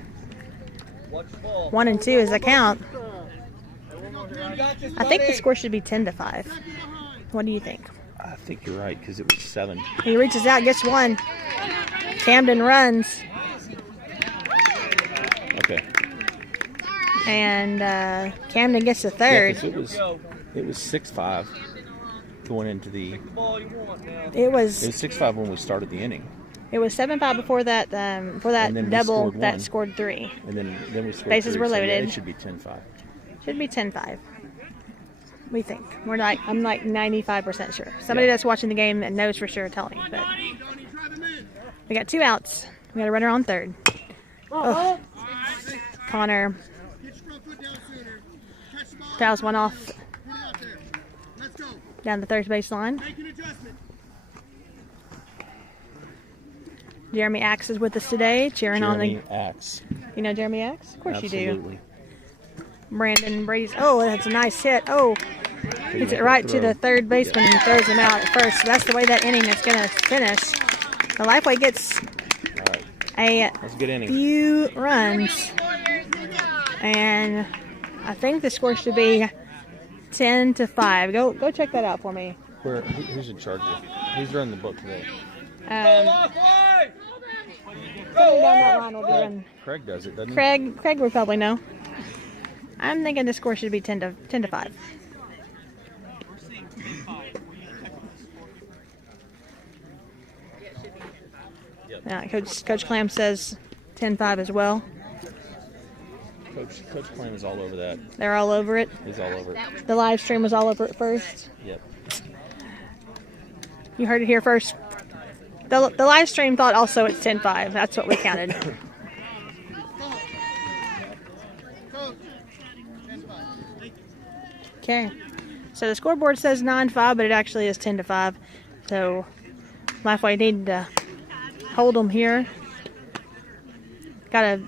1 and 2 is the count. I think the score should be 10-5. What do you think? I think you're right because it was 7. He reaches out, gets 1. Camden runs, Okay. and Camden gets the Yeah, third. 'cause it was 6-5 going into the. It was 6-5 when we started the inning, 7-5 before that And then we double scored that 1. scored 3. and then we scored. Bases 3, were so yeah, loaded. it should be 10-5. Should be 10-5. We think. I'm like 95% sure. Somebody Yeah. that's watching the game that knows for sure tell me. But we got 2 outs. We got a runner on third. Oh. Connor fouls one off down the third baseline. Jeremy Axe is with us today, cheering Jeremy on Axe. the. You know Jeremy Axe? Of course you do. Absolutely. Brandon Brady's. Oh, that's a nice hit. Oh, hits it right to the third baseman and throws him out at first. So that's the way that inning is going to finish. The Lifeway gets All right. a That's a good inning. few runs, and I think the score should be 10-5. Go check that out for me. Who's in charge of it? Who's running the book today? Somebody down that line will be running. Craig does it, doesn't he? Craig would probably know. I'm thinking the score should be 10-5. Coach Clam says 10-5 as well. Coach Clam is all over that. They're all over it. He's all over it. The live stream was all over it first. Yep. You heard it here first. The live stream thought also it's 10-5. That's what we counted. Okay. So the scoreboard says 9-5, but it actually is 10-5. So Lifeway need to hold them here. Got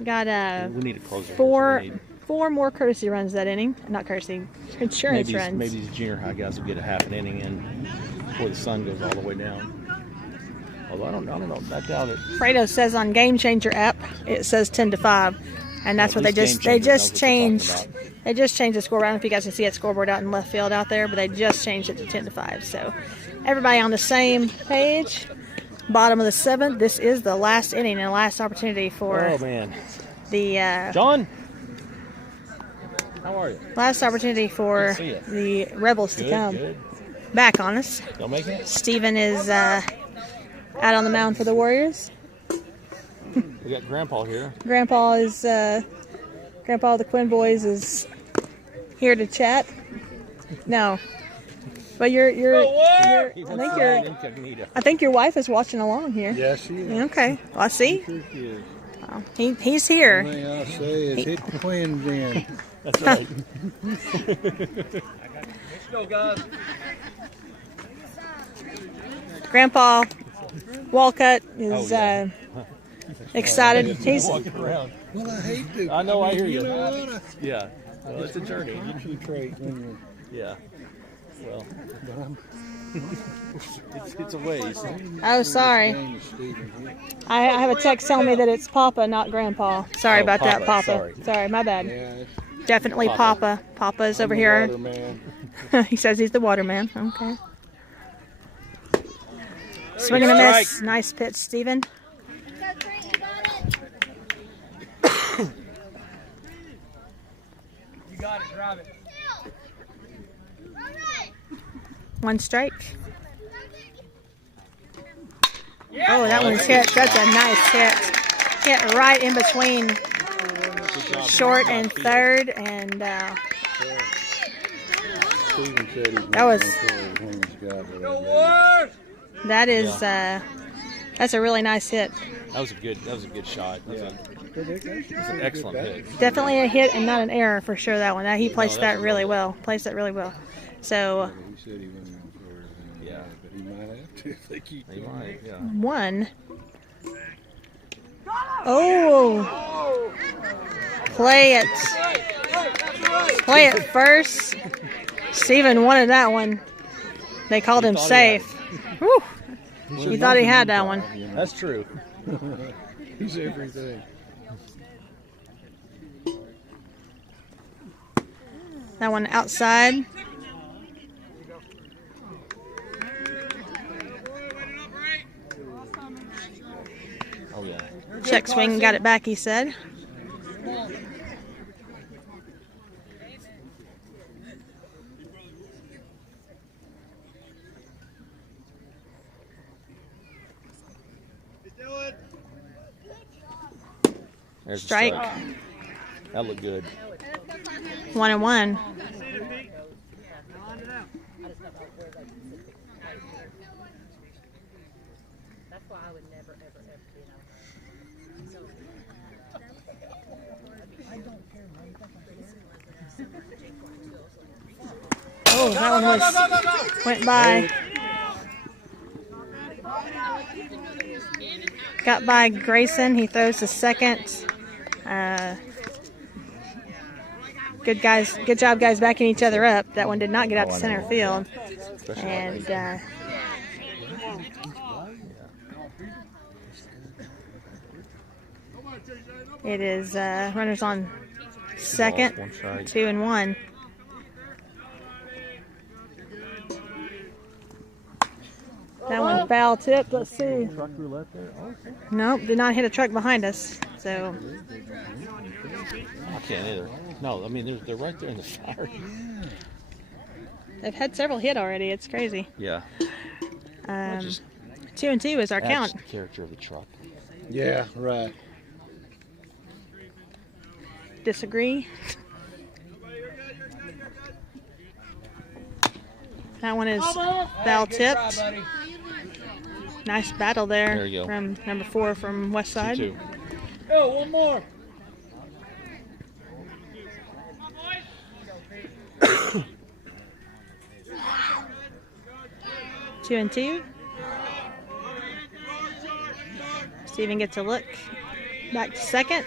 We need a closer. four more courtesy runs that inning. Not courtesy, insurance runs. Maybe these junior high guys will get a half an inning in before the sun goes all the way down. Although I don't know. I doubt it. Fredo says on Game Changer app it says 10-5, and that's Well, what at least they Game Changer knows just what they're changed. talking about. They just changed the score. I don't know if you guys can see that scoreboard out in left field out there, but they just changed it to 10-5. So everybody on the same page. Bottom of the 7th. This is the last inning and last opportunity for Oh man, the John, how are you? last opportunity for Good to the Rebels to come Good. back on us. Y'all making it? Steven is out on the mound for the Warriors. We got Grandpa here. Grandpa of the Quinn boys is here to chat. No, but I think your wife is watching along here. Yes, she is. Okay, well, I see. Sure she is. He's here. The thing I say is hit the Twins in. That's right. Grandpa Walcott is yeah. excited. He's Walking around. Well, I hate to. I know. I hear you. You know what? Yeah. Well, it's a journey. Get you a trait, wouldn't you? Yeah. Well, it's a ways. Oh, sorry. I have a text telling me that it's Papa, not Grandpa. Sorry Oh, about that, Papa, Papa. Sorry, my bad. Yeah, Definitely Papa. Papa's over here. man. He says he's the waterman. Okay. Swing and a miss. Nice pitch, Steven. You got it, grab it. One strike. Oh, that one's hit. That's a nice hit. Hit right in between short and third, and Steven said he's that was. That is. Yeah. That's a really nice hit. That was a good shot. That was an excellent hit. Definitely a hit and not an error for sure. That one. He placed that really well. Placed that really well. So. He said he wasn't going for it. Yeah. But he might have to if they keep He might, yeah. One. Oh. Play it. Play it first. Steven wanted that one. They called him safe. Whew. He thought he had that one. That's true. He's everything. That one outside. Oh yeah. Check swing, got it back, he said. There's a Strike. That looked good. 1-1. Oh, that one went by. Got by Grayson. He throws the second. Good job, guys, backing each other up. That one did not get out to center field. And it is runners on second, 2-1. That one foul tipped. Let's see. Nope, did not hit a truck behind us. So I can't either. No, I mean they're right there in the fire. they've had several hit already. It's crazy. Yeah. 2-2 is our count. The character of the truck. Yeah, right. Disagree. That one is foul tipped. Nice battle there you go. from number 4 from Westside. 2-2. Go, one more. 2-2. Steven gets a look. Back to second.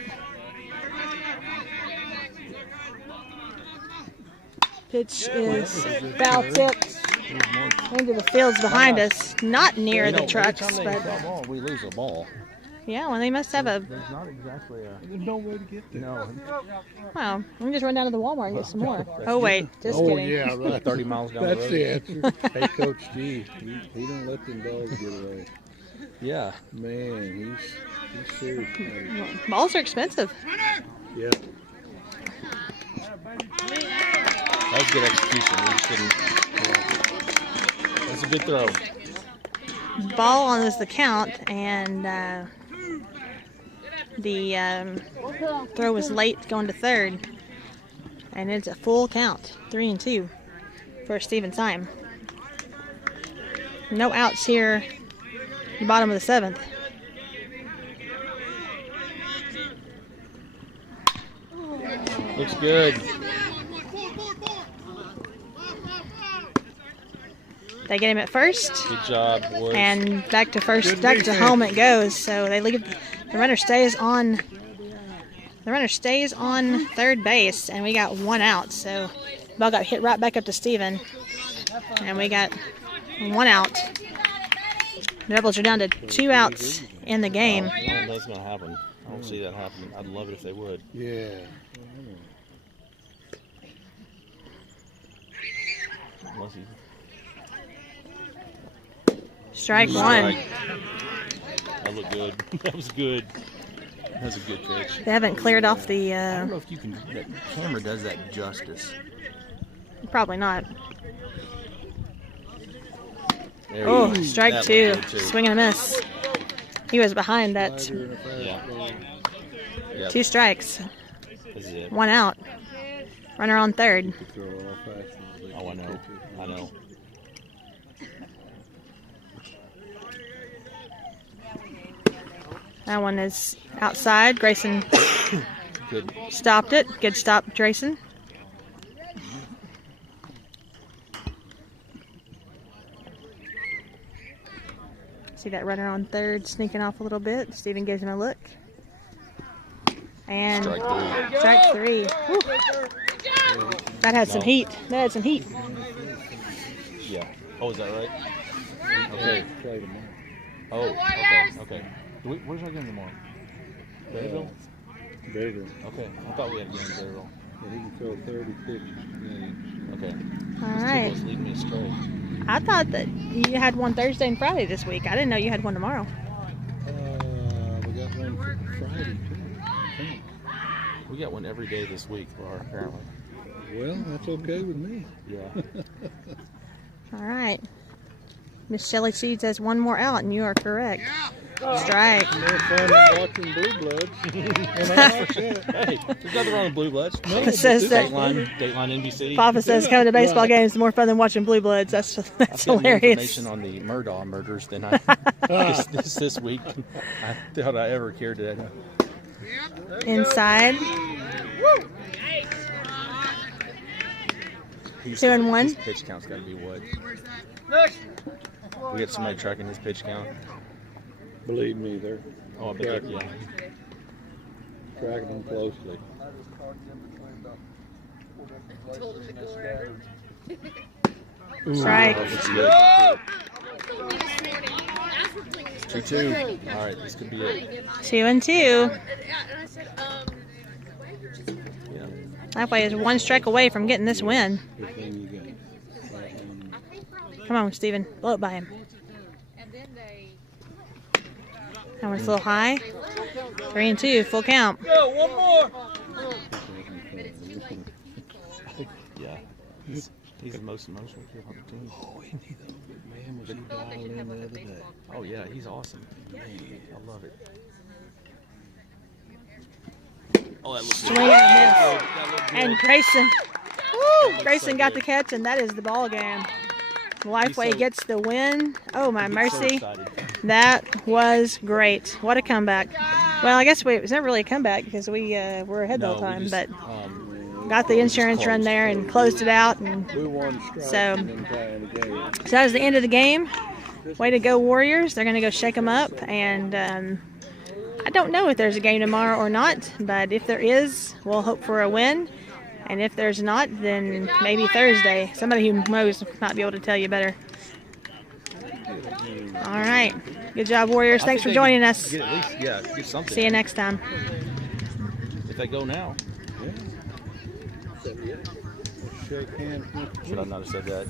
Pitch is foul tipped into the fields behind us. Not near the trucks, but we lose a ball. yeah, well, they must have a. There's not exactly a. There's no way to get there. No. Well, we can just run down to the Walmart and get some more. Oh wait, just Oh, kidding. yeah, right. 30 miles down That's the road. the answer. Hey, Coach G, he don't let them dogs get away. Yeah. Man, he's serious. Man. Balls are expensive. Yeah. That was good execution. We just didn't. That's a good throw. Ball on is the count, and the throw was late going to third, and it's a full count, 3-2 for Steven Syme. No outs here, the bottom of the 7th. Looks good. They get him at first, Good job, boys. and back to first, back to home it goes. So they leave. The runner stays on The runner stays on third base, and we got 1 out. So ball got hit right back up to Steven, and we got 1 out. The Rebels are down to 2 outs in the game. I don't know if that's going to happen. I don't see that happening. I'd love it if they would. Yeah. Unless he... Strike 1. That looked good. That was good. That was a good pitch. They haven't cleared off the... I don't know if you can... That camera does that justice. Probably not. There Oh, you go. strike That 2. looked good, too. Swing and a miss. He was behind that. Yeah. 2 strikes. This is it. 1 out. Runner on third. Oh, I know. I know. That one is outside. Grayson Good. stopped it. Good stop, Grayson. See that runner on third sneaking off a little bit. Steven gives him a look. And Strike 3. strike 3. Woo. That had some heat. That had some heat. Yeah. Oh, is that right? Okay. Play tomorrow. Oh, okay. Okay. Where's our game tomorrow? Berryville? Berryville. Okay. I thought we had a game in Berryville. Yeah, he can throw 36 games. Okay. All These right. T-balls lead me astray. I thought that you had one Thursday and Friday this week. I didn't know you had one tomorrow. We got one for Friday too, I think. We got one every day this week, apparently. Well, that's okay with me. Yeah. All right. Miss Shelley Seeds has 1 more out, and you are correct. Strike. More fun than watching Blue Bloods. And I like that. Hey, there's nothing wrong with Blue Bloods. It says that Dateline NBC. Papa says coming to baseball games is more fun than watching Blue Bloods. That's I've got more hilarious. information on the Murdaugh murders than I this week. I thought I ever cared to know. Inside. He's 2 and 1. His pitch count's got to be what? We got somebody tracking his pitch count. Believe me, they're Oh, I bet yeah. tracking them closely. Strike. That's good. 2-2. All right, this could be it. 2 and 2. Yeah. Halfway is 1 strike away from getting this win. Good thing you got. Come on, Steven. Blow it by him. That one's a little high. 3 and 2. Full count. Yeah. He's the most emotional kid on the team. Oh, isn't he though? Man, was he dialed in the other day? Oh, yeah, he's awesome. Man, I love it. Oh, that looks Swing and a miss. And Grayson. Woo! Grayson got the catch, and that is the ball game. Lifeway gets the win. Oh, my mercy. That was great. What a comeback. Well, I guess it was never really a comeback because we were ahead the whole time, but got the insurance run there and closed it out. And We won strike So- and then tying the game. so that was the end of the game. Way to go, Warriors. They're going to go shake them up. And I don't know if there's a game tomorrow or not, but if there is, we'll hope for a win. And if there's not, then maybe Thursday. Somebody who knows might be able to tell you better. All right. Good job, Warriors. Thanks for joining us. Get at least, yeah, get something. See you next time. If they go now. Shake hands. Should I not have said that?